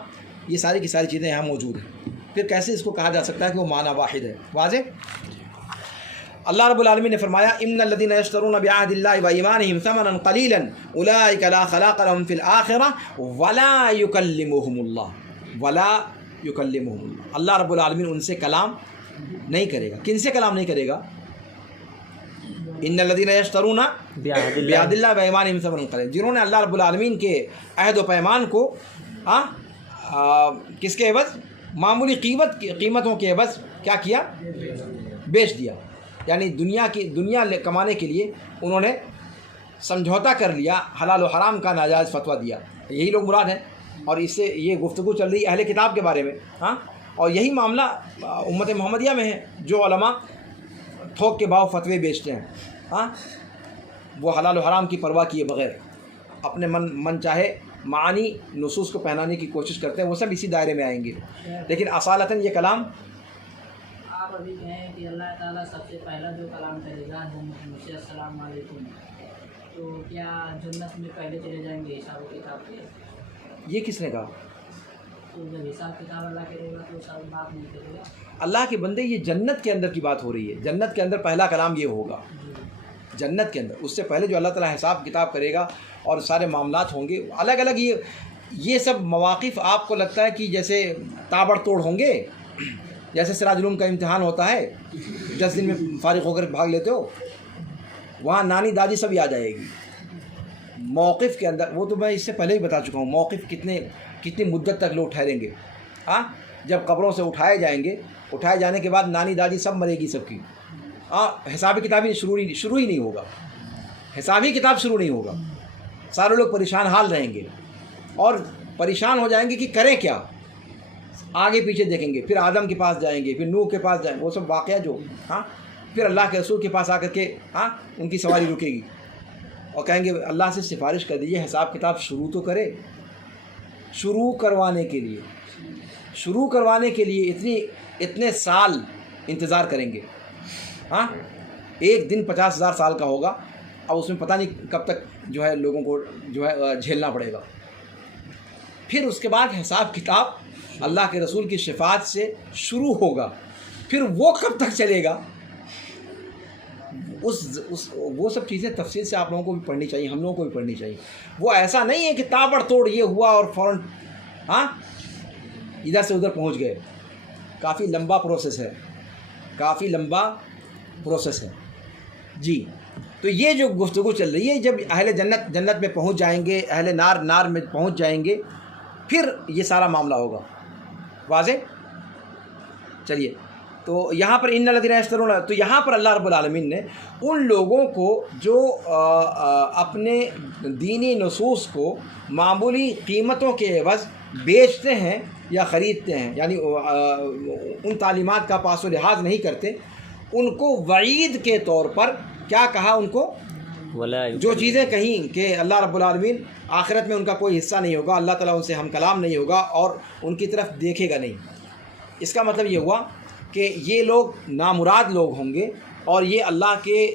یہ ساری کی ساری چیزیں یہاں موجود ہیں، پھر کیسے اس کو کہا جا سکتا ہے کہ وہ معنی واحد ہے؟ واضح؟ اللہ رب العالمین نے فرمایا ان الذين يشترون بعهد الله وايمانهم ثمنا قليلا اولئك لا خلاق لهم في الاخره ولا يكلمهم الله اللہ رب العالمین ان سے کلام نہیں کرے گا۔ کن سے کلام نہیں کرے گا؟ ان الذين يشترون بعهد الله وايمانهم ثمنا قليلا، جنہوں نے اللہ رب العالمین کے عہد و پیمان کو کس کے عوض؟ معمولی قیمتوں کے عوض کیا کیا؟ بیچ دیا، یعنی دنیا کمانے کے لیے انہوں نے سمجھوتا کر لیا، حلال و حرام کا ناجائز فتویٰ دیا، یہی لوگ مراد ہیں، اور اس سے یہ گفتگو چل رہی ہے اہل کتاب کے بارے میں، ہاں، اور یہی معاملہ امت محمدیہ میں ہے، جو علماء تھوک کے باؤ فتوے بیچتے ہیں، ہاں، وہ حلال و حرام کی پرواہ کیے بغیر اپنے من چاہے معانی نصوص کو پہنانے کی کوشش کرتے ہیں، وہ سب اسی دائرے میں آئیں گے، لیکن اصالتاً یہ کلام آپ ابھی کہیں کہ اللہ تعالیٰ سب سے پہلا جو کلام کرے گا محمد السلام علیکم، تو کیا جنت میں پہلے چلے جائیں گے حساب و کتاب کے؟ یہ کس نے کہا؟ تو جب حساب کتاب اللہ کرے گا تو سب بات نہیں کرے گا۔ اللہ کے بندے، یہ جنت کے اندر کی بات ہو رہی ہے، جنت کے اندر پہلا کلام یہ ہوگا، جنت کے اندر، اس سے پہلے جو اللہ تعالیٰ حساب کتاب کرے گا اور سارے معاملات ہوں گے الگ الگ، یہ سب مواقف آپ کو لگتا ہے کہ جیسے تابڑ توڑ ہوں گے، جیسے سراج العلوم کا امتحان ہوتا ہے 10 دن میں فارغ ہو کر بھاگ لیتے ہو، وہاں نانی دادی سب یاد آئے گی موقف کے اندر، وہ تو میں اس سے پہلے ہی بتا چکا ہوں، موقف کتنی مدت تک لوگ ٹھہریں گے، ہاں، جب قبروں سے اٹھائے جائیں گے، اٹھائے جانے کے بعد نانی دادی سب مرے گی سب کی، ہاں، حسابی کتابی شروع ہی نہیں ہوگا، حسابی کتاب شروع نہیں ہوگا، سارے لوگ پریشان حال رہیں گے، اور پریشان ہو جائیں گے کہ کریں کیا، آگے پیچھے دیکھیں گے، پھر آدم کے پاس جائیں گے، پھر نوح کے پاس جائیں گے، وہ سب واقعہ جو، ہاں، پھر اللہ کے رسول کے پاس آ کر کے، ہاں، ان کی سواری رکے گی اور کہیں گے اللہ سے سفارش کر دیجیے حساب کتاب شروع تو کرے، شروع کروانے کے لیے اتنے سال انتظار کریں گے، ہاں، ایک دن 50,000 سال کا ہوگا، اب اس میں پتہ نہیں کب تک جو ہے لوگوں کو جو ہے جھیلنا پڑے گا، پھر اس کے بعد حساب کتاب اللہ کے رسول کی شفاعت سے شروع ہوگا، پھر وہ کب تک چلے گا، وہ سب چیزیں تفصیل سے آپ لوگوں کو بھی پڑھنی چاہیے، ہم لوگوں کو بھی پڑھنی چاہیے، وہ ایسا نہیں ہے کہ تابڑ توڑ یہ ہوا اور فوراً ہاں ادھر سے ادھر پہنچ گئے، کافی لمبا پروسیس ہے جی۔ تو یہ جو گفتگو چل رہی ہے، جب اہل جنت میں پہنچ جائیں گے، اہل نار میں پہنچ جائیں گے، پھر یہ سارا معاملہ ہوگا، واضح؟ چلیے، تو یہاں پر ان الذین یشترون، تو یہاں پر اللہ رب العالمین نے ان لوگوں کو جو اپنے دینی نصوص کو معمولی قیمتوں کے عوض بیچتے ہیں یا خریدتے ہیں، یعنی ان تعلیمات کا پاس و لحاظ نہیں کرتے، ان کو وعید کے طور پر کیا کہا، ان کو جو چیزیں کہیں کہ اللہ رب العالمین آخرت میں ان کا کوئی حصہ نہیں ہوگا، اللہ تعالیٰ ان سے ہم کلام نہیں ہوگا اور ان کی طرف دیکھے گا نہیں، اس کا مطلب یہ ہوا کہ یہ لوگ نامراد لوگ ہوں گے اور یہ اللہ کے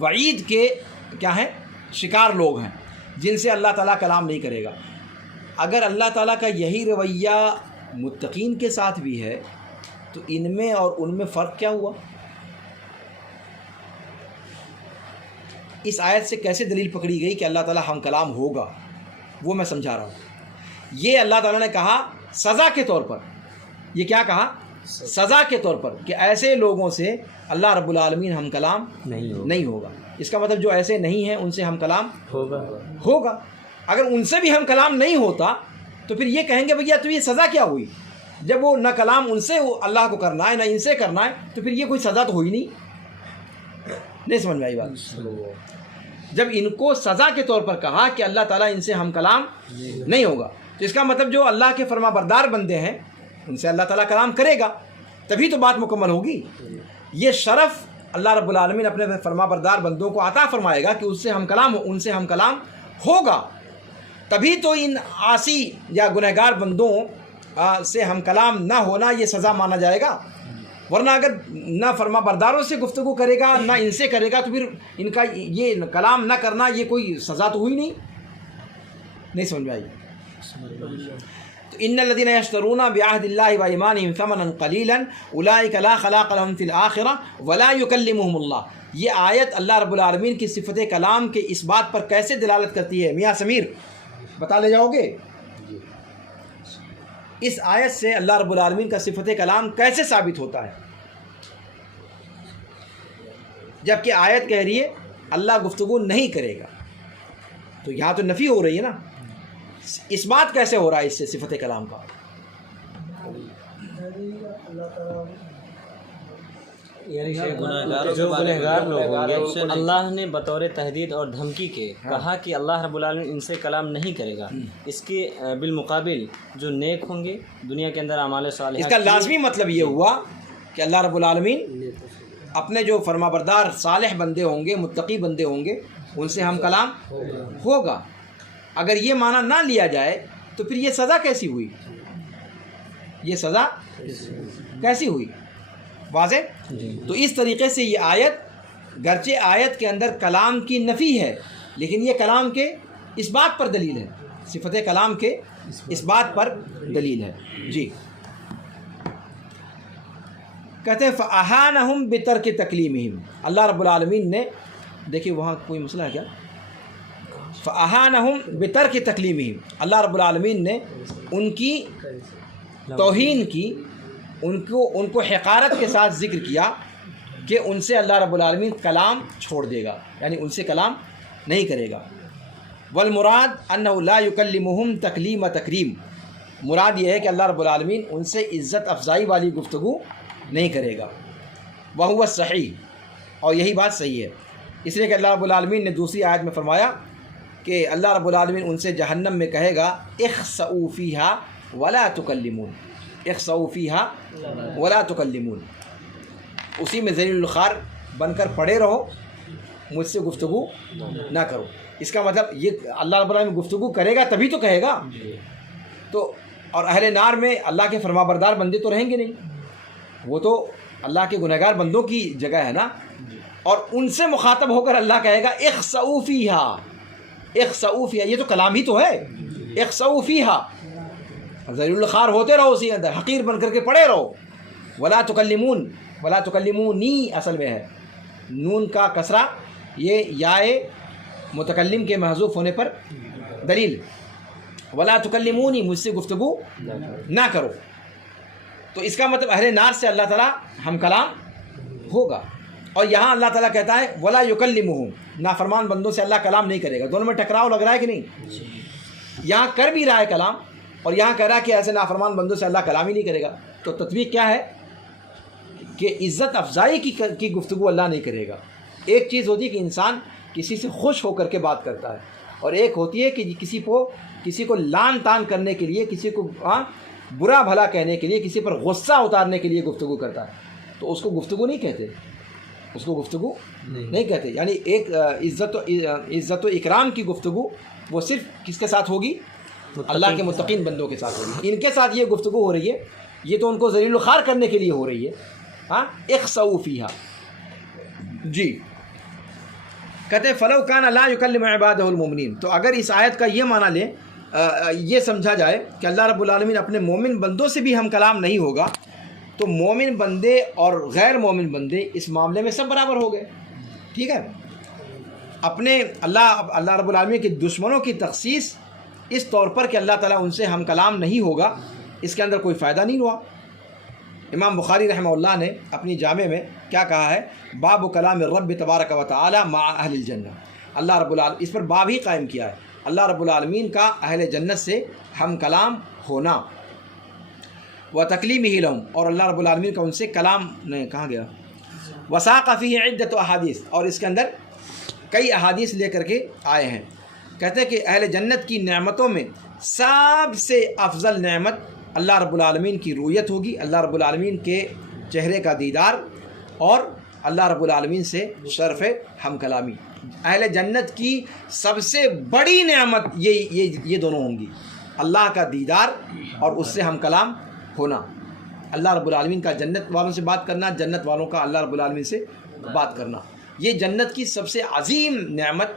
وعید کے کیا ہیں، شکار لوگ ہیں، جن سے اللہ تعالیٰ کلام نہیں کرے گا۔ اگر اللہ تعالیٰ کا یہی رویہ متقین کے ساتھ بھی ہے تو ان میں اور ان میں فرق کیا ہوا؟ اس آیت سے کیسے دلیل پکڑی گئی کہ اللہ تعالیٰ ہم کلام ہوگا، وہ میں سمجھا رہا ہوں۔ یہ اللہ تعالیٰ نے کہا سزا کے طور پر، یہ کیا کہا؟ سزا کے طور پر کہ ایسے لوگوں سے اللہ رب العالمین ہم کلام نہیں ہوگا. اس کا مطلب جو ایسے نہیں ہیں ان سے ہم کلام ہوگا. اگر ان سے بھی ہم کلام نہیں ہوتا تو پھر یہ کہیں گے بھیا تو یہ سزا کیا ہوئی؟ جب وہ نہ کلام ان سے اللہ کو کرنا ہے نہ ان سے کرنا ہے تو پھر یہ کوئی سزا تو ہوئی نہیں سمجھ میں آئی بات؟ جب ان کو سزا کے طور پر کہا کہ اللہ تعالیٰ ان سے ہم کلام نہیں ہوگا تو اس کا مطلب جو اللہ کے فرما بردار بندے ہیں ان سے اللہ تعالیٰ کلام کرے گا تبھی تو بات مکمل ہوگی. یہ شرف اللہ رب العالمین اپنے فرما بردار بندوں کو عطا فرمائے گا کہ ان سے ہم کلام ہوگا. تبھی تو ان عاصی یا گنہگار بندوں سے ہم کلام نہ ہونا یہ سزا مانا جائے گا. ورنہ اگر نہ فرما برداروں سے گفتگو کرے گا نہ ان سے کرے گا تو پھر ان کا یہ کلام نہ کرنا یہ کوئی سزا تو ہوئی نہیں سمجھ میں آئی. تو ان الذين يشترون بعهد الله وايمانهم ثمنا قليلا اولئك لا خلاق لهم في الاخره ولا يكلمهم الله. یہ آیت اللہ رب العالمین کی صفت کلام کے اس بات پر کیسے دلالت کرتی ہے؟ میاں سمیر بتا لے جاؤ گے. اس آیت سے اللہ رب العالمین کا صفت کلام کیسے ثابت ہوتا ہے جبکہ آیت کہہ رہی ہے اللہ گفتگو نہیں کرے گا؟ تو یہاں تو نفی ہو رہی ہے نا. اس بات کیسے ہو رہا ہے اس سے صفت کلام کا؟ یعنی جو گنہگار لوگ ہوں گے اللہ نے بطور تہدید اور دھمکی کے کہا کہ اللہ رب العالمین ان سے کلام نہیں کرے گا. اس کے بالمقابل جو نیک ہوں گے دنیا کے اندر اعمال صالحہ، اس کا لازمی مطلب یہ ہوا کہ اللہ رب العالمین اپنے جو فرما بردار صالح بندے ہوں گے متقی بندے ہوں گے ان سے ہم کلام ہوگا. اگر یہ معنی نہ لیا جائے تو پھر یہ سزا کیسی ہوئی؟ یہ سزا کیسی ہوئی؟ واضح؟ تو اس طریقے سے یہ آیت گرچہ آیت کے اندر کلام کی نفی ہے لیکن یہ کلام کے اس بات پر دلیل ہے، صفت کلام کے اس بات پر دلیل ہے. جی کہتے ہیں فَأَحَانَهُمْ بِتَرْكِ تَكْلِيمِهِمْ. اللہ رب العالمین نے دیکھیے وہاں کوئی مسئلہ ہے کیا؟ فَأَحَانَهُمْ بِتَرْكِ تَكْلِيمِهِمْ. اللہ رب العالمین نے ان کی توہین کی، ان کو حقارت کے ساتھ ذکر کیا کہ ان سے اللہ رب العالمین کلام چھوڑ دے گا، یعنی ان سے کلام نہیں کرے گا. والمراد انه لا يكلمهم تکلیم تکریم. مراد یہ ہے کہ اللہ رب العالمین ان سے عزت افزائی والی گفتگو نہیں کرے گا. وهو الصحیح، اور یہی بات صحیح ہے. اس لیے کہ اللہ رب العالمین نے دوسری آیت میں فرمایا کہ اللہ رب العالمین ان سے جہنم میں کہے گا اخسؤوا فیها ولا تکلمون، اخسؤوا فیها ولا تکلمون. اسی میں ذلیل الخوار بن کر پڑے رہو، مجھ سے گفتگو نہ کرو. اس کا مطلب یہ اللہ رب العالمین گفتگو کرے گا تبھی تو کہے گا. تو اور اہل نار میں اللہ کے فرما بردار بندے تو رہیں گے نہیں، وہ تو اللہ کے گنہگار بندوں کی جگہ ہے نا. اور ان سے مخاطب ہو کر اللہ کہے گا اخسؤوا فیها، اخسؤوا فیها، یہ تو کلام ہی تو ہے. اخسؤوا فیها، ذلیل الخوار ہوتے رہو اسی اندر، حقیر بن کر کے پڑے رہو. ولا تکلمون، ولا تکلمونی اصل میں ہے، نون کا کسرہ یہ یائے متکلم کے محذوف ہونے پر دلیل. ولا تکلمونی، مجھ سے گفتگو نہ کرو. تو اس کا مطلب اہل نار سے اللہ تعالیٰ ہم کلام ہوگا. اور یہاں اللہ تعالیٰ کہتا ہے ولا یکلمہم، نافرمان بندوں سے اللہ کلام نہیں کرے گا. دونوں میں ٹکراؤ لگ رہا ہے کہ نہیں؟ یہاں کر بھی رہا ہے کلام اور یہاں کہہ رہا ہے کہ ایسے نافرمان بندوں سے اللہ کلام ہی نہیں کرے گا. تو تطبیق کیا ہے کہ عزت افزائی کی گفتگو اللہ نہیں کرے گا. ایک چیز ہوتی ہے کہ انسان کسی سے خوش ہو کر کے بات کرتا ہے، اور ایک ہوتی ہے کہ کسی کو لان تان کرنے کے لیے، کسی کو برا بھلا کہنے کے لیے، کسی پر غصہ اتارنے کے لیے گفتگو کرتا ہے. تو اس کو گفتگو نہیں کہتے، اس کو گفتگو نہیں کہتے. یعنی ایک عزت و اکرام کی گفتگو وہ صرف کس کے ساتھ ہوگی؟ اللہ کے متقین بندوں کے ساتھ ہوگی. ان کے ساتھ یہ گفتگو ہو رہی ہے، یہ تو ان کو ذلیل الخوار کرنے کے لیے ہو رہی ہے. اخسؤوا فیہا. جی کہتے ہیں فلو کان لا یکلم عبادہ المؤمنین. تو اگر اس آیت کا یہ معنی لیں، یہ سمجھا جائے کہ اللہ رب العالمین اپنے مومن بندوں سے بھی ہم کلام نہیں ہوگا، تو مومن بندے اور غیر مومن بندے اس معاملے میں سب برابر ہو گئے. ٹھیک ہے. اپنے اللہ رب العالمین کے دشمنوں کی تخصیص اس طور پر کہ اللہ تعالیٰ ان سے ہم کلام نہیں ہوگا، اس کے اندر کوئی فائدہ نہیں ہوا. امام بخاری رحمہ اللہ نے اپنی جامع میں کیا کہا ہے؟ باب کلام رب تبارک و تعالی مع اہل الجنہ. اللہ رب العالمین اس پر باب ہی قائم کیا ہے، اللہ رب العالمین کا اہل جنت سے ہم کلام ہونا، و تکلیم ہی لہم، اور اللہ رب العالمین کا ان سے کلام نہیں کہاں گیا، وساق فیہ عدۃ احادیث، اور اس کے اندر کئی احادیث لے کر کے آئے ہیں. کہتے ہیں کہ اہل جنت کی نعمتوں میں سب سے افضل نعمت اللہ رب العالمین کی رؤیت ہوگی، اللہ رب العالمین کے چہرے کا دیدار، اور اللہ رب العالمین سے شرف ہم کلامی. اہل جنت کی سب سے بڑی نعمت یہ دونوں ہوں گی، اللہ کا دیدار اور اس سے ہم کلام ہونا. اللہ رب العالمین کا جنت والوں سے بات کرنا، جنت والوں کا اللہ رب العالمین سے بات کرنا، یہ جنت کی سب سے عظیم نعمت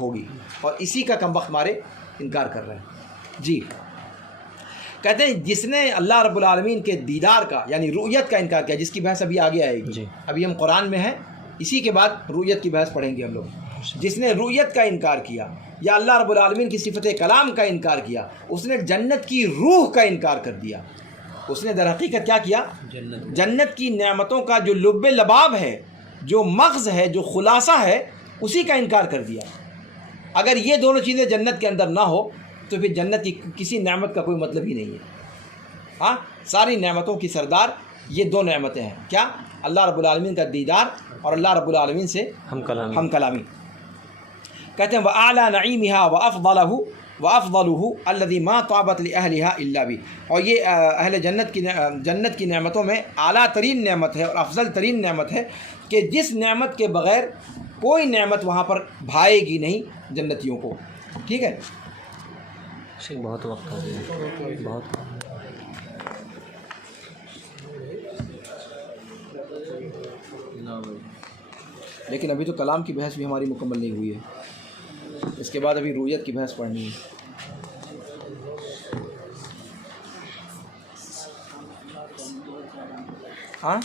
ہوگی، اور اسی کا کم وقت ہمارے انکار کر رہے ہیں. جی کہتے ہیں جس نے اللہ رب العالمین کے دیدار کا یعنی رؤیت کا انکار کیا، جس کی بحث ابھی آگے آئے گی، ابھی ہم قرآن میں ہیں، اسی کے بعد رؤیت کی بحث پڑھیں گے ہم لوگ. جس نے رؤیت کا انکار کیا یا اللہ رب العالمین کی صفت کلام کا انکار کیا، اس نے جنت کی روح کا انکار کر دیا. اس نے در حقیقت کیا کیا؟ جنت کی نعمتوں کا جو لب لباب ہے، جو مغز ہے، جو خلاصہ ہے، اسی کا انکار کر دیا. اگر یہ دونوں چیزیں جنت کے اندر نہ ہو تو پھر جنت کی کسی نعمت کا کوئی مطلب ہی نہیں ہے. ہاں، ساری نعمتوں کی سردار یہ دو نعمتیں ہیں، کیا؟ اللہ رب العالمین کا دیدار اور اللہ رب العالمین سے ہم کلامی. کہتے ہیں وَأَعْلَى نَعِيمِهَا وَأَفْضَلُهُ الَّذِي مَا طَابَتْ لِأَهْلِهَا إِلَّا بِهِ. اور یہ اہل جنت کی نعمتوں میں اعلیٰ ترین نعمت ہے اور افضل ترین نعمت ہے کہ جس نعمت کے بغیر کوئی نعمت وہاں پر بھائے گی نہیں جنتیوں کو. ٹھیک ہے، بہت وقت ہو گیا، بہت. لیکن ابھی تو کلام کی بحث بھی ہماری مکمل نہیں ہوئی ہے، اس کے بعد ابھی رؤیت کی بحث پڑھنی ہے. ہاں